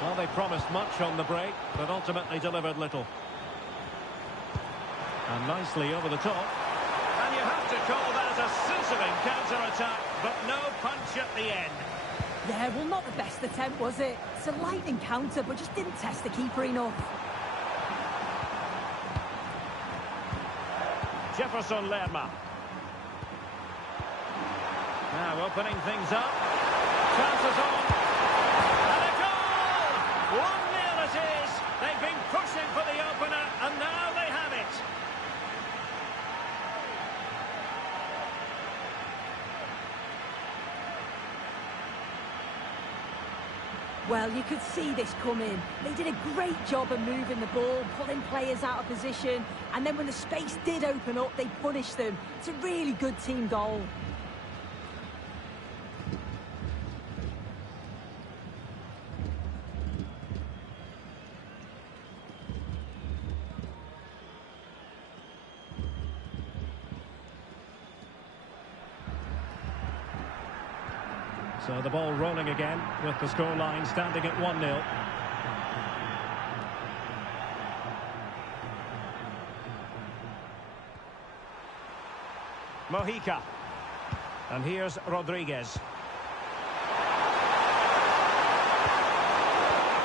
Well, they promised much on the break, but ultimately delivered little. And nicely over the top. And you have to call that a sizzling counter-attack, but no punch at the end. Yeah, well, not the best attempt, was it? It's a lightning counter, but just didn't test the keeper enough. Jefferson Lerma. Now opening things up. Chances on. And a goal! 1-0 it is. They've been pushing for the opener, and now they have it. Well, you could see this coming. They did a great job of moving the ball, pulling players out of position, and then when the space did open up, they punished them. It's a really good team goal. So the ball rolling again with the scoreline standing at 1-0. Mojica. And here's Rodriguez.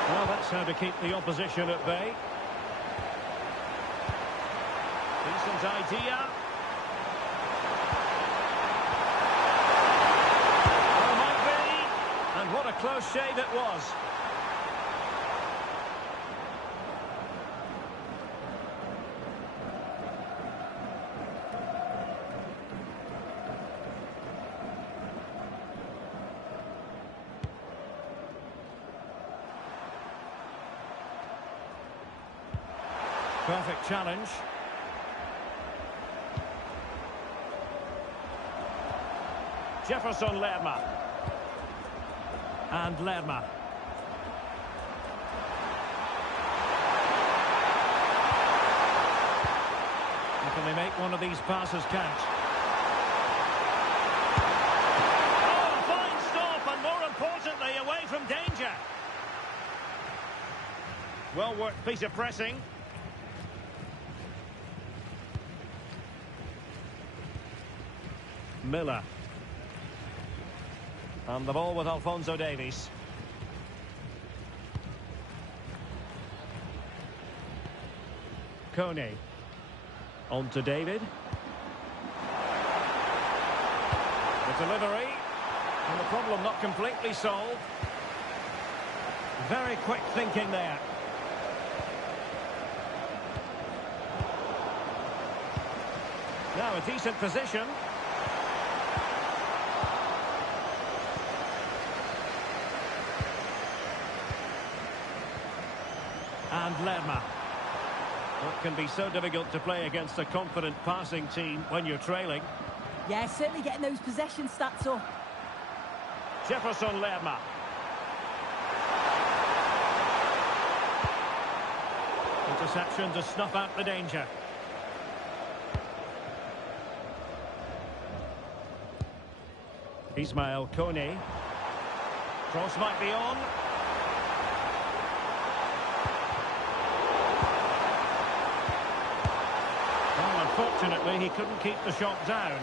Well, that's how to keep the opposition at bay. Decent idea. And what a close shave it was. Perfect challenge. Jefferson Lerma. And Lerma. Can they make one of these passes count? Oh, fine stop, and more importantly, away from danger. Well worked piece of pressing. Miller. And the ball with Alphonso Davies. Cote. On to David. The delivery. And the problem not completely solved. Very quick thinking there. Now a decent position. And Lerma. It can be so difficult to play against a confident passing team when you're trailing. Yeah, certainly getting those possession stats up. Jefferson Lerma. Interception to snuff out the danger. Ismail Kone. Cross might be on. Unfortunately, he couldn't keep the shot down.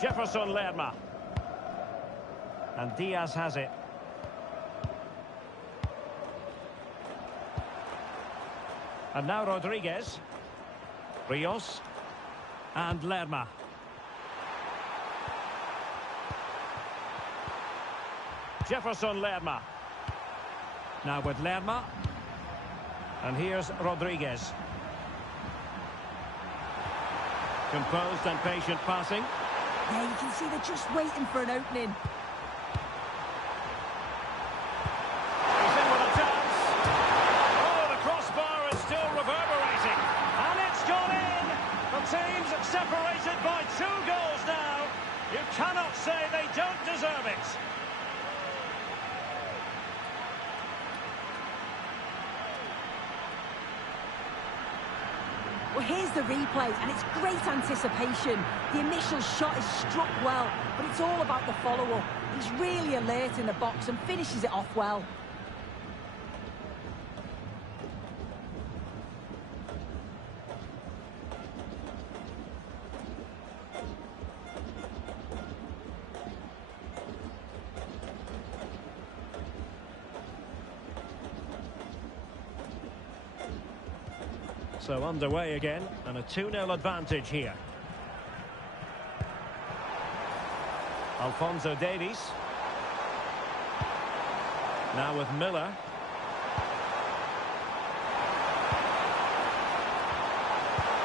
Jefferson Lerma. And Diaz has it. And now Rodriguez. Rios. And Lerma. Jefferson Lerma. Now with Lerma. And here's Rodriguez. Composed and patient passing. Yeah, you can see they're just waiting for an opening. Teams separated by 2 goals now. You cannot say they don't deserve it. Well, here's the replay, and it's great anticipation. The initial shot is struck well, but it's all about the follow-up. He's really alert in the box and finishes it off well. So underway again, and a 2-0 advantage here. Alphonso Davies. Now with Miller.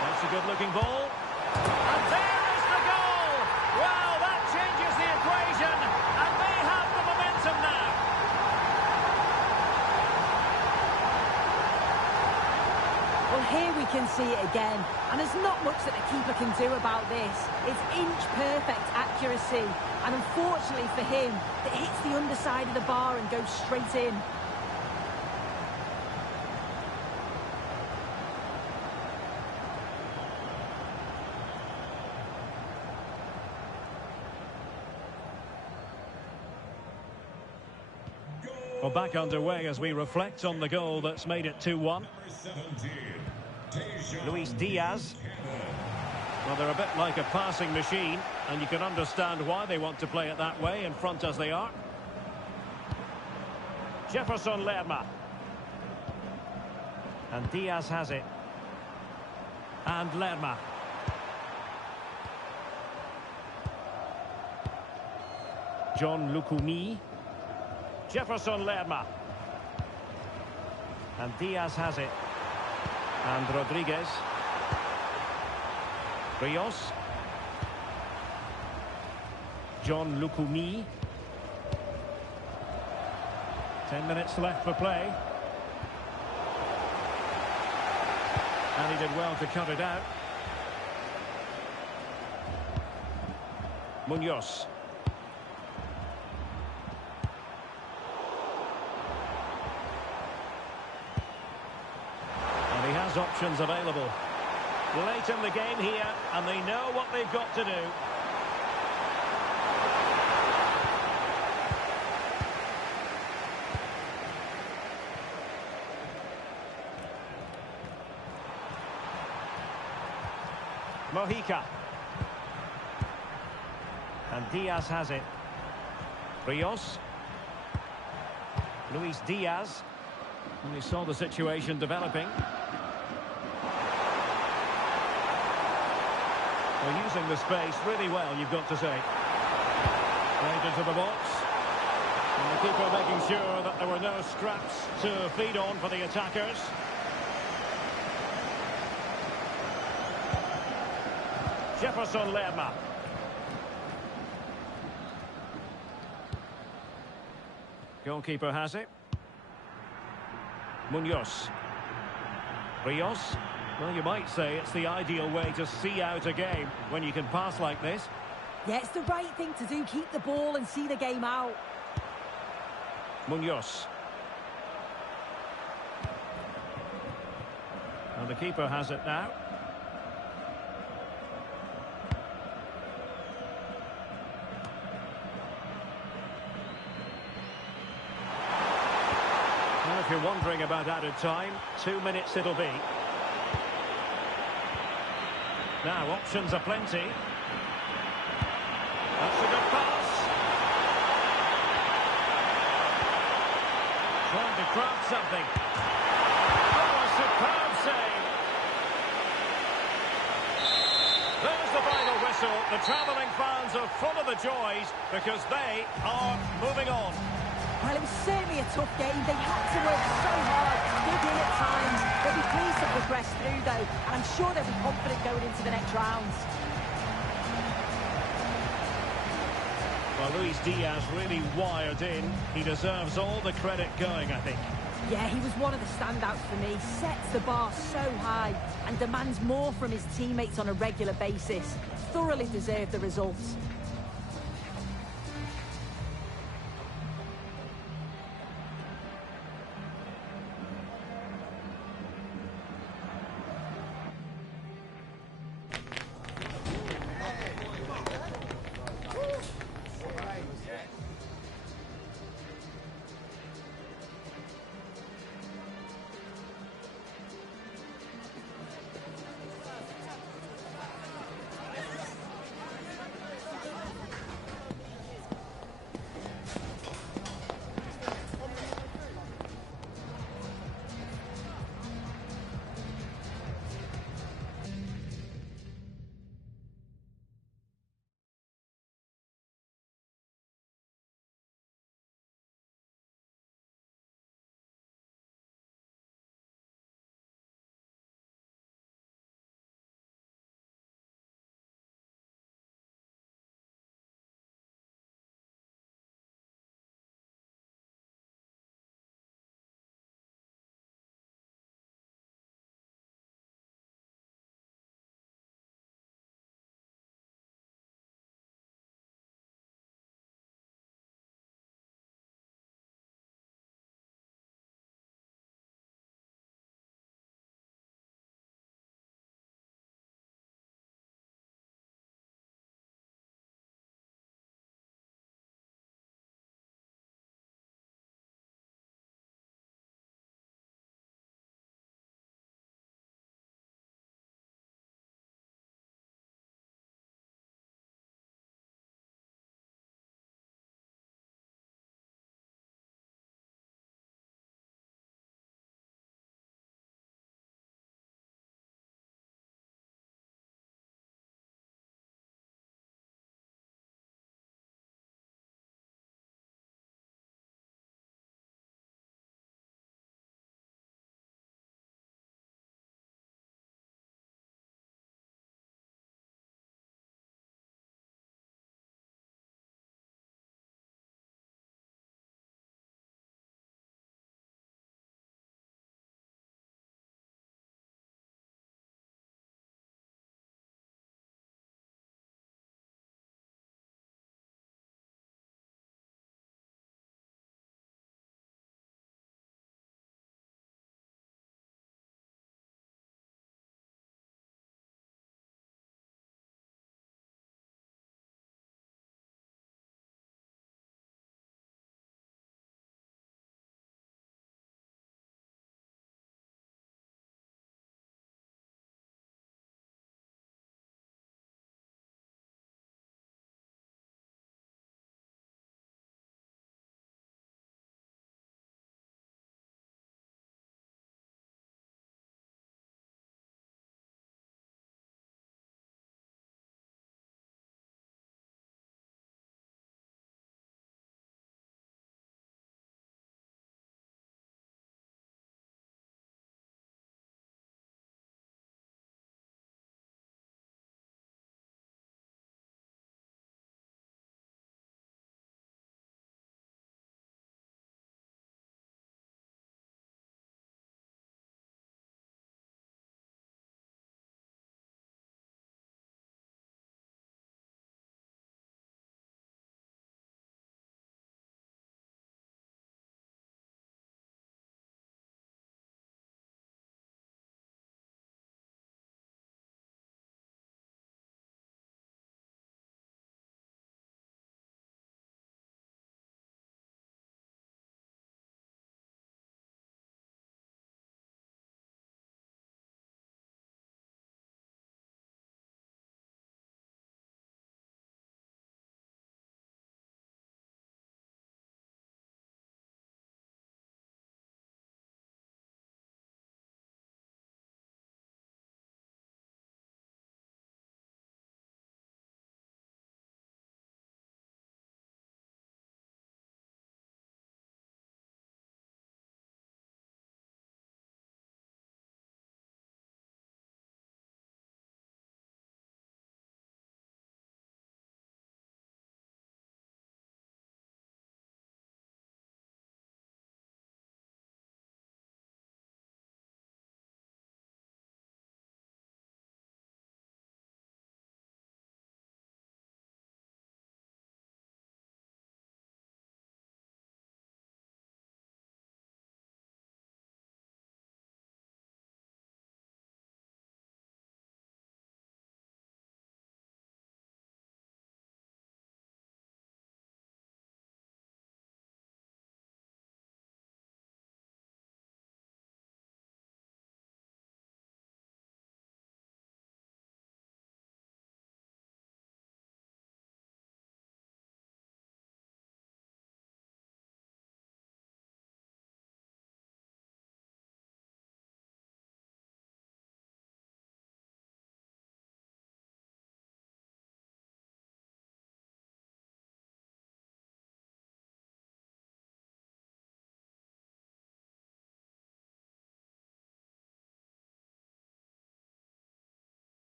That's a good-looking ball. And there is the goal! Well, that changes the equation, and they have the momentum now. Well, here we can see it again, and there's not much that the keeper can do about this. It's inch-perfect accuracy, and unfortunately for him, it hits the underside of the bar and goes straight in. Well, back underway as we reflect on the goal that's made it 2-1. Luis Diaz. Well, they're a bit like a passing machine, and you can understand why they want to play it that way, in front as they are. Jefferson Lerma. And Diaz has it. And Lerma. John Lukumi. Jefferson Lerma. And Diaz has it. And Rodriguez. Rios. John Lukumi. 10 minutes left for play. And he did well to cut it out. Munoz. And he has options available. Late in the game here, and they know what they've got to do. Mojica. And Diaz has it. Rios. Luis Diaz. And he saw the situation developing. Well, using the space really well, you've got to say. Right into the box. And the keeper making sure that there were no scraps to feed on for the attackers. Jefferson Lerma. Goalkeeper has it. Munoz. Rios. Well, you might say it's the ideal way to see out a game when you can pass like this. Yeah, it's the right thing to do. Keep the ball and see the game out. Munoz. And the keeper has it now. Well, if you're wondering about added time, 2 minutes it'll be. Now, options are plenty. That's a good pass. Trying to craft something. Oh, a superb save. There's the final whistle. The travelling fans are full of the joys because they are moving on. Well, it was certainly a tough game. They had to work so hard, dig in at times. They'll be pleased to progress through, though, and I'm sure they'll be confident going into the next rounds. Well, Luis Diaz really wired in. He deserves all the credit going, I think. Yeah, he was one of the standouts for me. Sets the bar so high and demands more from his teammates on a regular basis. Thoroughly deserved the results.